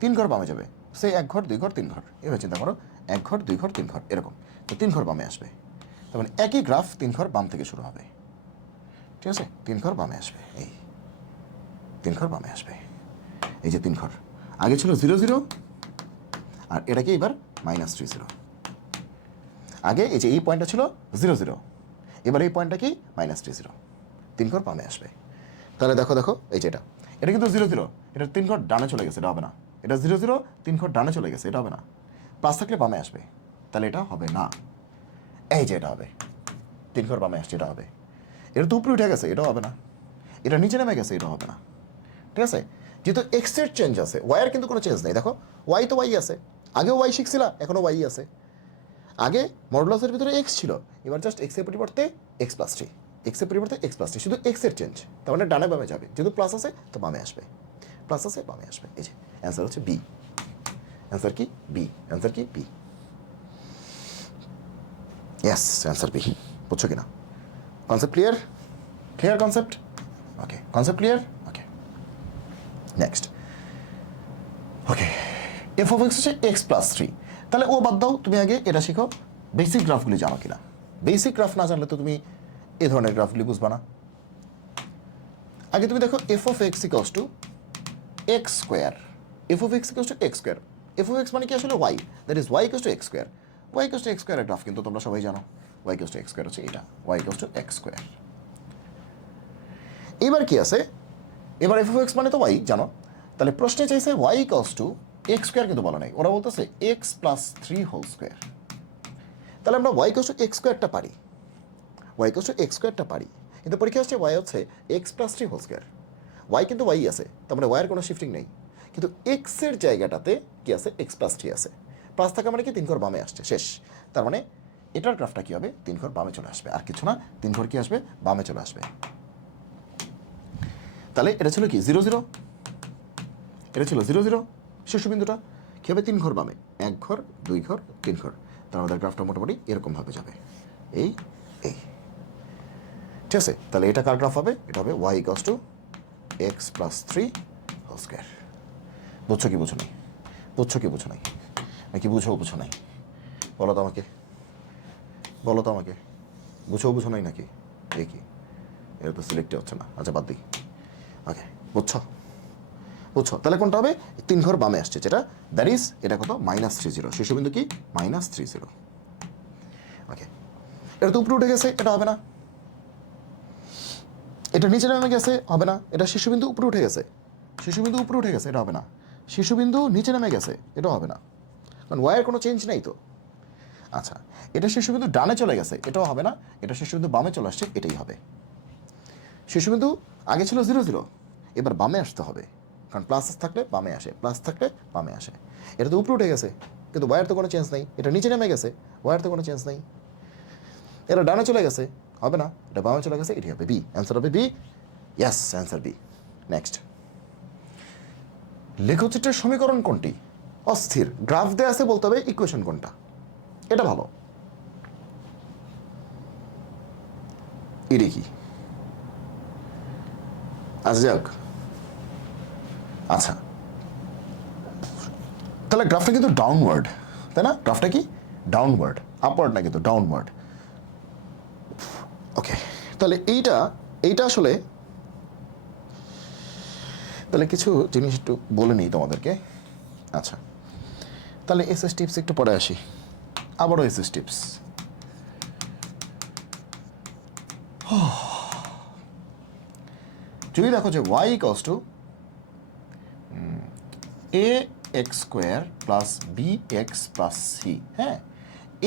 3 ঘর বামে যাবে, সেই 1 ঘর 2 ঘর 3 ঘর, এভাবে চিন্তা করো, 1 ঘর 2 ঘর 3 ঘর এরকম, তো 3 ঘর বামে আসবে। তার মানে একই গ্রাফ 3 ঘর বাম থেকে শুরু হবে, ঠিক আছে? 3 ঘর বামে আসবে, এই 3 ঘর বামে আসবে, এই যে 3 ঘর আগে ছিল 0 0, আর এটাকে এবার -3 0। আগে এই যে এই পয়েন্টটা ছিল 0 0, এবার এই পয়েন্টটা কি -3 0, 3 ঘর বামে আসবে। তাহলে দেখো দেখো এই যে এটা কিন্তু 0 0, এটা 3 ঘর ডানে চলে গেছে, এটা হবে না। এটা 0 0, 3 ঘর ডানে চলে গেছে, এটা হবে না। প্লাস থাকলে বামে আসবে, তাহলে এটা হবে না। এই যে এটা হবে, 3 ঘর বামে আসছে, এটা হবে। এটা তো উপরে উঠে গেছে, এটাও হবে না। এটা নিচে নেমে গেছে, এটাও হবে না, ঠিক আছে? যেহেতু এক্সের চেঞ্জ আছে, ওয়াইয়ের কিন্তু কোনো চেঞ্জ নেই। দেখো ওয়াই তো ওয়াই আছে, আগেও ওয়াই শিখছিলা, এখনও ওয়াই আছে। আগে মডুলাসের ভিতরে এক্স ছিল, এবার জাস্ট এক্সের পরিবর্তে এক্স প্লাস 3, এক্সের পরিবর্তে এক্স প্লাস 3, শুধু এক্সের চেঞ্জ। তার মানে ডানে বামে যাবে, যেহেতু প্লাস আছে তো বামে আসবে, প্লাস আছে বামে আসবে। এই যে অ্যান্সার হচ্ছে বি, অ্যান্সার কি বি, অ্যান্সার কি বি, ইয়েস অ্যান্সার বি। বুঝছো কিনা? Concept clear? Clear concept? Okay, concept clear? Okay, next. Okay, F of X হচ্ছে এক্স প্লাস 3, তাহলে ও বাদ দাও, তুমি আগে এটা শিখো বেসিক গ্রাফগুলি জানো কিনা। বেসিক গ্রাফ না জানলে তো তুমি এই ধরনের গ্রাফগুলি বুঝবা না। আগে তুমি দেখো F of X equals to X square, F of X equals to X square, F of x মানে কি আসলে Y, that is Y equals to X square. Y equals to X স্কোয়ারের গ্রাফ কিন্তু তোমরা সবাই জানো, Y equals to X square হচ্ছে এটা, Y equals to X square. এবার কি আছে, এবার এফ অফ এক্স মানে তো ওয়াই জানো, তাহলে প্রশ্নে চাইছে Y equals to X square, কিন্তু বলা নাই, ওরা বলতেছে এক্স প্লাস 3 হোল স্কোয়ার। তাহলে আমরা ওয়াই ইকুয়ালস টু এক্স স্কোয়ারটা পারি, ওয়াই ইকুয়ালস টু এক্স স্কোয়ারটা পারি, কিন্তু পরীক্ষা আসছে ওয়াই হচ্ছে X plus 3 whole square. Y কিন্তু ওয়াই আছে, তার মানে ওয়াইয়ের কোনো শিফটিং নেই, কিন্তু এক্সের জায়গাটাতে কি আছে? এক্স প্লাস 3 আছে। প্লাস থাকা মানে কি 3 ঘর বামে আসছে, শেষ। তার মানে এটার গ্রাফটা কী হবে? 3 ঘর বামে চলে আসবে, আর কিছু না, 3 ঘর কি আসবে? বামে চলে আসবে। তাহলে এটা ছিল কি 0 0, এটা ছিল 0 0, শীর্ষবিন্দুটা কী হবে? 3 ঘর বামে, 1 ঘর 2 ঘর 3 ঘর, তার আমাদের গ্রাফটা মোটামুটি এরকমভাবে যাবে, এই এই, ঠিক আছে? তাহলে এটা কার গ্রাফ হবে? এটা হবে y equals to x plus 3 whole square. বুঝছো কি বুঝো নাই? বুঝছো কি বুঝো নাই? নাকি বুঝো বুঝো নাই? বলো তো আমাকে, বলো তো আমাকে, বুঝো বুঝো নাই নাকি? এই কি, এটা তো সিলেক্টই হচ্ছে না, আচ্ছা বাদ দিই। ওকে, বুঝছো? বুঝছো? তাহলে কোনটা হবে? 3 ঘর বামে আসছে, যেটা দ্যাট ইজ এটা কত? -30, শীর্ষবিন্দু কি? -30। ওকে, এটা তো উপরে উঠে গেছে, এটা হবে না। এটা নিচে নেমে গেছে, হবে না। এটা শীর্ষবিন্দু উপরে উঠে গেছে, শীর্ষবিন্দু উপরে উঠে গেছে, এটা হবে না। শীর্ষবিন্দু নিচে নেমে গেছে, এটা হবে না। কারণ ওয়াইয়ের কোনো চেঞ্জ নেই তো। আচ্ছা, এটা শীর্ষবিন্দু ডানে চলে গেছে, এটাও হবে না। এটা শীর্ষবিন্দু বামে চলে আসছে, এটাই হবে। শীর্ষবিন্দু আগে ছিল 0 0, এবার বামে আসতে হবে, কারণ প্লাস থাকলে বামে আসে, প্লাস থাকলে বামে আসে। এটা তো উপরে উঠে গেছে, কিন্তু ওয়াইয়ের তো কোনো চেঞ্জ নেই। এটা নিচে নেমে গেছে, ওয়াইয়ের তো কোনো চেঞ্জ নেই। এটা ডানে চলে গেছে, হবে না। এটা বামে চলে গেছে, এটি হবে বি। অ্যান্সার হবে বি। ইয়াস, অ্যান্সার বি। নেক্সট, লেখচিত্রের সমীকরণ কোনটি? অস্থির। গ্রাফ দেয়া আছে, বলতে হবে ইকুয়েশন কোনটা। এটা ভালো। এটা কি? আচ্ছা যাক, আচ্ছা তাহলে গ্রাফটা কিন্তু ডাউনওয়ার্ড, তাই না? গ্রাফটা কি ডাউনওয়ার্ড, আপওয়ার্ড না কিন্তু ডাউনওয়ার্ড। ওকে, তাহলে এইটা আসলে, তাহলে কিছু জিনিস একটু বলে নিই তোমাদেরকে। আচ্ছা, তাহলে এসএস টিপস একটু পরে আসি। আবারও এসএস টিপস। যদি দেখো যে y equals to a x square plus b x plus c, হ্যাঁ,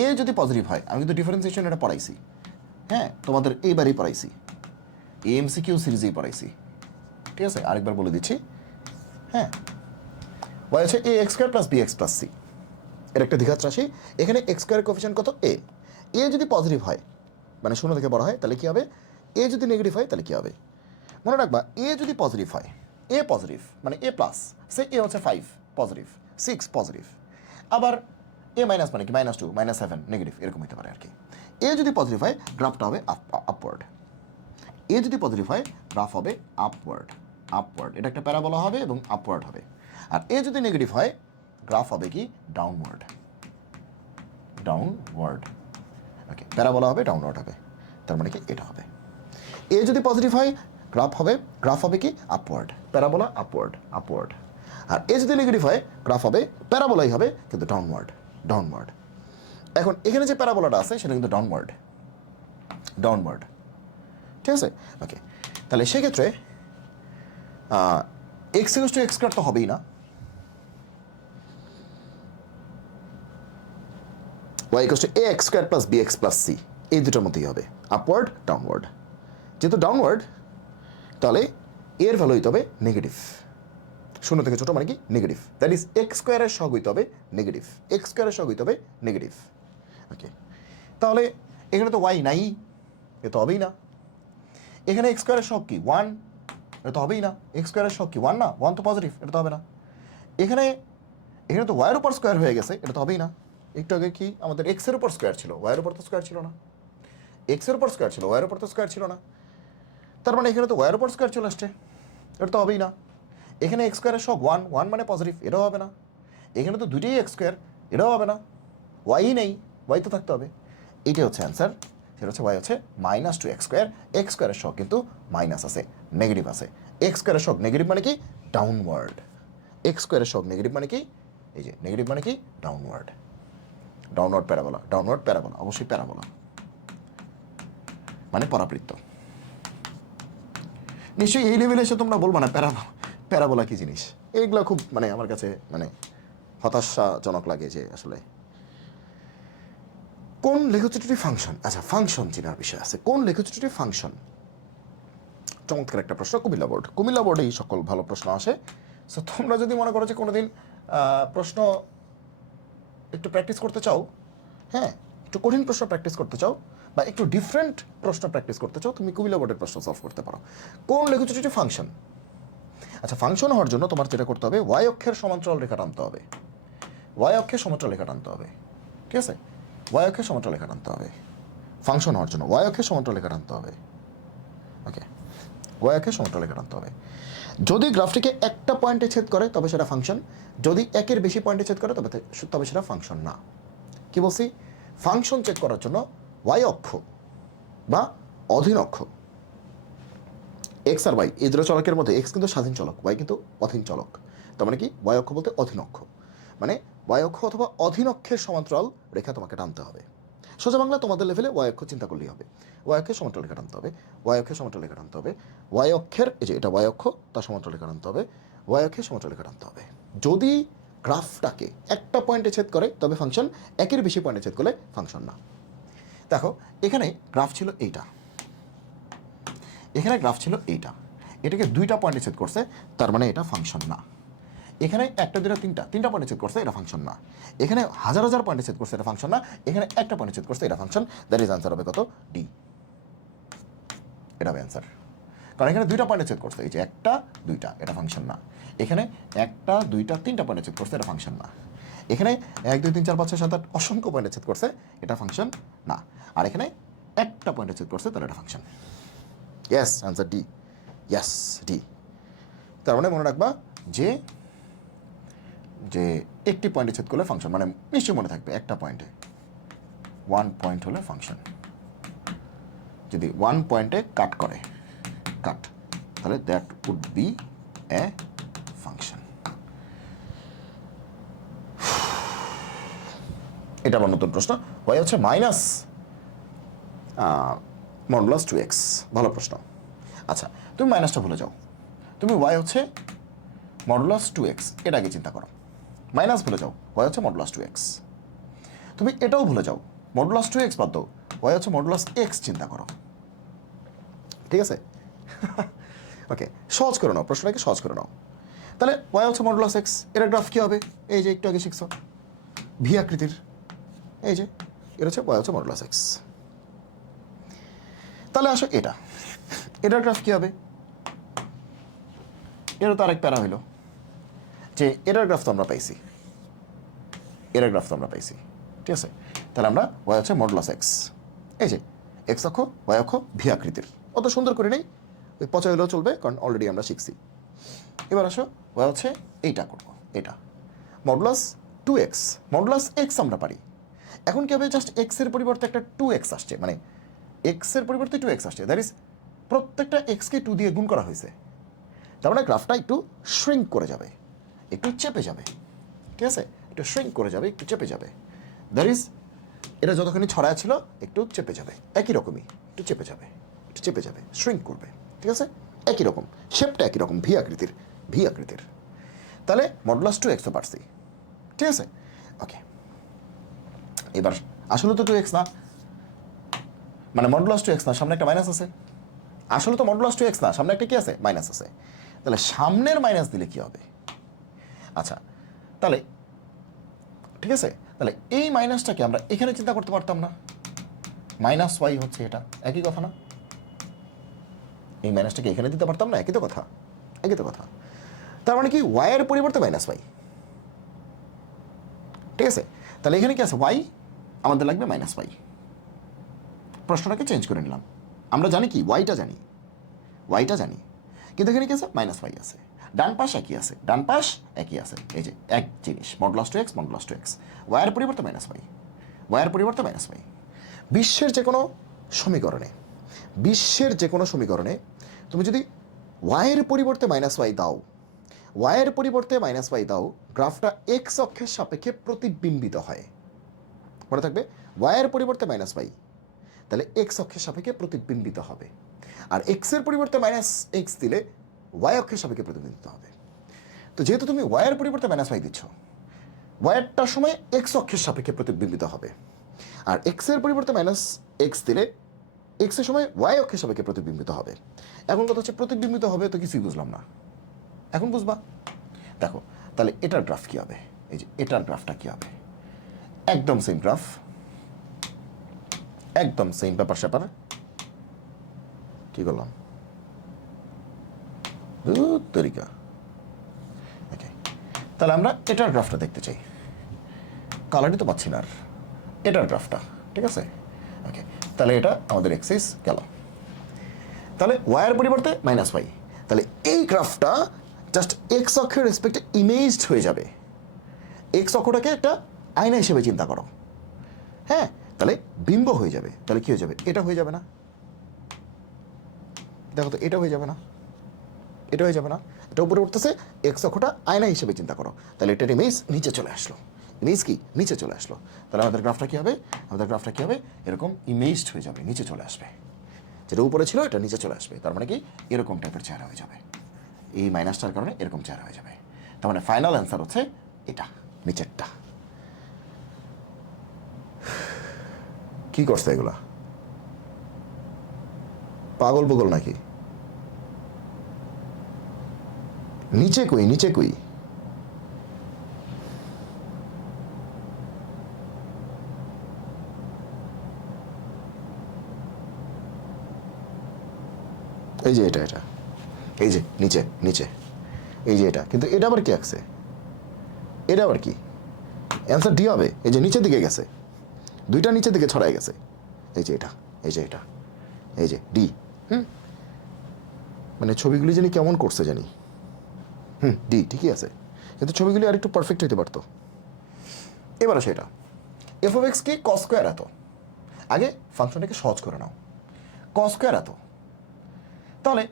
এ যদি পজিটিভ হয়, আমি কিন্তু ডিফারেন্সিয়েশন এটা পড়াইছি, হ্যাঁ, তোমাদের এইবারই পড়াইছি, এমসিকিউ সিরিজেই পড়াইছি, ঠিক আছে? আরেকবার বলে দিচ্ছি, হ্যাঁ। ওয়াই হচ্ছে a x square plus b x plus c, এর একটা দ্বিঘাত রাশি। এখানে এক্স স্কোয়ারের কোএফিসিয়েন্ট কত? এ। এ যদি পজিটিভ হয়, মানে শূন্য থেকে বড় হয়, তাহলে কী হবে? এ যদি নেগেটিভ হয়, তাহলে কী হবে? মনে রাখবা, এ যদি পজিটিভ হয়, এ পজিটিভ মানে এ প্লাস, সে এ হচ্ছে 5 পজিটিভ, 6 পজিটিভ, আবার এ মাইনাস মানে কি -2 -7 নেগেটিভ, এরকম হতে পারে আর কি। এ যদি পজিটিভ হয়, গ্রাফটা হবে আপওয়ার্ড। এ যদি পজিটিভ হয়, গ্রাফ হবে আপওয়ার্ড। আপওয়ার্ড, এটা একটা প্যারাবোলা হবে এবং আপওয়ার্ড হবে। আর এ যদি নেগেটিভ হয়, গ্রাফ হবে কি ডাউনওয়ার্ড। ডাউনওয়ার্ড, ওকে, প্যারাবোলা হবে, ডাউনওয়ার্ড হবে, তার মানে কি এটা হবে। এ যদি পজিটিভ হয়, গ্রাফ হবে কি আপওয়ার্ড, প্যারাবোলা আপওয়ার্ড, আপওয়ার্ড। আর এ যদি নেগেটিভ হয়, গ্রাফ হবে প্যারাবোলাই হবে, কিন্তু ডাউনওয়ার্ড, ডাউনওয়ার্ড। এখন এখানে যে প্যারাবোলাটা আছে সেটা কিন্তু ডাউনওয়ার্ড, ডাউনওয়ার্ড, ঠিক আছে? ওকে, তাহলে সেক্ষেত্রে x equals to x square তো হবেই না, y equals to a x square plus b x plus c, এই দুটোর মধ্যেই হবে আপওয়ার্ড ডাউনওয়ার্ড। যেহেতু ডাউনওয়ার্ড, তাহলে এর ভ্যালু হইতে হবে নেগেটিভ, শূন্য থেকে ছোটো মানে কি নেগেটিভ, দ্যাট ইজ এক্স স্কোয়ারের সহগ হইতে হবে নেগেটিভ, এক্স স্কোয়ারের সহগ হইতে হবে নেগেটিভ। ওকে, তাহলে এখানে তো ওয়াই নাই, এ তো হবেই না। এখানে এক্স স্কোয়ারের সহগ কি 1, এটা তো হবেই না। এক্স স্কোয়ারের সহগ কি 1 না, 1 তো পজিটিভ, এটা তো হবে না। এখানে তো ওয়াইয়ের উপর স্কোয়ার হয়ে গেছে, এটা তো হবেই না। একটু আগে কি আমাদের এক্সের উপর স্কোয়ার ছিল, ওয়াইয়ের উপর তো স্কোয়ার ছিল না। এক্সের উপর স্কোয়ার ছিল, ওয়াইয়ের উপর তো স্কোয়ার ছিল না। তার মানে এখানে তো ওয়াইয়ের উপর স্কোয়ার চলে আসছে, এটা তো হবেই না। এখানে এক্স স্কোয়ারের সব 1, 1 মানে পজিটিভ, এটাও হবে না। এখানে তো দুইটাই এক্স স্কোয়ার, এটাও হবে না। ওয়াই নেই, ওয়াই তো থাকতে হবে। এইটাই হচ্ছে অ্যান্সার, সেটা হচ্ছে ওয়াই হচ্ছে -2 এক্স স্কোয়ার। এক্স স্কোয়ারের সব কিন্তু মাইনাস আছে, নেগেটিভ আছে। এক্স স্কোয়ারের সব নেগেটিভ মানে কি ডাউনওয়ার্ড। এক্স স্কোয়ারের সব নেগেটিভ মানে কি, এই যে নেগেটিভ মানে কি downward. Downward parabola, downward parabola, অবশ্যই প্যারাবোলা মানে পরাবৃত্ত। নিশ্চয়ই এই লেভেলে এসে তোমরা বলবো না প্যারাবোলা কী জিনিস। এইগুলো খুব মানে আমার কাছে মানে হতাশাজনক লাগে যে আসলে কোন লেখচিত্রটি ফাংশন। আচ্ছা, ফাংশন চেনার বিষয় আছে, কোন লেখচিত্রটি ফাংশন। চমৎকার একটা প্রশ্ন, কুমিল্লা বোর্ড। কুমিল্লা বোর্ডে এই সকল ভালো প্রশ্ন আসে। সো তোমরা যদি মনে করো যে কোনোদিন প্রশ্ন একটু প্র্যাকটিস করতে চাও, হ্যাঁ, একটু কঠিন প্রশ্ন প্র্যাকটিস করতে চাও বা একটু ডিফারেন্ট প্রশ্ন প্র্যাকটিস করতে চাও, তুমি কুমিল্লা বোর্ডের প্রশ্ন সলভ করতে পারো। কোন লেখচিত্রটি ফাংশন? আচ্ছা, ফাংশন হওয়ার জন্য তোমার যেটা করতে হবে, ওয়াই অক্ষের সমান্তরাল রেখা টানতে হবে। ওয়াই অক্ষের সমান্তরাল রেখা টানতে হবে, ঠিক আছে? ওয়াই অক্ষের সমান্তরাল রেখা টানতে হবে ফাংশন হওয়ার জন্য। ওয়াই অক্ষের সমান্তরাল রেখা টানতে হবে, ওকে, ওয়াই অক্ষের সমান্তরাল রেখা টানতে হবে। যদি গ্রাফটিকে একটা পয়েন্টে ছেদ করে তবে সেটা ফাংশন, যদি একের বেশি পয়েন্টে ছেদ করে তবে সেটা ফাংশন না। কি বলছি? ফাংশন চেক করার জন্য ওয়াই অক্ষ বা অধীন অক্ষ, এক্স আর ওয়াই এই দুটো চলকের মধ্যে এক্স কিন্তু স্বাধীন চলক, ওয়াই কিন্তু অধীন চলক। তার মানে কি, ওয়াই অক্ষ বলতে অধীন অক্ষ, মানে ওয়াই অক্ষ অথবা অধীন অক্ষের সমান্তরাল রেখা তোমাকে টানতে হবে। সোজা বাংলা তোমাদের লেভেলে ওয়াই অক্ষ চিন্তা করলেই হবে। ওয়াই অক্ষের সমান্তরাল রেখা টানতে হবে, ওয়াই অক্ষের সমান্তরাল রেখা টানতে হবে, ওয়াই অক্ষের, এই যে এটা ওয়াই অক্ষ, তার সমান্তরাল রেখা টানতে হবে, ওয়াই অক্ষের সমান্তরাল রেখা টানতে হবে। যদি গ্রাফটাকে একটা পয়েন্টে ছেদ করে তবে ফাংশন, একের বেশি পয়েন্টে ছেদ করলে ফাংশন না। দেখো এখানে গ্রাফ ছিল এইটা, এখানে গ্রাফ ছিল এইটা, এটাকে দুইটা পয়েন্টে ছেদ করছে, তার মানে এটা ফাংশন না। এখানে একটা দুটা তিনটা পয়েন্টে ছেদ করছে, এটা ফাংশন না। এখানে হাজার হাজার পয়েন্টে ছেদ করছে, এটা ফাংশন না। এখানে একটা পয়েন্টে ছেদ করছে, এটা ফাংশন। দ্যাট ইজ আনসার হবে কত? ডি। এটা হবে অ্যান্সার। কারণ এখানে দুইটা পয়েন্টে ছেদ করছে, এই যে একটা দুইটা, এটা ফাংশন না। এখানে একটা দুইটা তিনটা পয়েন্টে ছেদ করছে, এটা ফাংশন না। এখানে 1 2 3 4 5 6 7 8 অসংখ্য পয়েন্টে ছেদ করছে, এটা ফাংশন না। আর এখানে একটা পয়েন্টে ছেদ করছে, তাহলে এটা function. Yes, answer D. Yes, D. তার মানে মনে রাখবা যে যে একটি পয়েন্টে ছেদ করলে ফাংশন, মানে নিশ্চয়ই মনে থাকবে একটা পয়েন্টে 1 পয়েন্ট হলে ফাংশন। যদি 1 পয়েন্টে কাট করে, কাট, তাহলে that would be a function. এটা আমার নতুন প্রশ্ন। ওয়াই হচ্ছে মাইনাস মডুলাস 2x। ভালো প্রশ্ন। আচ্ছা, তুমি মাইনাসটা ভুলে যাও, তুমি ওয়াই হচ্ছে মডুলাস 2x এটা আগে চিন্তা করো। মাইনাস ভুলে যাও, ওয়াই হচ্ছে মডুলাস 2x। তুমি এটাও ভুলে যাও, মডুলাস 2x বাদ দাও, ওয়াই হচ্ছে মডুলাস x চিন্তা করো। ঠিক আছে? ওকে, সহজ করে নাও, প্রশ্নটাকে সহজ করে নাও। তাহলে ওয়াই হচ্ছে মডুলাস x, এর গ্রাফ কী হবে? এই যে একটু আগে শিখছো, ভি আকৃতির। এই যে এটা হচ্ছে ওয়াই হচ্ছে মডুলাস x। তাহলে আসো এটার গ্রাফ কী হবে? এটা তো আরেক প্যারা হইল যে এটার গ্রাফ তো আমরা পাইছি, এটার গ্রাফ তো আমরা পাইছি। ঠিক আছে? তাহলে আমরা ওয়াই হচ্ছে মডুলাস x, এই যে এক্স অক্ষ ওয়াই অক্ষ ভি আকৃতির। অত সুন্দর করে নেই, ওই পচা হলেও চলবে, কারণ অলরেডি আমরা শিখছি। এবার আসো ওয়াই হচ্ছে এইটা করবো, এটা মডুলাস 2x। মডুলাস x আমরা পারি। এখন কি হবে? জাস্ট এক্সের পরিবর্তে একটা 2x আসছে, মানে এক্সের পরিবর্তে 2x আসছে, দ্যাট ইজ প্রত্যেকটা এক্সকে 2 দিয়ে গুণ করা হয়েছে। তার মানে গ্রাফটা একটু শ্রিঙ্ক করে যাবে, একটু চেপে যাবে। ঠিক আছে? একটু শ্রিঙ্ক করে যাবে, একটু চেপে যাবে। দ্যাট ইজ এটা যতখানি ছড়ায় ছিল একটু চেপে যাবে, একই রকমই একটু চেপে যাবে, একটু চেপে যাবে, শ্রিঙ্ক করবে। ঠিক আছে? একই রকম শেপটা, একই রকম ভি আকৃতির, ভি আকৃতির। তাহলে মডুলাস 2x তো পারছি। ঠিক আছে? ওকে, এবার আসলে তো 2x না, মানে মডুলাস 2x না, সামনে একটা মাইনাস আছে। আসলে তো মডুলাস 2x না, সামনে একটা কি আছে? মাইনাস আছে। তাহলে সামনের মাইনাস দিলে কি হবে? আচ্ছা, তাহলে ঠিক আছে, তাহলে এই মাইনাসটাকে আমরা এখানে চিন্তা করতে পারতাম না? মাইনাস ওয়াই হচ্ছে এটা, একই কথা না? এই মাইনাসটাকে এখানে দিতে পারতাম না? একই তো কথা, একই তো কথা। তার মানে কি ওয়াইয়ের পরিবর্তে মাইনাস ওয়াই। ঠিক আছে? তাহলে এখানে কি আছে? ওয়াই, আমাদের লাগবে মাইনাস ওয়াই। প্রশ্নটাকে চেঞ্জ করে নিলাম। আমরা জানি কি ওয়াইটা জানি, ওয়াইটা জানি, কিন্তু এখানে কি আছে? মাইনাস ওয়াই আছে। ডান পাশ একই আছে, ডান পাশ একই আছে, এই যে এক জিনিস, মডুলাস 2x মডুলাস 2x। ওয়াইয়ের পরিবর্তে মাইনাস ওয়াই, ওয়াইয়ের পরিবর্তে মাইনাস ওয়াই। বিশ্বের যে কোনো সমীকরণে, বিশ্বের যে কোনো সমীকরণে তুমি যদি ওয়াইয়ের পরিবর্তে মাইনাস ওয়াই দাও, ওয়াইয়ের পরিবর্তে মাইনাস ওয়াই দাও, গ্রাফটা এক্স অক্ষের সাপেক্ষে প্রতিবিম্বিত হয়। মনে থাকবে, ওয়াইয়ের পরিবর্তে মাইনাস ওয়াই, তাহলে এক্স অক্ষের সাপেক্ষে প্রতিবিম্বিত হবে। আর এক্সের পরিবর্তে মাইনাস এক্স দিলে ওয়াই অক্ষের সাপেক্ষে প্রতিবিম্বিত হবে। তো যেহেতু তুমি ওয়াইয়ের পরিবর্তে মাইনাস ওয়াই দিচ্ছ, ওয়াইয়েরটার সময় এক্স অক্ষের সাপেক্ষে প্রতিবিম্বিত হবে। আর এক্সের পরিবর্তে মাইনাস এক্স দিলে এক্সের সময় ওয়াই অক্ষের সাপেক্ষে প্রতিবিম্বিত হবে। এখন কথা হচ্ছে প্রতিবিম্বিত হবে তো কিছুই বুঝলাম না, এখন বুঝবা। দেখো তাহলে এটার গ্রাফ কী হবে? এই যে এটার গ্রাফটা কী হবে? একদম সেম গ্রাফ, একদম সেম ব্যাপার স্যাপার। কী করলাম? তরিকা। ওকে, তাহলে আমরা এটার গ্রাফটা দেখতে চাই। কালারই তো পাচ্ছি না আর, এটার গ্রাফটা। ঠিক আছে? ওকে, তাহলে এটা আমাদের এক্সিস গেল। তাহলে ওয়াইয়ের পরিবর্তে মাইনাস ওয়াই, তাহলে এই গ্রাফটা জাস্ট এক্স অক্ষের রেসপেক্টে ইমেজড হয়ে যাবে। এক্স অক্ষটাকে একটা আয়না হিসেবে চিন্তা করো। হ্যাঁ, তাহলে বিম্ব হয়ে যাবে। তাহলে কী হয়ে যাবে? এটা হয়ে যাবে না? দেখো তো, এটা হয়ে যাবে না? এটা হয়ে যাবে না? এটা উপরে উঠতেছে, এক্স অক্ষটা আয়না হিসেবে চিন্তা করো, তাহলে এটার ইমেজ নিচে চলে আসলো। ইমেজ কি? নিচে চলে আসলো। তাহলে আমাদের গ্রাফটা কী হবে? আমাদের গ্রাফটা কী হবে? এরকম ইমেজড হয়ে যাবে, নিচে চলে আসবে। যেটা উপরে ছিল এটা নিচে চলে আসবে। তার মানে কি? এরকম টাইপের চেহারা হয়ে যাবে। এই মাইনাসটার কারণে এরকম চেহারা হয়ে যাবে। তার মানে ফাইনাল অ্যান্সার হচ্ছে এটা নিচেরটা। কি করছে এগুলা? পাগল পাগল নাকি? নিচে কই, নিচে কই? এই যে এটা, এটা এই যে নিচে নিচে, এই যে এটা, কিন্তু এটা আবার কি আঁকছে? এটা আবার কি? অ্যান্সার ডি হবে। এই যে নিচের দিকে গেছে, দুইটা নিচের দিকে ছড়াই গেছে। এই যে এটা, এই যে এটা, এই যে ডি। মানে ছবিগুলি জানি কেমন করছে জানি। ডি ঠিকই আছে, কিন্তু ছবিগুলি আর একটু পারফেক্ট হইতে পারতো। এবার আসে এটা, এফ অফ এক্স কি কস স্কোয়ার এত। আগে ফাংশনটাকে সহজ করে নাও, কস স্কোয়ার এত। তাহলে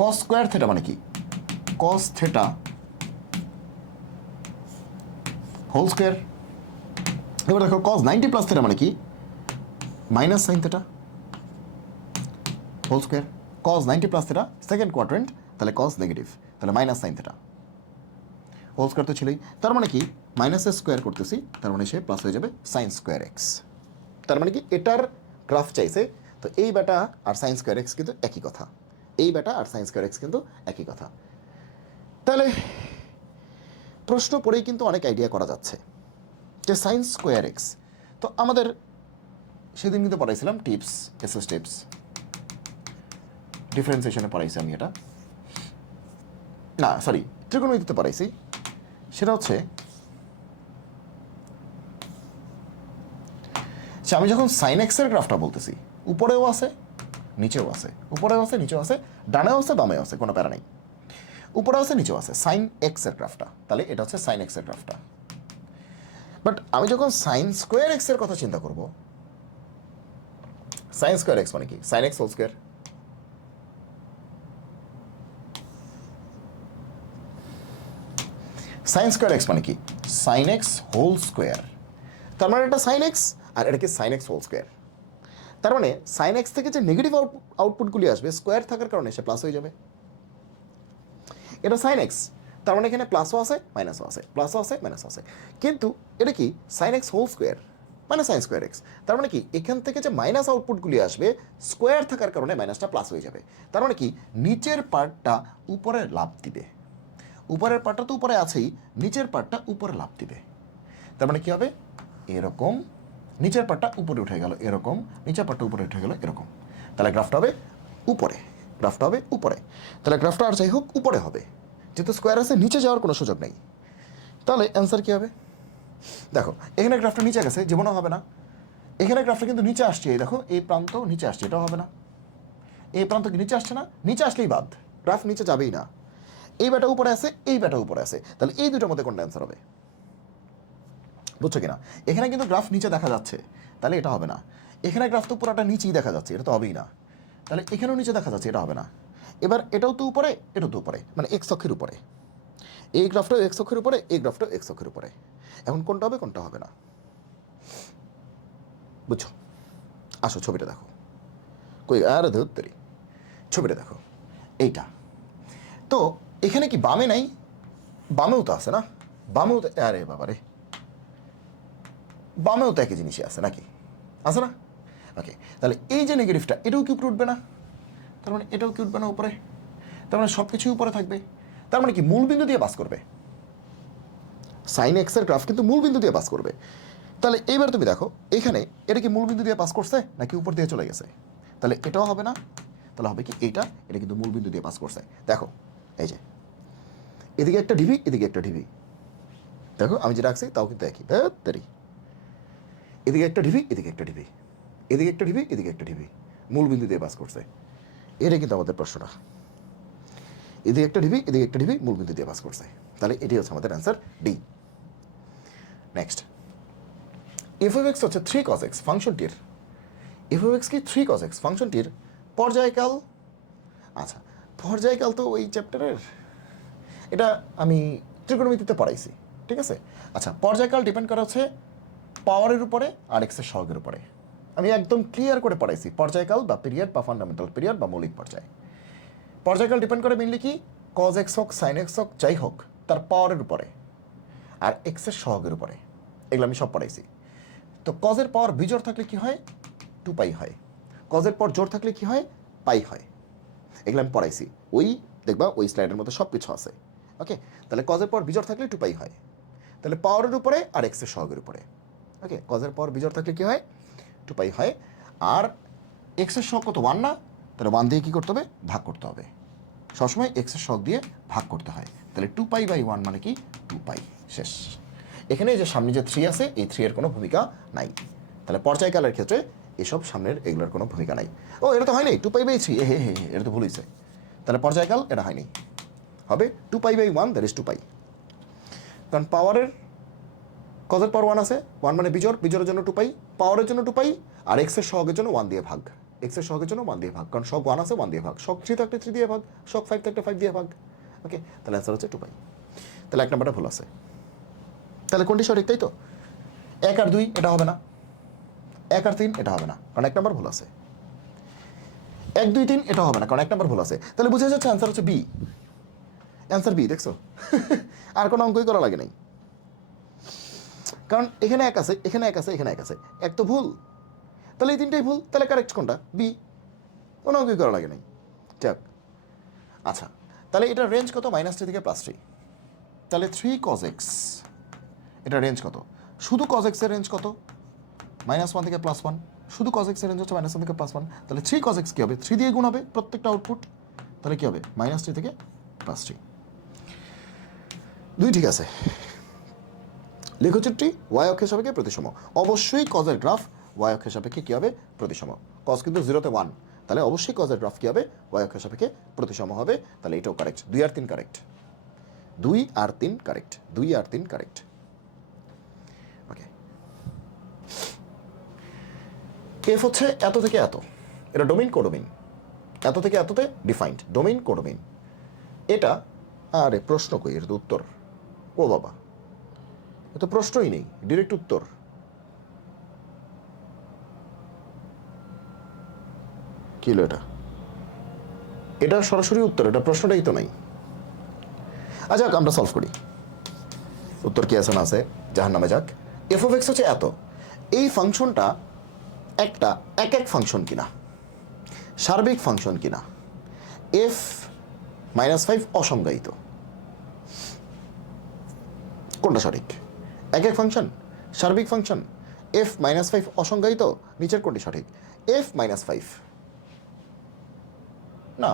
কস স্কোয়ার থেটা মানে কি? Cos theta whole square. এবার দেখো কস 90 প্লাস থেটা মানে কি? Minus sine theta whole square. Cos 90 plus theta second quadrant, তাহলে কস নেগেটিভ, তাহলে minus sine theta whole square তো ছিলই। তার মানে কি মাইনাসের স্কোয়ার করতেছি, তার মানে সে প্লাস হয়ে যাবে সাইন স্কোয়ার এক্স। তার মানে কি এটার গ্রাফ চাইছে, তো এই বেটা আর সাইন স্কোয়ার এক্স কিন্তু একই কথা। এই বেটা আর সাইন স্কোয়ার এক্স কিন্তু একই কথা। তাহলে প্রশ্ন পড়েই কিন্তু অনেক আইডিয়া করা যাচ্ছে যে সাইন স্কোয়ার এক্স। তো আমাদের সেদিন কিন্তু পড়াইছিলাম টিপস, এসএস টিপস, ডিফারেন্সিয়েশনে পড়াইছি আমি এটা, না সরি ত্রিকোণমিতিতে পড়াইছি। সেটা হচ্ছে আমি যখন সাইন এক্সের গ্রাফটা বলতেছি, উপরেও আছে নিচেও আছে, উপরেও আছে নিচেও আছে, ডানেও আছে বামেও আছে, কোনো প্যারা নেই। উপরেও আছে নিচেও আছে সাইন এক্সের গ্রাফটা, তাহলে এটা হচ্ছে সাইন এক্সের গ্রাফটা। বাট আমি যখন সাইন স্কোয়ার এক্সের কথা চিন্তা করব, সাইন স্কোয়ার এক্স মানে কি? Sine x whole square. Sine square x মানে কি? Sine x whole square. তার মানে এটা সাইন এক্স আর এটা কি সাইন এক্স হোল স্কোয়ার। তার মানে সাইন এক্স থেকে যে নেগেটিভ আউটপুটগুলি আসবে স্কোয়ার থাকার কারণে সে প্লাস হয়ে যাবে। এটা সাইন এক্স, তার মানে এখানে প্লাসও আছে মাইনাসও আছে, প্লাসও আছে মাইনাসও আছে, কিন্তু এটা কি সাইন এক্স হোল স্কোয়ার মানে সাইন স্কোয়ার এক্স। তার মানে কি এখান থেকে যে মাইনাস আউটপুটগুলি আসবে স্কোয়ার থাকার কারণে মাইনাসটা প্লাস হয়ে যাবে। তার মানে কি নিচের পার্টটা উপরে লাভ দিবে, উপরের পার্টটা তো উপরে আছেই, নিচের পার্টটা উপরে লাভ দিবে। তার মানে কি হবে? এরকম নিচের পার্টটা উপরে উঠে গেল, এরকম নিচের পার্টটা উপরে উঠে গেল, এরকম। তাহলে গ্রাফটা হবে উপরে, গ্রাফটা হবে উপরে। তাহলে গ্রাফটা আর যাই হোক উপরে হবে, যেহেতু স্কোয়ার আছে নিচে যাওয়ার কোনো সুযোগ নেই। তাহলে অ্যান্সার কী হবে? দেখো এখানে গ্রাফটা নিচে গেছে, যেমনও হবে না। এখানে গ্রাফটা কিন্তু নিচে আসছে, এই দেখো এই প্রান্ত নিচে আসছে, এটাও হবে না। এই প্রান্ত কি নিচে আসছে না? নিচে আসলেই বাদ, গ্রাফ নিচে যাবেই না। এই ব্যাটা উপরে আছে, এই ব্যাটা উপরে আছে, তাহলে এই দুটোর মধ্যে কোনটা অ্যান্সার হবে? বুঝছো কিনা? এখানে কিন্তু গ্রাফ নিচে দেখা যাচ্ছে, তাহলে এটা হবে না। এখানে গ্রাফ তো পুরোটা নিচেই দেখা যাচ্ছে, এটা তো হবেই না। তাহলে এখানেও নিচে দেখা যাচ্ছে, এটা হবে না। এবার এটাও তো উপরে, এটাও তো উপরে, মানে এক্স অক্ষের উপরে। এই গ্রাফটাও এক্স অক্ষের উপরে, এই গ্রাফটাও এক্স অক্ষের উপরে। এখন কোনটা হবে কোনটা হবে না, বুঝছো? আসো ছবিটা দেখো, কই আর ধরতেরি, ছবিটা দেখো এইটা। তো এখানে কি বামে নাই? বামেও তো আছে না, বামেও তো, আরে বাবা রে, বামেও তো একই জিনিসই আছে নাকি? আছে না? ওকে, তাহলে এই যে নেগেটিভটা এটাও কি উপরে উঠবে না? তার মানে এটাও কি উঠবে না উপরে? তার মানে সব কিছুই উপরে থাকবে। তার মানে কি মূল বিন্দু দিয়ে পাস করবে। সাইন এক্সের গ্রাফ কিন্তু মূল বিন্দু দিয়ে পাস করবে। তাহলে এইবার তুমি দেখো এখানে এটা কি মূল বিন্দু দিয়ে পাস করছে নাকি উপর দিয়ে চলে গেছে? তাহলে এটাও হবে না, তাহলে হবে কি এটা, এটা কিন্তু মূল বিন্দু দিয়ে পাস করছে। দেখো এই যে এদিকে একটা ঢিবি, এদিকে একটা ঢিবি, দেখো আমি যেটা রাখছি তাও কিন্তু একই। তারি এদিকে একটা ঢিবি, এদিকে একটা ঢিবি, এদিকে একটা ঢিবি, এদিকে একটা ঢিবি, মূল বিন্দু দিয়ে পাস করছে। এটা কিন্তু আমাদের প্রশ্নটা, এদিকে একটা ঢিবি, এদিকে একটা ঢিবি, মূল বিন্দু দিয়ে পাস করছে। তাহলে এটি হচ্ছে আমাদের answer D. Next, F of X হচ্ছে 3 cos x ফাংশনটির, এফ অফ এক্স কি 3 cos x ফাংশনটির পর্যায়কাল। আচ্ছা পর্যায়কাল তো ওই চ্যাপ্টারের, এটা আমি ত্রিকোণমিতিতে পড়াইছি, ঠিক আছে। আচ্ছা পর্যায়কাল ডিপেন্ড করা হচ্ছে পাওয়ারের উপরে আর এক্সের সহগের উপরে। আমি একদম ক্লিয়ার করে পড়াইছি পর্যায়কাল বা পিরিয়ড বা ফান্ডামেন্টাল পিরিয়ড বা মৌলিক পর্যায়। পর্যায়কাল ডিপেন্ড করে মেনলি কি কজ এক্স হোক সাইন এক্স হোক যাই হোক তার পাওয়ারের উপরে আর এক্সের সহগের উপরে, এগুলো আমি সব পড়াইছি। তো কজের পাওয়ার বিজোড় থাকলে কি হয়, 2 পাই হয়। কজের পর জোর থাকলে কি হয়, পাই হয়। এগুলো আমি পড়াইছি, ওই দেখবা ওই স্লাইডের মধ্যে সব কিছু আছে। ওকে, তাহলে কজের পর বিজোড় থাকলে 2 পাই হয়, তাহলে পাওয়ারের উপরে আর এক্সের সহগের উপরে। ওকে, কজের পাওয়ার বিজোড় থাকলে কি হয়, 2 পাই হয়। আর এক্সের সহগ কত, 1 না, তাহলে 1 দিয়ে কী করতে হবে, ভাগ করতে হবে। সবসময় এক্সের সহগ দিয়ে ভাগ করতে হয়। তাহলে 2π/1 মানে কি, 2 পাই, শেষ। এখানে যে সামনে যে 3 আছে, এই 3 এর কোনো ভূমিকা নাই। তাহলে পর্যায়কালের ক্ষেত্রে এসব সামনের এগুলোর কোনো ভূমিকা নাই। ও এটা তো হয়নি, 2π/3, হে হে হে, এটা তো ভুল হয়েছে। তাহলে পর্যায়কাল এটা হয়নি, হবে 2π/1, দ্যাট ইজ 2 পাই। কারণ পাওয়ারের কজের পাওয়ার 1 আছে, 1 মানে বিজোড়, বিজোড়ের জন্য 2 পাই, পাওয়ারের জন্য 2 পাই, আর এক্সের সহগের জন্য 1 দিয়ে ভাগ। এক্সের সহগের জন্য 1 দিয়ে ভাগ, কারণ সব 1 আছে, 1 দিয়ে ভাগ, সব 3 থাকলে 3 দিয়ে ভাগ, সব 5 থাকলে 5 দিয়ে ভাগ। ওকে, তাহলে অ্যান্সার হচ্ছে 2 পাই। তাহলে 1 নম্বরটা ভুল আছে। তাহলে কোনটি সঠিক, তাই তো? 1 আর 2 এটা হবে না, 1 আর 3 এটা হবে না, কারণ 1 নম্বর ভুল আছে। 1 2 3 এটা হবে না, কারণ 1 নম্বর ভুল আছে। তাহলে বুঝে যাচ্ছে অ্যান্সার হচ্ছে বি। অ্যান্সার বি, দেখছো? আর কোনো অঙ্কই করা লাগে নাই, কারণ এখানে 1 আছে, এখানে 1 আছে, এখানে 1 আছে, 1 তো ভুল, তাহলে এই 3টাই ভুল, তাহলে কারেক্ট কোনটা, বি। কোনো অঙ্কই করা লাগে নাই। যাক, আচ্ছা, তাহলে এটার রেঞ্জ কত, -3 থেকে +3। তাহলে 3 cos x, এটা রেঞ্জ কত? শুধু cos x এর রেঞ্জ কত, -1 থেকে +1। শুধু cos x এর রেঞ্জ হচ্ছে -1 থেকে +1। তাহলে 3 cos x কী হবে, 3 দিয়ে গুণ হবে প্রত্যেকটা আউটপুট, তাহলে কী হবে, -3 থেকে +3। 2 ঠিক আছে। লেখচিত্রটি y অক্ষের সাপেক্ষে প্রতিসম। অবশ্যই কজের গ্রাফ y অক্ষের সাপেক্ষে কী হবে, প্রতিসম। কজ কিন্তু 0 তে 1, তাহলে অবশ্যই কজের গ্রাফ কী হবে, y অক্ষের সাপেক্ষে প্রতিসম হবে। তাহলে এটাও কারেক্ট, 2 আর 3 কারেক্ট, 2 আর 3 কারেক্ট, 2 আর 3 কারেক্ট। ওকে, এফ হচ্ছে এত থেকে এত, এটা ডোমেইন কোডোমেইন, এত থেকে এততে ডিফাইন্ড, ডোমেইন কোডোমেইন। এটা, আরে প্রশ্ন কই, এটা তো উত্তর। ও বাবা, এ তো প্রশ্নই নেই, ডিরেক্ট উত্তর। কি হলো এটা, এটা সরাসরি উত্তর, এটা প্রশ্নটাই তো নাই। আচ্ছা, আমরা সলভ করি, উত্তর কি আছে না আছে জাহার নামে যাক। এফ অফ এক্স হচ্ছে এত, এই ফাংশনটা একটা এক ফাংশন কিনা, সার্বিক ফাংশন কিনা। এফ -5 অসংজ্ঞায়িত, কোনটা সঠিক, এক ফাংশন, সার্বিক ফাংশন, এফ -5 অসংজ্ঞায়িত, নিচের কোনটি সঠিক, এফ -5 না,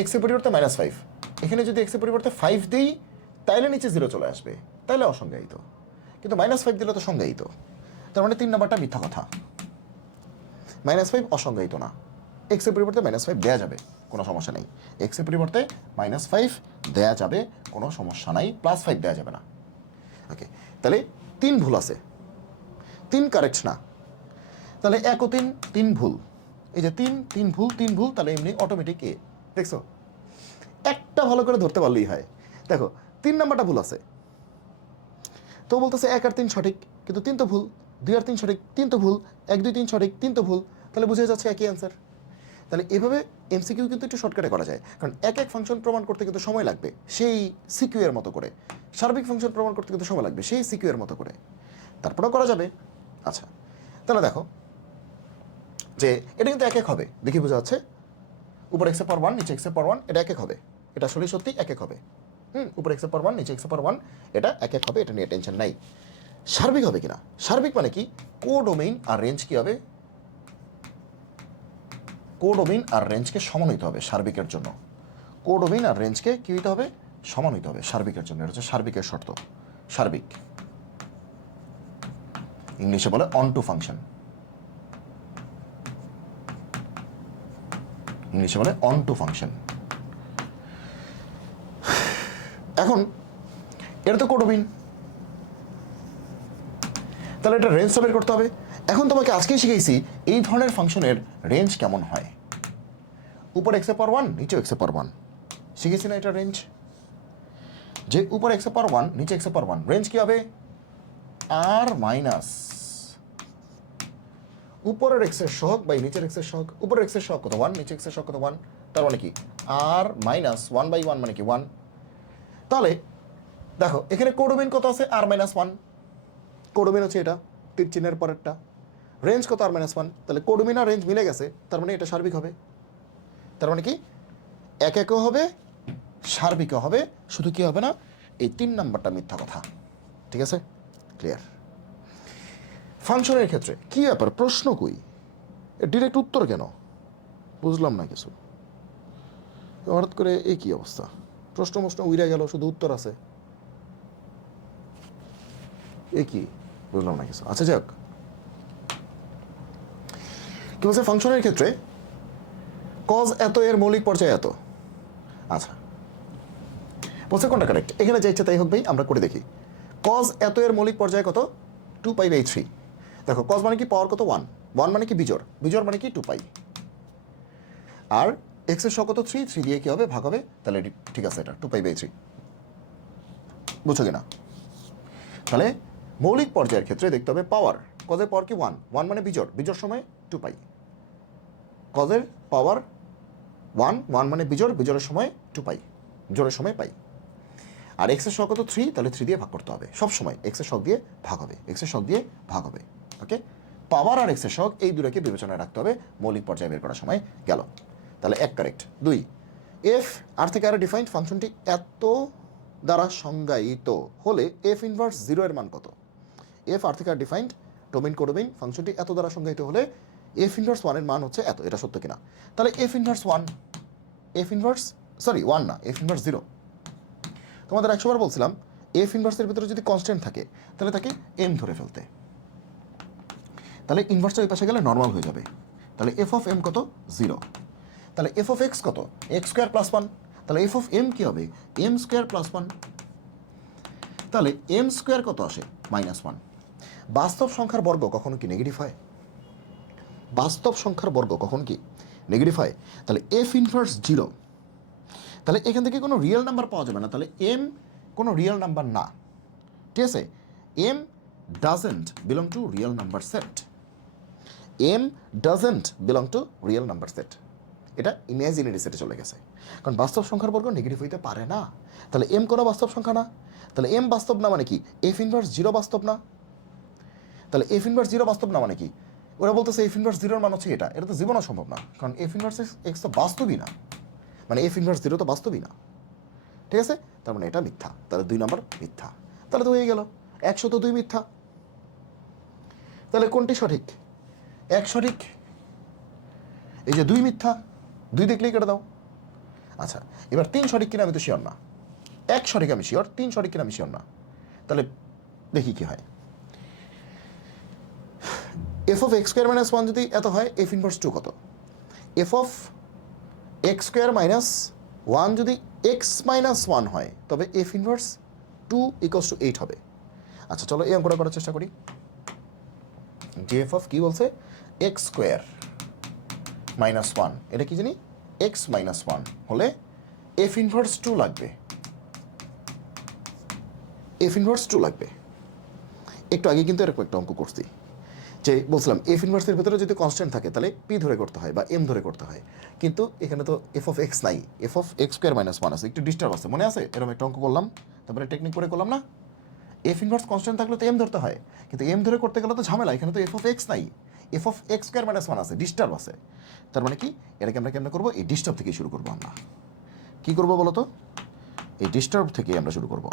এক্সের পরিবর্তে -5, এখানে যদি এক্সের পরিবর্তে 5 দিই তাইলে নিচে 0 চলে আসবে, তাইলে অসংজ্ঞায়িত। কিন্তু -5 দিলে তো সংজ্ঞায়িত, তার মানে 3 নাম্বারটা মিথ্যা কথা। -5 অসংজ্ঞায়িত না, এক্সের পরিবর্তে -5 দেয়া যাবে, কোনো সমস্যা নেই। এক্সের পরিবর্তে -5 দেয়া যাবে, কোনো সমস্যা নাই, +5 দেওয়া যাবে না। ওকে, তাহলে 3 ভুল আছে, 3 কারেক্ট না, তাহলে 1 ও 3 ভুল, এই যে 3 ভুল, 3 ভুল, তাহলে এমনি অটোমেটিক এ। দেখছো, একটা ভালো করে ধরতে পারলেই হয়। দেখো 3 নাম্বারটা ভুল আছে, তো বলতেছে 1 আর 3 সঠিক, কিন্তু 3 তো ভুল, 2 আর 3 সঠিক, 3 তো ভুল, 1 2 3 সঠিক, 3 তো ভুল, তাহলে বুঝে যাচ্ছে একই অ্যান্সার। তাহলে এভাবে এমসিকিউ কিন্তু একটু শর্টকাটে করা যায়, কারণ এক ফাংশন প্রমাণ করতে কিন্তু সময় লাগবে সেই সিকিউ এর মতো করে, সার্বিক ফাংশন প্রমাণ করতে কিন্তু সময় লাগবে সেই সিকিউ এর মতো করে, তারপরেও করা যাবে। আচ্ছা, তাহলে দেখো যে এটা কিন্তু এক হবে, দেখি বোঝা যাচ্ছে, উপর এক্সের পাওয়ার 1 নিচে এক্সের পাওয়ার 1, এটা এক হবে, এটা আসলে সত্যি এক হবে। উপর এক্সের পাওয়ার 1 নিচে এক্সের পাওয়ার 1, এটা এক হবে, এটা নিয়ে টেনশন নাই। সার্বিক হবে কিনা, সার্বিক মানে কি, কোডোমেইন আর রেঞ্জ কি হবে, কোডোমেইন আর রেঞ্জকে সমান হইতে হবে সার্বিকের জন্য, কোডোমেইন আর রেঞ্জকে কি হইতে হবে, সমান হইতে হবে সার্বিকের জন্য, এটা হচ্ছে সার্বিকের শর্ত। সার্বিক ইংলিশে বলে অন টু ফাংশন, ইংলিশে বলে অন টু ফাংশন। এখন এটা তো কোডোমেইন, তাহলে এটা রেঞ্জটা বের করতে হবে। এখন তোমাকে আজকেই শিখেছি এই ধরনের ফাংশনের রেঞ্জ কেমন হয়, উপর এক্সের পাওয়ার 1 নিচে এক্সের পাওয়ার 1, শিখেছি না এটা রেঞ্জ, যে উপর এক্সের পাওয়ার 1 নিচে এক্সের পাওয়ার 1, রেঞ্জ কি হবে, আর মাইনাস উপরের এক্সের সহগ বাই নিচের এক্সের সহগ। উপরের এক্সের সহগ কত 1, নিচের এক্সের সহগ কত 1, তার মানে কি আর মাইনাস 1/1 মানে কি 1। তাহলে দেখো এখানে কোডোমেইন কত আছে r-1, কোডোমেইন হচ্ছে এটা তীর চিহ্নের পরেরটা। রেঞ্জ কত r-1, তাহলে কোডোমেইন আর রেঞ্জ মিলে গেছে, তার মানে এটা সার্বিক হবে। তার মানে কি একও হবে সার্বিকও হবে, শুধু কি হবে না এই 3 নাম্বারটা মিথ্যা কথা। ঠিক আছে, ক্লিয়ার। ফাংশনের ক্ষেত্রে কি ব্যাপার, প্রশ্ন কই, ডিরেক্ট উত্তর কেন বুঝলাম না কিছু। হঠাৎ করে এই কি অবস্থা, প্রশ্ন উইরা গেল, শুধু উত্তর আছে, এ কি বুঝলাম না কিছু। আচ্ছা যাক, কি বলছে ফাংশনের ক্ষেত্রে কজ এত এর মৌলিক পর্যায় এত। আচ্ছা বলছে কোনটা কারেক্ট, এখানে যা ইচ্ছা তাই হোক ভাই, আমরা করে দেখি। কজ এত এর মৌলিক পর্যায় কত 2π/3। দেখো কজ মানে কি পাওয়ার কত 1, 1 মানে কি বিজোড়, বিজোড় মানে কি 2π, আর এক্সের সহগ কত 3, 3 দিয়ে কি হবে ভাগ হবে, তাহলে ঠিক আছে এটা 2π/3, বুঝছো কিনা। তাহলে মৌলিক পর্যায়ের ক্ষেত্রে দেখতে হবে পাওয়ার, কজের পাওয়ার কি 1, 1 মানে বিজোড়, বিজোড় সময় 2π, কজের পাওয়ার 1, 1 মানে বিজোড়, বিজোড়ের সময় 2π, জোড়ের সময় পাই। আর এক্সের সহগ কত 3, তাহলে 3 দিয়ে ভাগ করতে হবে, সব সময় এক্সের সহগ দিয়ে ভাগ হবে, এক্সের সহগ দিয়ে ভাগ হবে। ওকে, পাওয়ার আর এক্সের সহগ এই দুটোকে বিবেচনায় রাখতে হবে মৌলিক পর্যায়ে বের করার সময়। গেল, তাহলে এক কারেক্ট। 2, এফ আর থেকে আর ডিফাইন্ড ফাংশনটি এত দ্বারা সংজ্ঞায়িত হলে এফ ইনভার্স 0 এর মান কত। এফ আর থেকে আর ডিফাইন্ড ডোমেইন কোডোমেইন ফাংশনটি এত দ্বারা সংজ্ঞায়িত হলে এফ ইনভার্স 1 এর মান হচ্ছে এত, এটা সত্য কিনা। তাহলে এফ ইনভার্স 1, এফ ইনভার্স 1 না, এফ ইনভার্স 0। তোমাদের 100 বার বলছিলাম এফ ইনভার্সের ভিতরে যদি কনস্ট্যান্ট থাকে তাহলে তাকে এম ধরে ফেলতে, তাহলে ইনভার্সটা ওই পাশে গেলে নর্মাল হয়ে যাবে। তাহলে এফ অফ এম কত 0, তাহলে এফ অফ এক্স কত x² + 1, তাহলে এফ অফ এম কি হবে m² + 1, তাহলে m² কত আসে -1। বাস্তব সংখ্যার বর্গ কখনো কি নেগেটিভ হয়, বাস্তব সংখ্যার বর্গ কখন কি নেগেটিভ হয়। তাহলে এফ ইনভার্স 0, তাহলে এখান থেকে কোনো রিয়েল নাম্বার পাওয়া যাবে না, তাহলে এম কোনো রিয়েল নাম্বার না। ঠিক আছে, m doesn't belong to real number set, m doesn't belong to real number set, এটা ইমাজিনারি সেটে চলে গেছে, কারণ বাস্তব সংখ্যার বর্গ নেগেটিভ হইতে পারে না। তাহলে এম কোনো বাস্তব সংখ্যা না, তাহলে এম বাস্তব না মানে কি এফ ইনভার্স 0 বাস্তব না, তাহলে এফ ইনভার্স 0 বাস্তব না মানে কি, ওরা বলতেছে এফ ইনভার্স 0 এর মান হচ্ছে এটা, এটা তো জীবনও সম্ভব না, কারণ এফ ইনভার্স এক্স তো বাস্তবই না, মানে এফ ইনভার্স 0 তো বাস্তবই না। ঠিক আছে, তার মানে এটা মিথ্যা, তাহলে 2 নাম্বার মিথ্যা, তাহলে তো হয়ে গেল 102 মিথ্যা। তাহলে কোনটি সঠিক, 1 সঠিক, এই যে 2 মিথ্যা, 2 দেখলেই কেটে দাও। আচ্ছা এবার 3 সঠিক কিনা আমি তো শিওর না, 1 সঠিক আমি শিওর, 3 সঠিক কিনা আমি শিওর না, তাহলে দেখি কি হয়। এফ অফ x² - 1 যদি এত হয় এফ ইনভার্স 2 কত, এফ অফ x² - 1 যদি x - 1 হয় তবে এফ ইনভার্স 2 = 8 হবে। আচ্ছা চলো এই অঙ্কটা করার চেষ্টা করি। যে এফ অফ কি বলছে x² - 1, এটা কি জানি x - 1 হলে এফ ইনভার্স 2 লাগবে, এফ ইনভার্স 2 লাগবে। একটু আগে কিন্তু এরকম একটা অঙ্ক করছি যে বলছিলাম এফ ইনভার্সের ভিতরে যদি কনস্ট্যান্ট থাকে তাহলে পি ধরে করতে হয় বা এম ধরে করতে হয়, কিন্তু এখানে তো এফ অফ এক্স নাই, এফ অফ x² - 1 আছে, একটু ডিস্টার্ব আছে, মনে আছে এরকম একটা অঙ্ক করলাম, তারপরে টেকনিক করে করলাম না, এফ ইনভার্স কনস্ট্যান্ট থাকলে তো এম ধরতে হয়, কিন্তু এম ধরে করতে গেলে তো ঝামেলা, এখানে তো এফ অফ এক্স নাই, এফ অফ x² - 1 আছে, ডিস্টার্ব আছে। তার মানে কি এটাকে আমরা কেমন করবো, এই ডিস্টার্ব থেকে শুরু করবো। আমরা কি করবো বলো তো, এই ডিস্টার্ব থেকে আমরা শুরু করবো,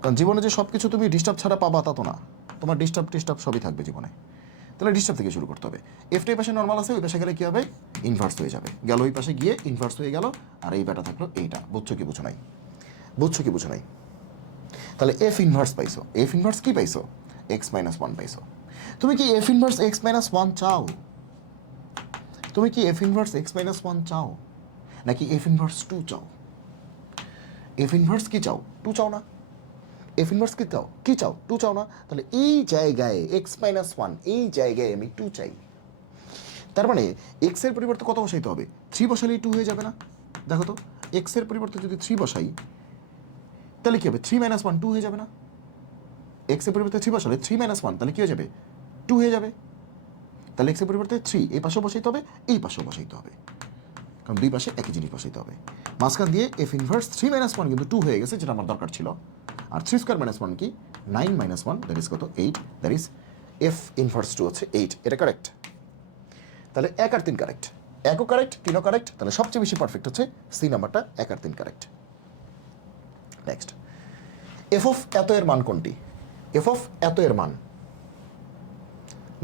কারণ জীবনে যে সব কিছু তুমি ডিস্টার্ব ছাড়া পাবা তা তো না, তোমার ডিস্টার্ব সবই থাকবে জীবনে। তাহলে ডিস্টার্ব থেকে শুরু করতে হবে। এফটা এই পাশে নর্মাল আছে, ওই পাশে গেলে কী হবে ইনভার্স হয়ে যাবে, গেল ওই পাশে গিয়ে ইনভার্স হয়ে গেল, আর এই ব্যাটা থাকলো এইটা। বুঝছো কি বুঝো নাই, বুঝছো কি বুঝো নাই। তাহলে এফ ইনভার্স পাইছো, এফ ইনভার্স কি পাইছো x - 1 পাইছো। তুমি কি এফ ইনভার্স x - 1 চাও, তুমি কি এফ ইনভার্স x - 1 চাও নাকি এফ ইনভার্স 2 চাও। এফ ইনভার্স কি চাও 2 চাও না, এফ ইনভার্স কি চাও 2 চাও না, তাহলে এই জায়গায় x - 1 এই জায়গায় আমি 2 চাই। তার মানে এক্স এর পরিবর্তে কত বসাইতে হবে, 3 বসালেই 2 হয়ে যাবে না। দেখো তো এক্স এর পরিবর্তে যদি 3 বসাই তাহলে কি হবে 3 - 1 2 হয়ে যাবে না, এক্স এর পরিবর্তে 3 বসালে 3 - 1 তাহলে কি হয়ে যাবে 2 হয়ে যাবে। তাহলে এক্সের পরিবর্তে 3 এই পাশেও বসাইতে হবে, এই পাশেও বসাইতে হবে, কারণ দুই পাশে একই জিনিস বসাইতে হবে। মাঝখান দিয়ে এফ ইনভার্স 3 - 1 কিন্তু 2 হয়ে গেছে, যেটা আমার দরকার ছিল। আর 3 স্কোয়ার - 1 কি 9 - 1, দ্যাট ইজ কত 8, দ্যাট ইজ এফ ইনভার্স 2 হচ্ছে 8। এটা কারেক্ট। তাহলে 1 আর 3 কারেক্ট, 1ও কারেক্ট, 3ও কারেক্ট। তাহলে সবচেয়ে বেশি পারফেক্ট হচ্ছে সি নাম্বারটা, 1 আর 3 কারেক্ট। নেক্সট, এফ অফ এত এর মান কোনটি? এফ অফ এত এর মান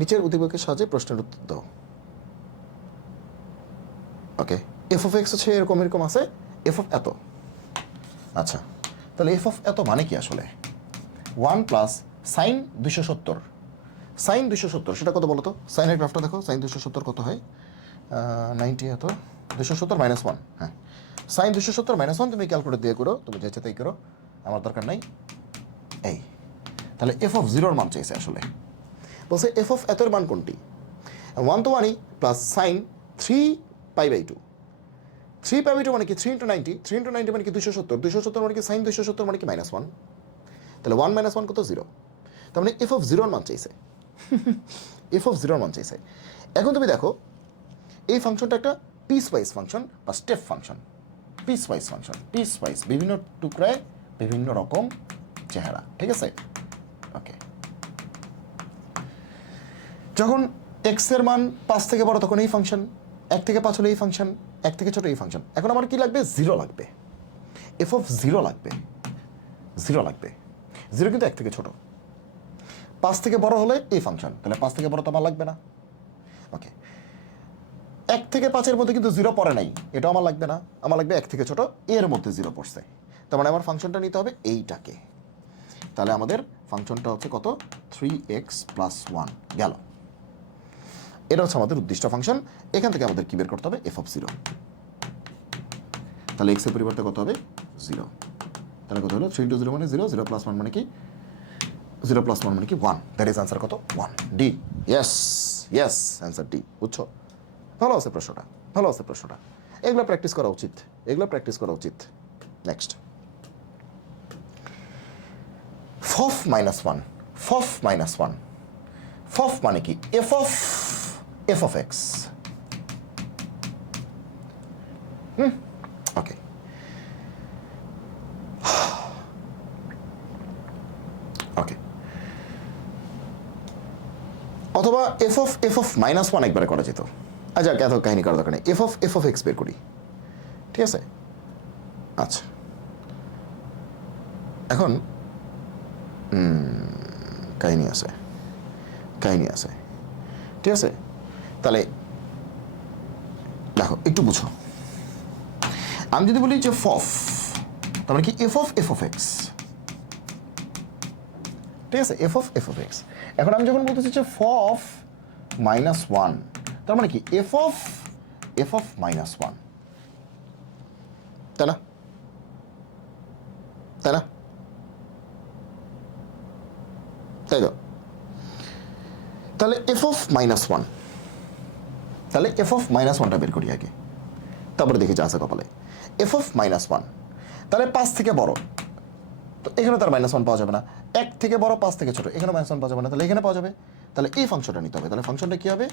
নিচের উদ্দীপকের সাহায্যে প্রশ্নের উত্তর দাও। ওকে, এফ অফ এক্স হচ্ছে এরকম এরকম আছে, এফ অফ এত। আচ্ছা, তাহলে এফ অফ এত মানে কি আসলে? 1 প্লাস সাইন 270। সাইন 270 সেটা কত বলো তো? সাইনের গ্রাফটা দেখো, সাইন 270 কত হয়? 90 এত 270 - 1। হ্যাঁ, সাইন 270 - 1 তুমি ক্যালকুলেট দিয়ে করো, তুমি যেতে তাই করো, আমার দরকার নাই। এই তাহলে এফ অফ জিরোর মান চাইছে আসলে। বলছে এফ অফ এত এর মান কোনটি? 1 তো 1ই, প্লাস সাইন 3π/2। 3π/2 মানে কি 3 × 90, 3 × 90 মানে কি 270, 270 মানে কি সাইন 270 মানে কি -1। তাহলে 1 - 1 কত? 0। তার মানে এফ অফ জিরোর মান চাইছে। এফ অফ জিরোর মান চাইছে। এখন তুমি দেখো এই ফাংশনটা একটা পিস ওয়াইজ ফাংশন বা step function. Piece wise function, piece wise, বিভিন্ন টুকরায় বিভিন্ন রকম চেহারা, ঠিক আছে? ওকে, যখন এক্স এর মান 5 থেকে বড় তখন এই ফাংশন, 1 থেকে 5 হলে এই ফাংশন, 1 থেকে ছোট এই ফাংশন। এখন আমার কি লাগবে? 0 লাগবে, এফ অফ 0 লাগবে, 0 লাগবে। 0 কিন্তু 1 থেকে ছোট, 5 থেকে বড় হলে এই ফাংশন, তাহলে 5 থেকে বড় তো আমার লাগবে না। ওকে, 1 থেকে 5-এর মধ্যে কিন্তু 0 পড়ে নাই, এটাও আমার লাগবে না, আমার লাগবে 1 থেকে ছোট, এর মধ্যে 0 পড়ছে। তার মানে আমার ফাংশনটা নিতে হবে এইটাকে। তাহলে আমাদের ফাংশনটা হচ্ছে কত? 3x + 1 গেল। এটা হচ্ছে আমাদের উদ্দিষ্ট ফাংশন। এখান থেকে আমাদের কি বের করতে হবে? F of 0। তাহলে এক্স এর পরিবর্তে কত হবে? 0। তাহলে কত হলো? 3 × 0 মানে 0, 0 + 1 মানে কি 0 + 1 মানে কি 1, দ্যাট ইজ আনসার কত? 1, D. Yes, yes, answer D. বুঝছো? ভালো আছে প্রশ্নটা, ভালো আছে প্রশ্নটা। এগুলো প্র্যাকটিস করা উচিত, এগুলো প্র্যাকটিস করা উচিত। নেক্সট, ফফ -1, ফফ -1, ফফ মানে কি? F of x. Okay, okay, অথবা এফ অফ -1 একবারে করা যেত। আচ্ছা, এত কাহিনী করার দরকার নেই, এফ অফ এক্স বের করি, ঠিক আছে? আচ্ছা, এখন কাহিনী আছে, কাহিনী আছে, ঠিক আছে? তাহলে দেখো একটু বুঝো, আমি যদি বলি যে ফফ, তার মানে কি এফ অফ এক্স, ঠিক আছে? F of x. এখন আমি যখন বলতেছি যে ফফ -1, তার মানে কি এফ অফ -1, তাই না? তাই না? তাই তো? তাহলে এফ অফ -1, তাহলে এফ অফ -1টা বের করি আগে, তারপরে দেখি যা আছে কপালে। এফ অফ -1, তাহলে 5 থেকে বড়, তো এখানে তার -1 পাওয়া যাবে না। 1 থেকে বড়, 5 থেকে ছোট, এখানে -1 পাওয়া যাবে না, তাহলে এখানে পাওয়া যাবে। তাহলে এই ফাংশনটা নিতে হবে। তাহলে ফাংশনটা কি হবে?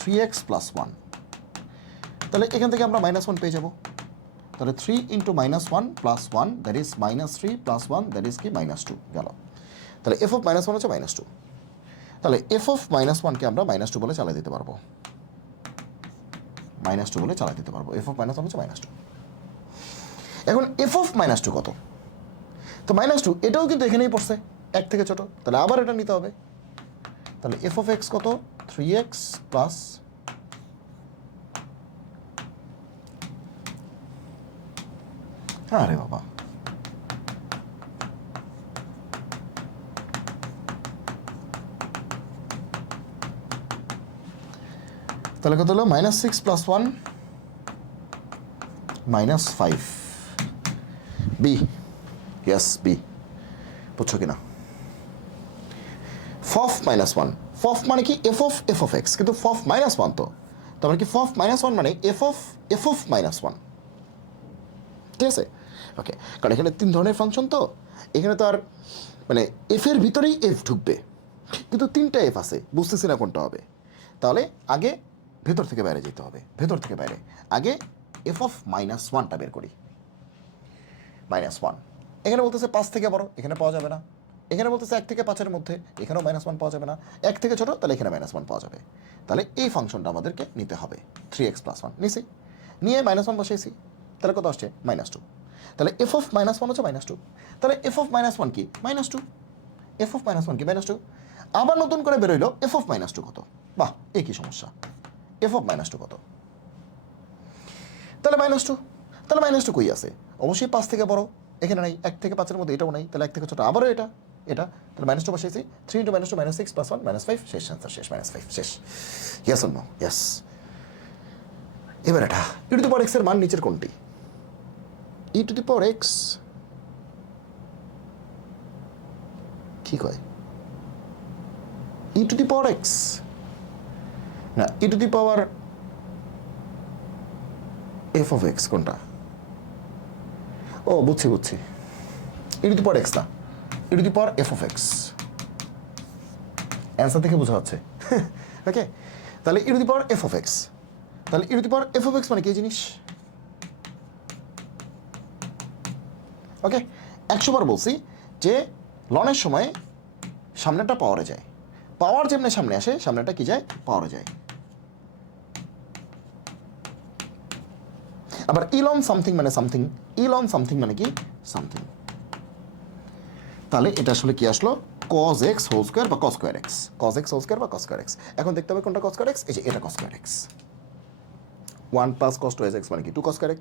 3x + 1। তাহলে এখান থেকে আমরা -1 পেয়ে যাব। তাহলে 3 × -1 + 1, দ্যাট ইজ -3 + 1, দ্যাট ইজ কি -2 গেল। তাহলে এফ অফ -1 হচ্ছে -2। তাহলে এফ অফ -1কে আমরা -2 বলে চালাই দিতে পারবো, -2 বলে চালাই দিতে পারবো। এফ অফ -1 হচ্ছে -2। এখন এফ অফ -2 কত? তো -2 এটাও কিন্তু এখানেই পড়ছে, 1 থেকে ছোট, তাহলে আবার এটা নিতে হবে। তাহলে এফ অফ এক্স কত? 3x প্লাস আরে বাবা, তাহলে কত হলো? -6 + 1 -5, বি। Yes, B. বুঝছো কিনা? ফফ -1, ফফ মানে কি এফ অফ এক্স, কিন্তু ফফ -1 তো, তার মানে কি ফফ -1 মানে এফ অফ -1, ঠিক আছে? ওকে, কারণ এখানে 3 ধরনের ফাংশন, তো এখানে তো আর মানে এফ এর ভিতরেই এফ ঢুকবে, কিন্তু 3টা এফ আছে, বুঝতেছি না কোনটা হবে। তাহলে আগে ভেতর থেকে বাইরে যেতে হবে, ভেতর থেকে বাইরে। আগে এফ অফ -1টা বের করি। -1 এখানে বলতেছে 5 থেকে বড়, এখানে পাওয়া যাবে না। এখানে বলতেছে 1 থেকে 5-এর মধ্যে, এখানেও -1 পাওয়া যাবে না। 1 থেকে ছোট, তাহলে এখানে -1 পাওয়া যাবে। তাহলে এই ফাংশনটা আমাদেরকে নিতে হবে 3x + 1 নিছি, নিয়ে -1 বসিয়েছি, তাহলে কত আসছে -2। তাহলে এফ অফ -1 হচ্ছে -2, তাহলে এফ অফ -1 কি -2, এফ অফ -1 কি -2। আবার নতুন করে বেরোইল এফ অফ -2 কত। বাহ, একই সমস্যা, এফ অফ -2 কত, তাহলে -2। তাহলে -2 কই আছে, অবশ্যই 5 থেকে বড়, এখানে নাই। 1 থেকে 5-এর মধ্যে এটাও নাই, তাহলে 1 থেকে ছোট আবারও এটা, এটা, তাহলে -2 বসিয়েছি। 3 × -2 -6 + 1 -5, শেষ আনসার, শেষ -5 শেষ। Yes or no? ইয়েস। এবার এটা e⁻x এর মান নিচের কোনটি? e⁻x কি কয়, e⁻x না e⁻f(x) কোনটা? ও বুঝছি, e⁻x না, e⁻f(x) অ্যান্সার দেখে বোঝা যাচ্ছে। ওকে, তাহলে e⁻f(x), তাহলে e⁻f(x) মানে কি জিনিস? ওকে, 100 বার বলছি যে লনের সময় সামনেটা পাওয়ারে যায়, পাওয়ার যেমনি সামনে আসে সামনেটা কি যায়, পাওয়ারে যায়। আবার ইলন সামথিং মানে সামথিং, ইলন সামথিং মানে কি সামথিং। তাহলে এটা আসলে কি আসলো, cos x হোল স্কয়ার বা cos square x, cos x whole square বা cos স্কয়ার x। এখন দেখতে হবে কোনটা cos স্কয়ার x, এই যে এটা cos square x। 1 + cos 2x মানে কি 2 cos স্কয়ার x,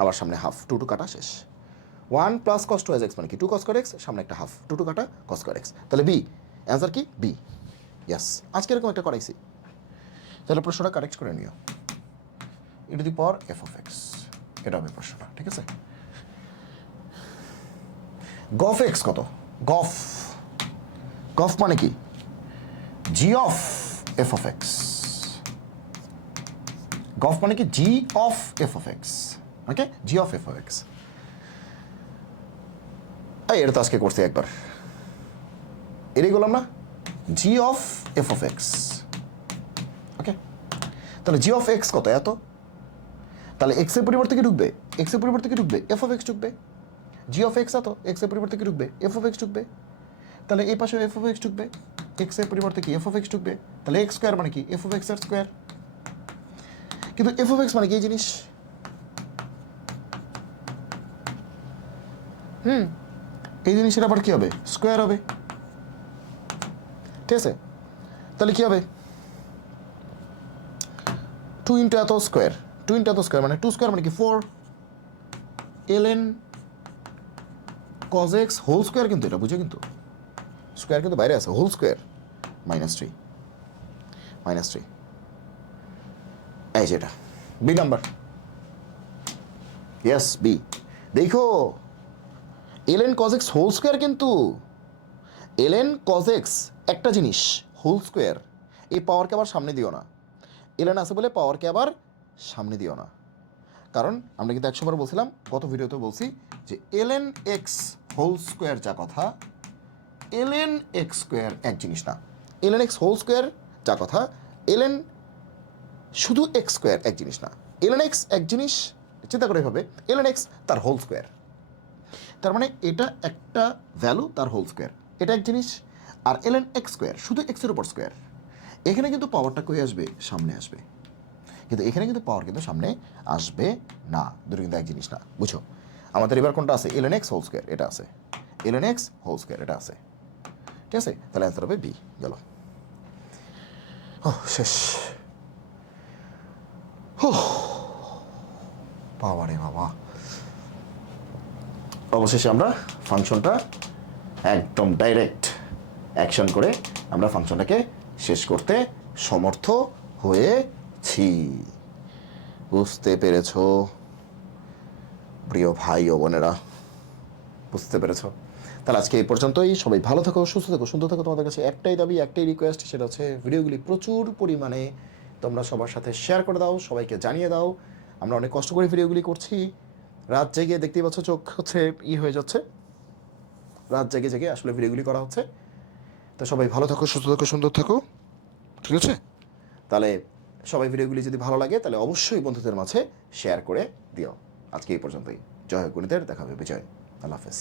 আবার সামনে হাফ, 2 কাটা, শেষ। 1 + cos 2x মানে কি 2 cos স্কয়ার x, সামনে একটা হাফ, 2 কাটা, cos স্কয়ার x। তাহলে বি, অ্যান্সার কি বি। ইয়েস, আজকে এরকম একটা করাইছি, তাহলে প্রশ্নটা কারেক্ট করে নিও, e⁻f(x), এটা হবে প্রশ্নটা, ঠিক আছে। গফ এক্স কত, গফ মানে কি g(f(x), গফ মানে কি g(f(x), ওকে, g(f(x). এই এটা তো আজকে করছি একবার, এটাই বললাম না, g(f(x), ওকে। তাহলে g(x) কত, এত, তাহলে x এর পরিবর্তে কি ঢুকবে, x এর পরিবর্তে কি ঢুকবে, f(x) ঢুকবে। g(x) এত, x এর পরিবর্তে কি ঢুকবে, f(x) ঢুকবে। তাহলে এই পাশে f(x) ঢুকবে, x এর পরিবর্তে কি f(x) ঢুকবে। তাহলে x স্কয়ার মানে কি f(x) এর স্কয়ার। কিন্তু f(x) মানে কি এই জিনিস, এই জিনিসের আবার কি হবে, স্কয়ার হবে, ঠিক আছে। তাহলে কি হবে, 2 × এত স্কয়ার, 2 × এত স্কয়ার মানে 2 স্কয়ার মানে কি 4 ln cos x whole square, কিন্তু এটা বুঝে, কিন্তু স্কয়ার কিন্তু বাইরে আছে, হোল স্কয়ার -3, এই যে এটা বি নাম্বার, ইয়েস বি। দেখো ln cos x whole square, কিন্তু ln cos x একটা জিনিস, হোল স্কয়ার, এই পাওয়ারকে আবার সামনে দিও না, ln আছে বলে পাওয়ারকে আবার সামনে দিও না, কারণ আমরা কিন্তু 100 বার বলছিলাম, গত ভিডিওতে বলছি যে ln x হোল স্কয়ার যা কথা, ln x স্কয়ার এক জিনিস না, ln x হোল স্কয়ার যা কথা, ln শুধু x স্কয়ার এক জিনিস না, ln x এক জিনিস, চিন্তা করে হবে ln x তার হোল স্কয়ার, তার মানে এটা একটা ভ্যালু তার হোল স্কয়ার, এটা এক জিনিস। আর ln x স্কয়ার শুধু x এর উপর স্কয়ার, এখানে কিন্তু পাওয়ারটা কই আসবে, সামনে আসবে, কিন্তু এখানে কিন্তু পাওয়ার কিন্তু সামনে আসবে না, দুটো কিন্তু এক জিনিস না, বুঝো। আমাদের এবার কোনটা আছে, ln x হোল স্কয়ার এটা আছে, ln x হোল স্কয়ার এটা আছে, ঠিক আছে। তাহলে অ্যান্সার হবে বি, গেল, শেষ। বাবা রে বাবা, অবশেষে আমরা ফাংশনটা একদম ডাইরেক্ট অ্যাকশন করে আমরা ফাংশনটাকে শেষ করতে সমর্থ হয়েছি, বুঝতে পেরেছ প্রিয় ভাই ও বোনেরা, বুঝতে পেরেছ। তাহলে আজকে এই পর্যন্তই, সবাই ভালো থাকো, সুস্থ থাকো, সুন্দর থাকো। তোমাদের কাছে একটাই দাবি, একটাই রিকোয়েস্ট, সেটা হচ্ছে ভিডিওগুলি প্রচুর পরিমাণে তোমরা সবার সাথে শেয়ার করে দাও, সবাইকে জানিয়ে দাও। আমরা অনেক কষ্ট করে ভিডিওগুলি করছি, রাত জেগে, দেখতেই পাচ্ছ চোখ হচ্ছে হয়ে যাচ্ছে, রাত জেগে জেগে আসলে ভিডিওগুলি করা হচ্ছে। তো সবাই ভালো থাকো, সুস্থ থাকো, সুন্দর থাকো, ঠিক আছে? তাহলে সবাই ভিডিওগুলি যদি ভালো লাগে তাহলে অবশ্যই বন্ধুদের মাঝে শেয়ার করে দিও। আজকে এই পর্যন্তই। জয় হোক গণিতের, দেখা হবে বিজয়। আল্লাহ হাফেজ।